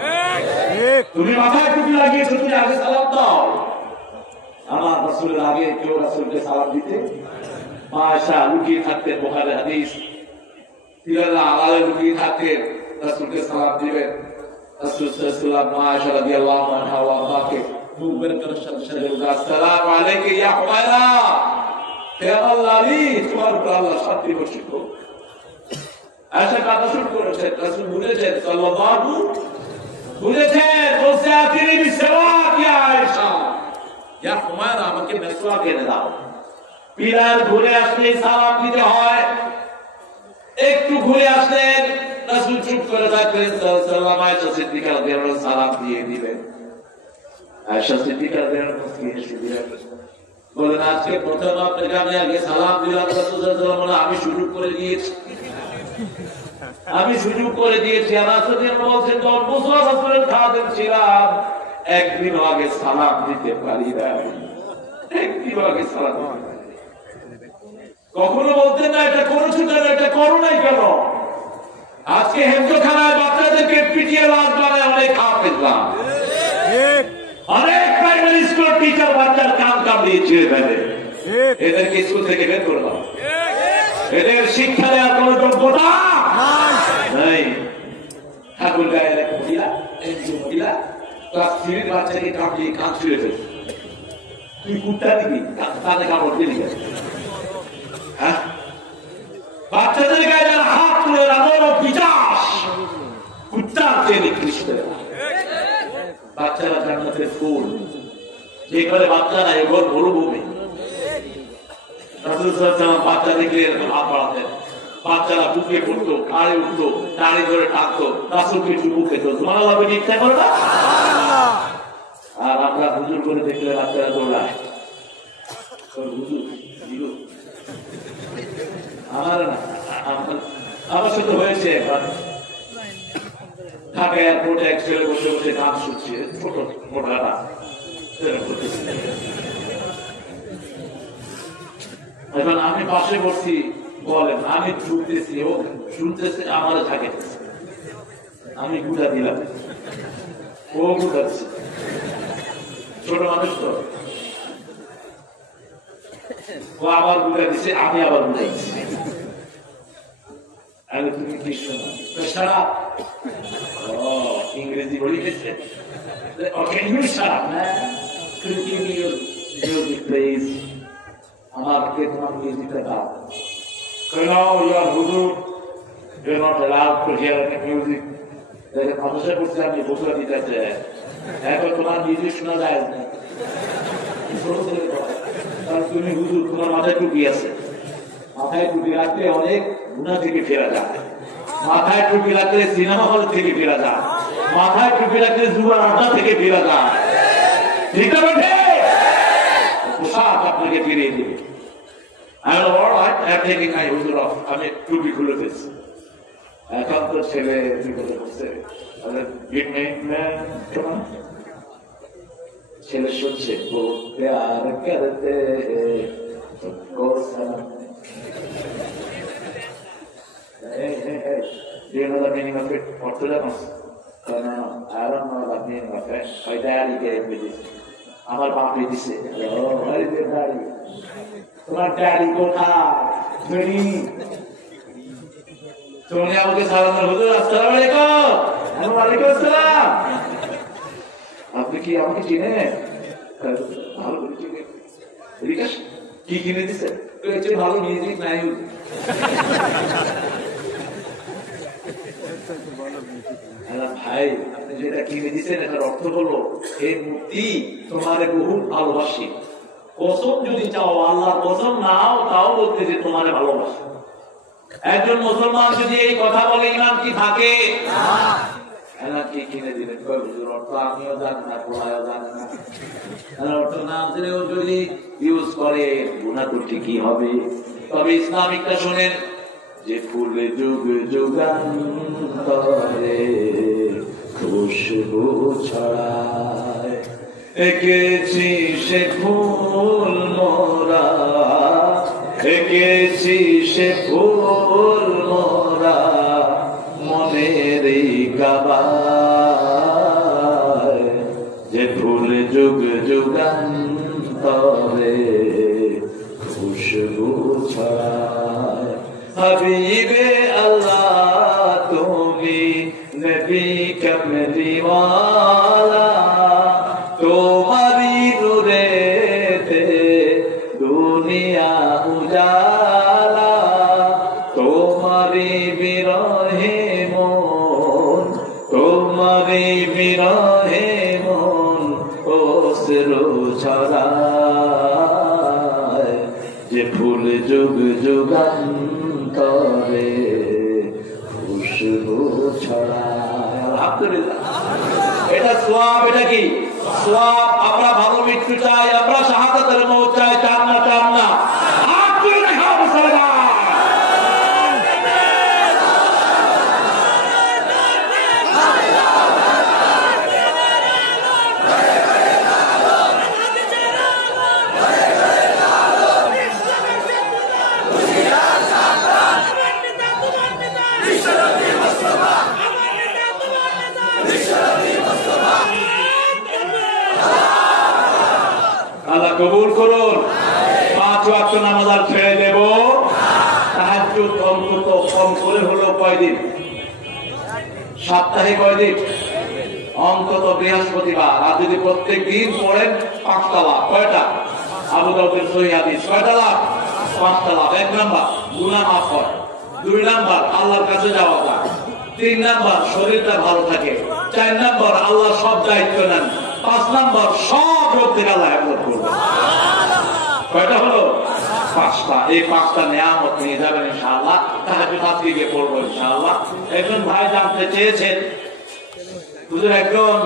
তুমি মাথায় টুপি লাগিয়েছো, তুমি আগে সালাম দাও। আমার রাসূলের আগে কেউ রাসূলকে সালাম দিতে মাশা লুকিয়ে থাকতেন। বুখারী হাদিস, তিনারা আড়ালে লুকিয়ে থাকতেন, রাসূলকে সালাম দিবেন। রাসূল সাল্লাল্লাহু আলাইহি ওয়াসাল্লাম রাদিয়াল্লাহু আনহু ওয়া আরদাকে মুখ বের করার সাথে সাথে বললেন আসসালামু আলাইকা ইয়া হুমায়রা, হে আল্লাহী তোমার উপর আল্লাহ শান্তি বর্ষিত হোক। আয়েশা কাঁদা শুরু করেছেন। রাসূল বলেছেন সাল্লাল্লাহু বলেছেন বলছে আতিনি বিসওয়াক ইয়া আয়েশা, ইয়া হুমায়রা আমাকে মিসওয়াক এনে দাও। পিলার ঘুরে আসলে সালাম দিতে হয়। একটু ঘুরে আসলেন, রাসূল চুপ করে থাকলেন। সাল্লাল্লাহু আলাইহি ওয়াসাল্লাম সালাম দিয়ে দিবেন। আয়েশা সিদ্দিকা বলেন আজকে প্রথম আপনাকে আমি আগে সালাম দিলাম, রাসূল সাল্লাল্লাহু আলাইহি ওয়াসাল্লাম আমি সুযোগ করে দিয়েছি, আমি সুযোগ করে দিয়েছি। রাসূল বলছেন 10 বছর রাসূলের খাদেম ছিলাম, একদিন আগে সালাম দিতে পারি না, একদিন আগে সালাম কখনো বলতেন না এটা করেছো কেন, এটা করো নাই কেন। আজকে হেমজখানায় বাচ্চাদেরকে পিটিয়ে লাশ বানায় অনেক হাফেজরা, অনেক প্রাইমারি স্কুল টিচার বাচ্চার কান কামড়িয়ে ছিঁড়ে ফেলে। এদেরকে স্কুল থেকে বের করে দাও, এদের শিক্ষা দেওয়ার কোন যোগ্যতা নাই। ঠাকুর গায়ের এক মহিলা, একজন মহিলা ক্লাস 3 বাচ্চাকে কামড়িয়ে কান ছিঁড়ে ফেলে। তুই কুত্তা দিবি, কানে কামড় দিবি। বাচ্চাদের গায়ে যারা হাত তুলে রাবণ ও পিশাচ, কুত্তার চেয়ে নিকৃষ্ট। বাচ্চারা জান্নাতের ফুল, যে ঘরে বাচ্চা নাই ঘর মরুভূমি। রাসূল সাল্লাল্লাহু আলাইহি ওয়াসাল্লাম বাচ্চা দেখলে এরকম হাত বাড়াতেন, বাচ্চারা বুকে পড়তো, কাঁড়ে উঠতো, দাঁড়ি ধরে টানতো, রাসূলকে চুমু খেত। সুবহানাল্লাহ বলে ইচ্ছা করে না? আর আমরা হুজুর করে দেখলে বাচ্চারা দৌড়ায়, হুজুর আমার সাথে হয়েছে একবার। ঢাকা এয়ারপোর্টে এক ছেলে বসে বসে গান শুনছে, ছোট মোটাটা। এখন আমি পাশে বসছি, বলেন আমি শুনতেছি, ও শুনতেছে, আমার থাকে। আমি গুটা দিলাম, ও গুটাচ্ছে। ছোট মানুষ তো, ও আবার গুটা দিছে, আমি আবার গুটাইছি। আরে তুমি কি শোনো সারা ইংরেজি বলি গেছে। আমাকে তোমার মিউজিকটা দাও। হুজুর you're not allowed to hear any music. সমস্যা করছে, আমি বসে দিতে চাই। এখন তোমার মিউজিক শোনা যায় না। তুমি হুজুর তোমার মাথায় টুপি আছে, মাথায় টুপি রাখলে অনেক গুনাহ থেকে ফেরা যায়, মাথায় টুপি রাখলে সিনেমা হল থেকে ফেরা যায়, মাথায় টুপি রাখলে জুয়ার আড্ডা থেকে ফেরা যায়। ঠিক না বেঠে? পোশাক আপনাকে ফিরিয়ে দিবে। আমি টুপি খুলে ফেলছি। এখন তো ছেলে বিপদে পড়ছে, ছেলে শুনছে প্যার করতে Do you know the meaning of it? What to learn? No, I don't know the meaning of it. My daddy gave me this. আমার বাপে দিছে। তোমার ড্যাডি কোথায়? তুমি আমাকে সালাম দাও, হুজুর আসসালামু আলাইকুম। ওয়ালাইকুম আসসালাম। আপনি কি আমাকে চিনেন? ভালো করে চিনেন। কি কিনে দিছে? ভালো মিউজিক নাই। ভাই আপনি যেটা কিনে দিচ্ছেন এটার অর্থ হলো এই মূর্তি তোমার বহু ভালোবাসি। কসম যদি চাও, আল্লাহর কসম নাও, তাও বলতে যে তোমার ভালোবাসি। একজন মুসলমান যদি এই কথা বলে ইমান কি থাকে? কি কিনে দিলেন? অর্থ আমিও জানি না, পড়ায়ও জানি না, অর্থ না জেনেও যদি ইউজ করে গুনাহ তো ঠিকই হবে। তবে ইসলামিকটা শোনেন যে ফুলে যুগ যুগান্তরে খুশবু ছড়ায়, এঁকেছি সে ফুল মোরা, এঁকেছি সে ফুল মোরা মনের কাবায়, যে ফুল যুগ যুগান্তরে খুশবু ছড়ায়। হাবিবে আল্লাহ তুমি নবী কমলিওয়ালা, তোমারি নূরেতে দুনিয়া উজালা, তোমারি বিরহে মন, তোমারি বিরহে মন অশ্রু ছড়ায়, যে ফুল যুগ যুগান্তরে খুশবু ছড়ায়। আলহামদুলিল্লাহ, এটা সওয়াব। এটা কি সওয়াব? আমরা ভালো মৃত্যু চাই, আমরা শাহাদাতের মওত চাই, চান না? চান না? হাত তুলে দেখাও মুসলমান। আল্লাহ কবুল করুন। 5 ওয়াক্ত নামাজ আর ছেড়ে দেব। তাহাজ্জুদ অন্তত কম করে হলো কয়দিন? সপ্তাহে কয়দিন? অন্তত বৃহস্পতিবার। আর যদি প্রত্যেক দিন পড়েন 5টা লাভ। কয়টা? আবু দাউদের সহিহ হাদিস। কয়টা লাভ? 5টা লাভ। 1 নাম্বার গুনাহ মাফ হয়, 2 নাম্বার আল্লাহর কাছে যাওয়া যায়, 3 নাম্বার শরীরটা ভালো থাকে, 4 নাম্বার আল্লাহ সব দায়িত্ব নেন, 5 নাম্বার সব রোগ থেকে আল্লাহ হেফাজত করবে। কয়টা হলো? 5টা। এই 5টা নিয়ামত নিয়ে যাবেন ইনশাআল্লাহ। তাহাজ্জুদ আজকে গিয়ে পড়বো ইনশাআল্লাহ। একজন ভাই জানতে চেয়েছেন, হুজুর একজন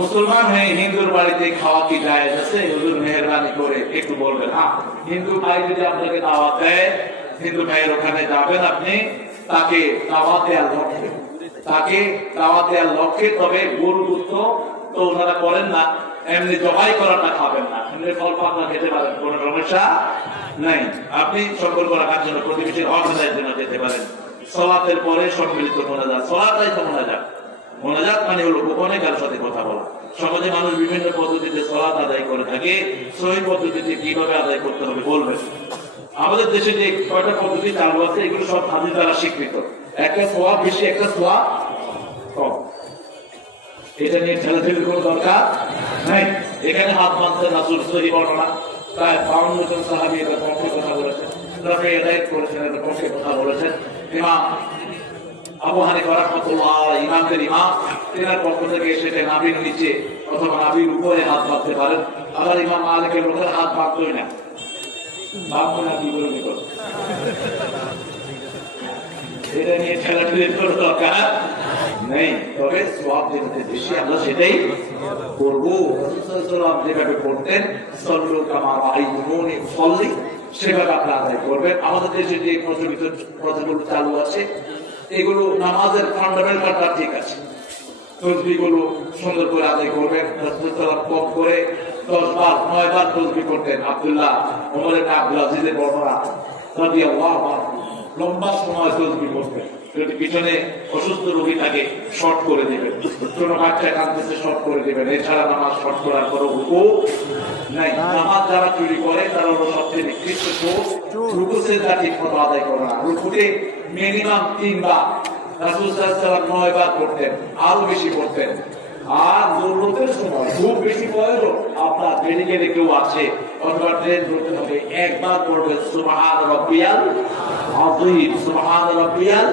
মুসলমান হয়ে হিন্দুর বাড়িতে খাওয়া কি জায়েজ আছে? হুজুর মেহেরবানি করে একটু বলবেন। হ্যাঁ, হিন্দু ভাই যদি আপনাকে দাওয়াত দেয়, হিন্দু ভাইয়ের ওখানে যাবেন আপনি, তাকে দাওয়াত দেওয়ার লক্ষ্যে, তাকে দাওয়াত দেওয়ার লক্ষ্যে। তবে গরু গুস্ত তো ওনারা করেন না, এমনি জবাই করাটা খাবেন না, এমনি ফল পাকনা খেতে পারেন, কোন সমস্যা নাই। আপনি সকল করার জন্য প্রতিবেশীর হক আদায়ের জন্য যেতে পারেন। সালাতের পরে সম্মিলিত মোনাজাত, সালাতটাই তো মোনাজাত। মোনাজাত মানে হলো গোপনে কারোর সাথে কথা বলা। সমাজে মানুষ বিভিন্ন পদ্ধতিতে সালাত আদায় করে থাকে, সহিহ পদ্ধতিতে কিভাবে আদায় করতে হবে বলবেন। আমাদের দেশে যে 6টা পদ্ধতি চালু আছে, এগুলো সব হাদিস দ্বারা স্বীকৃত। একটা সওয়াব বেশি, একটা সওয়াব কম। এটা নিয়ে ঠেলাঠেলির কোনো দরকার নাই। এখানে হাত বাঁধতে রাসূল সহিহ বর্ণনা, প্রায় 52 জন সাহাবী এর পক্ষে কথা বলেছেন, রাফি হেদায়েত করেছেন, এর পক্ষে কথা বলেছেন। ইমাম আবু হানিফা রাহমাতুল্লাহ ইমামদের ইমাম, তেনার পক্ষ থেকে সেটা নাভির নিচে অথবা নাভির উপরে হাত বাঁধতে পারেন। আবার ইমাম মালিকের লোকের হাত বাঁধতই না, বাঁধবো না কি বলবে? এটা নিয়ে ঠেলাঠেলির কোনো দরকার নেই। তবে সওয়াব যেটাতে বেশি আমরা সেটাই করবো। রাসূলুল্লাহ যেভাবে করতেন, সাল্লু কামা রাআইতুমুনি উসাল্লি, সেভাবে আপনারা আদায় করবেন। আমাদের দেশে যে প্রচলিত প্রথাগুলো চালু আছে, এগুলো নামাজের ফান্ডামেন্টালটা ঠিক আছে। তসবিহগুলো সুন্দর করে আদায় করবেন। রাসূলুল্লাহ কম করে 10 বার 9 বার তসবিহ করতেন। আব্দুল্লাহ ওমর ইবনে আব্দুল আজিজের বর্ণনা রাদিয়াল্লাহু আনহু, লম্বা সময় তসবিহ করতেন। যদি পিছনে অসুস্থ রোগী থাকে শর্ট করে দেবেন, ছোট বাচ্চা কাঁদতেছে শর্ট করে দেবেন। এছাড়া নামাজ শর্ট করার কোনো হুকুম নাই। নামাজ যারা চুরি করে তারা হলো সবচেয়ে নিকৃষ্ট চোর। রুকু সিজদা ঠিক মতো আদায় করে না। রুকুতে মিনিমাম 3 বার, রাসূল সাল্লাল্লাহু আলাইহি ওয়াসাল্লাম 9 বার করতেন, আরো বেশি করতেন। আর জরুরতের সময় খুব বেশি প্রয়োজন, আপনার মেডিকেলে কেউ আছে অথবা ট্রেন ধরতে হবে, একবার পড়বে সুবহান রাব্বিয়াল আযীম, সুবহান রাব্বিয়াল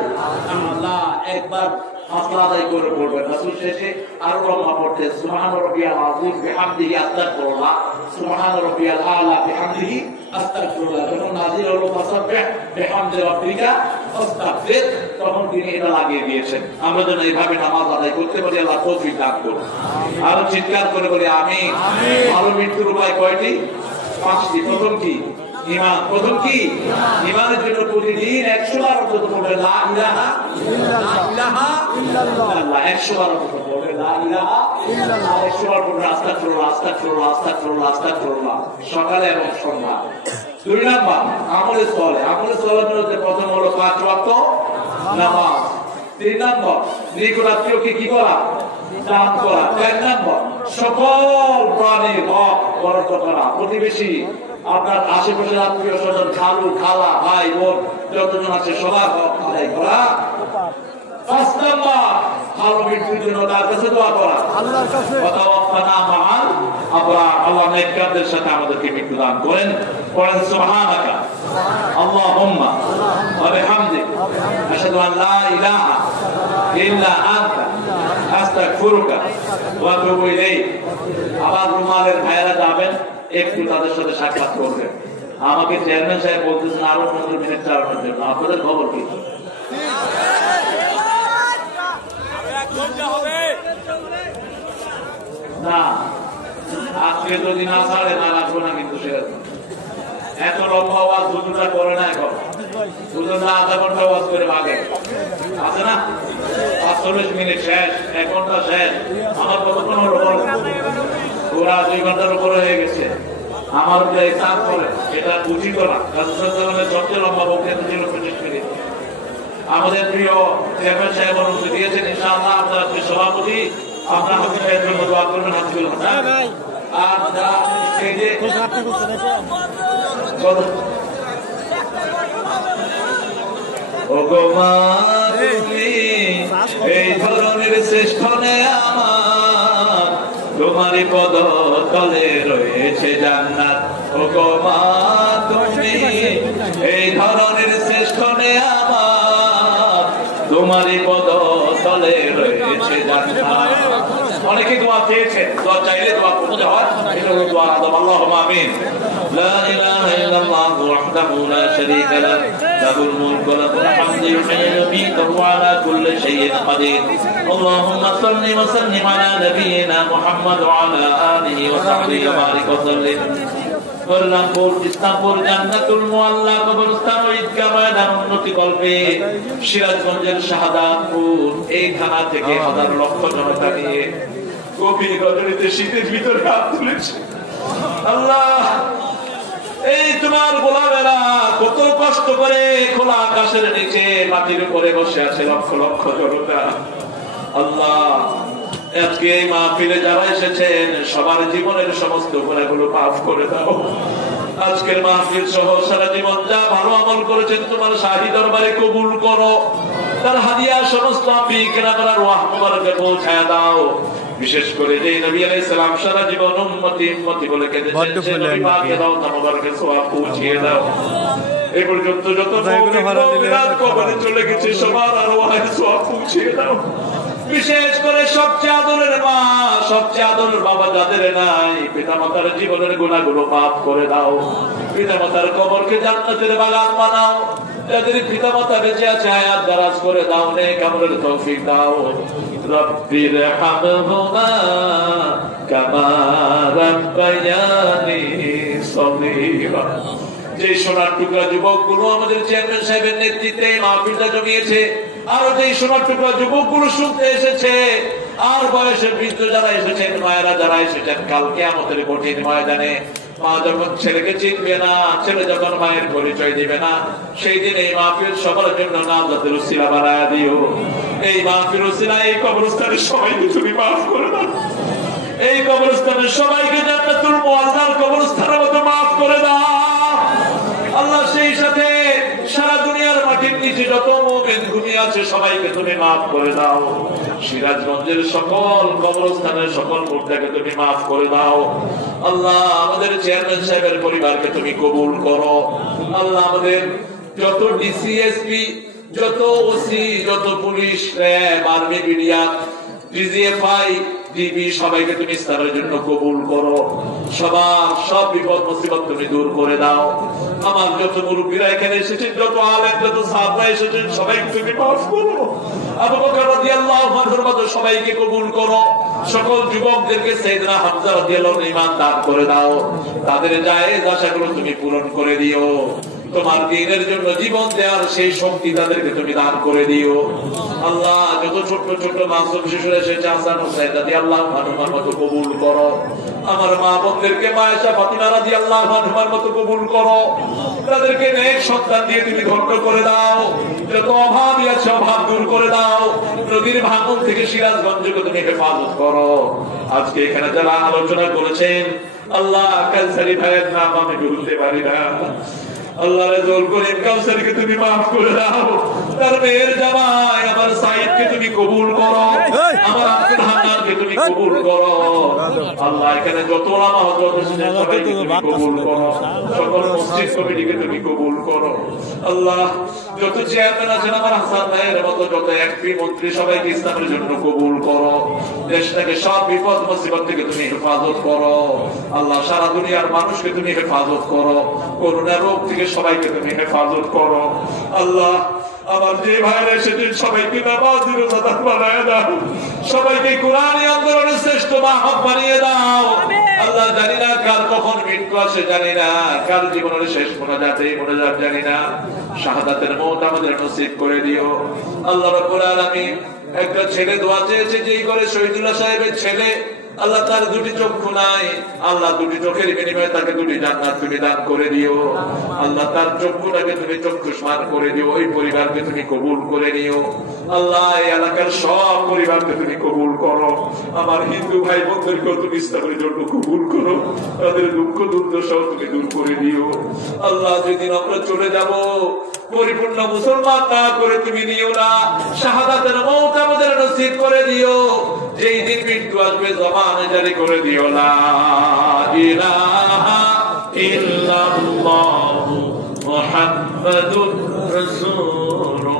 আ'লা, একবার হাসলা আদায় করে পড়বেন। রাসূল শেষে আরো লম্বা পড়তে সুবহান রাব্বিয়াল আযীম বিহামদিহি আস্তাগফিরুল্লাহ, সুবহান রাব্বিয়াল আ'লা বিহামদিহি আস্তাগফিরুল্লাহ। যখন নাযিল হলো ফাসাব্বিহ বিহামদি রাব্বিকা ফাস্তাগফির, তখন তিনি এটা লাগিয়ে দিয়েছেন। আমরা যেন এইভাবে নামাজ আদায় করতে পারি, আল্লাহ তৌফিক দান করুন। আরো চিৎকার করে বলি আমিন। ভালো মৃত্যুর উপায় কয়টি? 5টি। প্রথম কি? ঈমান। প্রথম কি? ঈমানের জন্য প্রতিদিন 100 বার অন্তত পড়বে লা ইলাহা ইল্লাল্লাহ, 100 বার অন্তত পড়বে লা ইলাহা ইল্লাল্লাহ, 100 বার পড়বে আস্তাগফিরুল্লাহ আস্তাগফিরুল্লাহ আস্তাগফিরুল্লাহ আস্তাগফিরুল্লাহ, সকালে এবং সন্ধ্যা। 2 নাম্বার আমলে সলে। আমলে সলের মধ্যে প্রথম হলো 5 ওয়াক্ত নামাজ। 3 নাম্বার নিকট আত্মীয়কে কি করা? দান করা। 4 নাম্বার সকল প্রাণীর হক বরকত করা। প্রতিবেশী, আপনার আশেপাশের আত্মীয় স্বজন, খালু খালা ভাই বোন যতজন আছে সবার হক আদায় করা। 5 নাম্বার ভালো মৃত্যুর জন্য তার কাছে দোয়া করা, আল্লাহর কাছে। ওয়াতাওয়াফানা মাআল আবরার, আল্লাহ নেককারদের সাথে আমাদেরকে মৃত্যু দান করেন। পড়েন সুবহানাকা আল্লাহুম্মা ওয়া বিহামদিক আশহাদু আন লা ইলাহা ইল্লা আনতা আস্তাগফিরুকা ওয়া আতুবু ইলাইক। আবার রুমালের ভাইরা যাবেন, একটু তাদের সাথে সাক্ষাৎ করবেন। আমাকে চেয়ারম্যান সাহেব বলতেছেন আরো 15 মিনিট চালানোর জন্য। আপনাদের খবর কি? না, আজকে যদি না ছাড়ে না রাখবো না, কিন্তু সেরকম এত লম্বা আওয়াজ দুটোটা করে না। এখন দুজনটা আধা ঘন্টা আওয়াজ করে ভাগে আছে না, 45 মিনিট শেষ, 1 ঘন্টা শেষ। আমার কতক্ষণ হলো? ওরা 2 ঘন্টার উপরে হয়ে গেছে। আমার চাপ করে, এটা উচিত না। সবচেয়ে লম্বা বক্তব্য ছিল 25 মিনিট। আমাদের প্রিয় চেয়ারম্যান সাহেব অনুমতি দিয়েছেন, ইনশাআল্লাহ আপনার সভাপতি আপনার হাসিব সাহেবের মতো আক্রমণ হাসিবুল হাসান। আর যারা এই যে এই ধরনের শ্রেষ্ঠ আমার, তোমারই পদ তলে রয়েছে জান্নাত। ও গো মা তুমি এই ধরনের শ্রেষ্ঠ আমার, তোমারই পদ তলে রয়েছে জান্নাত। অনেকে দোয়া চেয়েছেন, দোয়া চাইলে দোয়া কবুল হয়, এটা হলো দোয়া আদব। আল্লাহুম্মা আমিন। লা ইলাহা ইল্লাল্লাহ ওয়াহদাহু লা শারীকা লাহু লাহুল মুলকু ওয়া লাহুল হামদু ইউহয়ি ওয়া yumiitu ওয়া আলা কুল্লি শাইইন কাদির। আল্লাহুম্মা সাল্লি ওয়া সাল্লিম আলা নাবিয়িনা মুহাম্মদ ওয়া আলা আলিহি ওয়া সাহবিহি ওয়া বারিক ওয়া সাল্লিম। কল্যাণপুর, ইসলামপুর, জান্নাতুল মুআল্লা কবরস্থান ও ঈদগাহ ময়দান উন্নতি কল্পে সিরাজগঞ্জের শাহাদাতপুর এই থানা থেকে হাজার লক্ষ জনতা নিয়ে গভীর রজনীতে শীতের ভিতরে হাত তুলেছে। আল্লাহ, এই তোমার গোলামেরা কত কষ্ট করে খোলা আকাশের নিচে মাটির উপরে বসে আছে লক্ষ লক্ষ জনতা। আল্লাহ, আজকে এই মাহফিলে যারা এসেছেন সবার জীবনের সমস্ত গুনাহগুলো মাফ করে দাও। আজকের মাহফিল সহ সারা জীবন যা ভালো আমল করেছেন তোমার শাহী দরবারে কবুল করো। তার হাদিয়া সমস্ত আপিকেরা করার ওয়াহ মুবারকে পৌঁছায় দাও। বিশেষ করে যে নবী আলাইহিস সালাম সারা জীবন উম্মতি উম্মতি বলে কেঁদেছেন, সেই নবী পাকের রওজা মুবারকে সওয়াব পৌঁছিয়ে দাও। এই পর্যন্ত যত মুমিনাত কবরে চলে গেছে সবার আরওয়াহের সওয়াব পৌঁছিয়ে দাও। বিশেষ করে সবচেয়ে আদরের মা, সবচেয়ে আদরের বাবা যাদের নাই, পিতামাতার জীবনের গুনাহগুলো মাফ করে দাও। পিতামাতার কবরকে জান্নাতের বাগান বানাও। যাদের পিতামাতা বেঁচে আছে হায়াত দারাজ করে দাও, নেক আমলের তৌফিক দাও। রব্বির হামহুমা কামা রাব্বায়ানি সগীরা। যে সোনার টুকরা যুবকগুলো আমাদের চেয়ারম্যান সাহেবের নেতৃত্বে মাহফিলটা জমিয়েছে, আর যে সোনার টুকরা যুবকগুলো শুনতে এসেছে, আর বয়সের বৃদ্ধ যারা এসেছেন, মায়েরা যারা এসেছেন, কাল কিয়ামতের কঠিন ময়দানে মা যখন ছেলেকে চিনবে না, ছেলে যখন মায়ের পরিচয় দিবে না, সেই দিন এই মাহফিল সবার জন্য নাজাতের উসিলা বানায়া দিও। এই মাহফিল উসিলা এই কবরস্থানের সবাইকে তুমি মাফ করে দাও। এই কবরস্থানের সবাইকে জান্নাতুল মুআল্লার কবরস্থানের মতো মাফ করে দাও। আল্লাহ, সেই সাথে সারা দুনিয়ার মাটির নিচে যত মুমিন ঘুমিয়ে আছে সবাইকে তুমি মাফ করে দাও। সিরাজগঞ্জের সকল কবরস্থানের সকল মুর্দাকে তুমি মাফ করে দাও। আল্লাহ আমাদের চেয়ারম্যান সাহেবের পরিবারকে তুমি কবুল করো। আল্লাহ আমাদের যত ডিসিএসপি, যত ওসি, যত police, RAB, army, BDR, DGFI, DB সবাইকে তুমি ইসলামের জন্য কবুল করো। সব বিপদ মুসিবত তুমি দূর করে দাও। আমার যত মুরব্বীরা এখানে এসেছেন, যত আলেম, যত সাহাবা এসেছেন সবাইকে তুমি মাফ করো। আবু বকর রাদিয়াল্লাহু আনহুর মতো সবাইকে কবুল করো। সকল যুবকদেরকে সাইয়েদনা হামজা রাদিয়াল্লাহু আনহু ঈমান দান করে দাও। তাদের জায়েজ আশাগুলো তুমি পূরণ করে দিও। তোমার দ্বীনের জন্য জীবন দেওয়ার সেই শক্তি তাদেরকে তুমি দান করে দিও। আল্লাহ যত ছোট্ট ছোট্ট মাসুম শিশুরা এসেছে হাসান হুসাইন রাদিয়াল্লাহু আনহুর মতো কবুল করো। আমার মা বোনদেরকে মায়েশা ফাতিমা রাদিয়াল্লাহু আনহার মতো কবুল করো। তাদেরকে নেক সন্তান দিয়ে তুমি ধন্য করে দাও। যত অভাবী আছে অভাব দূর করে দাও। নদীর ভাঙন থেকে সিরাজগঞ্জকে তুমি হেফাজত করো। আজকে এখানে যারা আলোচনা করেছেন আল্লাহ কালসারি ভাইয়ের নাম আমি ভুলতে পারি না। আল্লাহ রেজল করিম কাউসারকে তুমি মাফ করে দাও। তার মেয়ের জামাই আমার সাইদকে তুমি কবুল করো। আমার আব্দুল হান্নানকে তুমি কবুল করো। আল্লাহ এখানে যত ওলামা হযরত এসেছেন সবাইকে তুমি কবুল করো। সকল মসজিদ কমিটিকে তুমি কবুল করো। আল্লাহ যত চেয়ারম্যান আছেন আমার হাসান ভাইয়ের মতো যত এমপি মন্ত্রী সবাইকে ইসলামের জন্য কবুল করো। দেশটাকে সব বিপদ মুসিবত থেকে তুমি হেফাজত করো। আল্লাহ সারা দুনিয়ার মানুষকে তুমি হেফাজত করো। করোনা রোগ থেকে সবাইকে তুমি হেফাজত করো। আল্লাহ আমার যে ভাইরা এসেছেন সবাইকে নামাজি রোজাদার বানায় দাও। সবাইকে কোরআনী আন্দোলনের শ্রেষ্ঠ মাহব বানিয়ে দাও। আল্লাহ জানি না কার কখন মৃত্যু আসে, জানি না কার জীবনের শেষ মোনাজাত জানি না। শাহাদাতের মওত আমাদের নসিব করে দিও। আল্লাহ রাব্বুল আলামিন একটা ছেলে দোয়া চেয়েছে, যেই করে শহীদুল্লাহ সাহেবের ছেলে আল্লাহ তার দুটি চক্ষু নাই, আল্লাহ দুটি চোখের বিনিময়ে তাকে দুটি জান্নাত তুমি দান করে দিও। আল্লাহ তার চক্ষুটাকে তুমি চক্ষুষ্মান করে দিও। ওই পরিবারকে তুমি কবুল করে নিও। আল্লাহ এই এলাকার সব পরিবারকে তুমি কবুল করো। আমার হিন্দু ভাই বোনদেরকেও তুমি ইসলামের জন্য কবুল করো। তাদের দুঃখ দুর্দশাও তুমি দূর করে দিও। আল্লাহ যেদিন আমরা চলে যাব পরিপূর্ণ মুসলমান না করে তুমি নিও না। শাহাদাতের মওত আমাদের নসিব করে দিও। যেই দিন মৃত্যু আসবে জবানে জারি করে দিও লা ইলাহা ইল্লাল্লাহু মুহাম্মাদুর রাসূলুল্লাহ।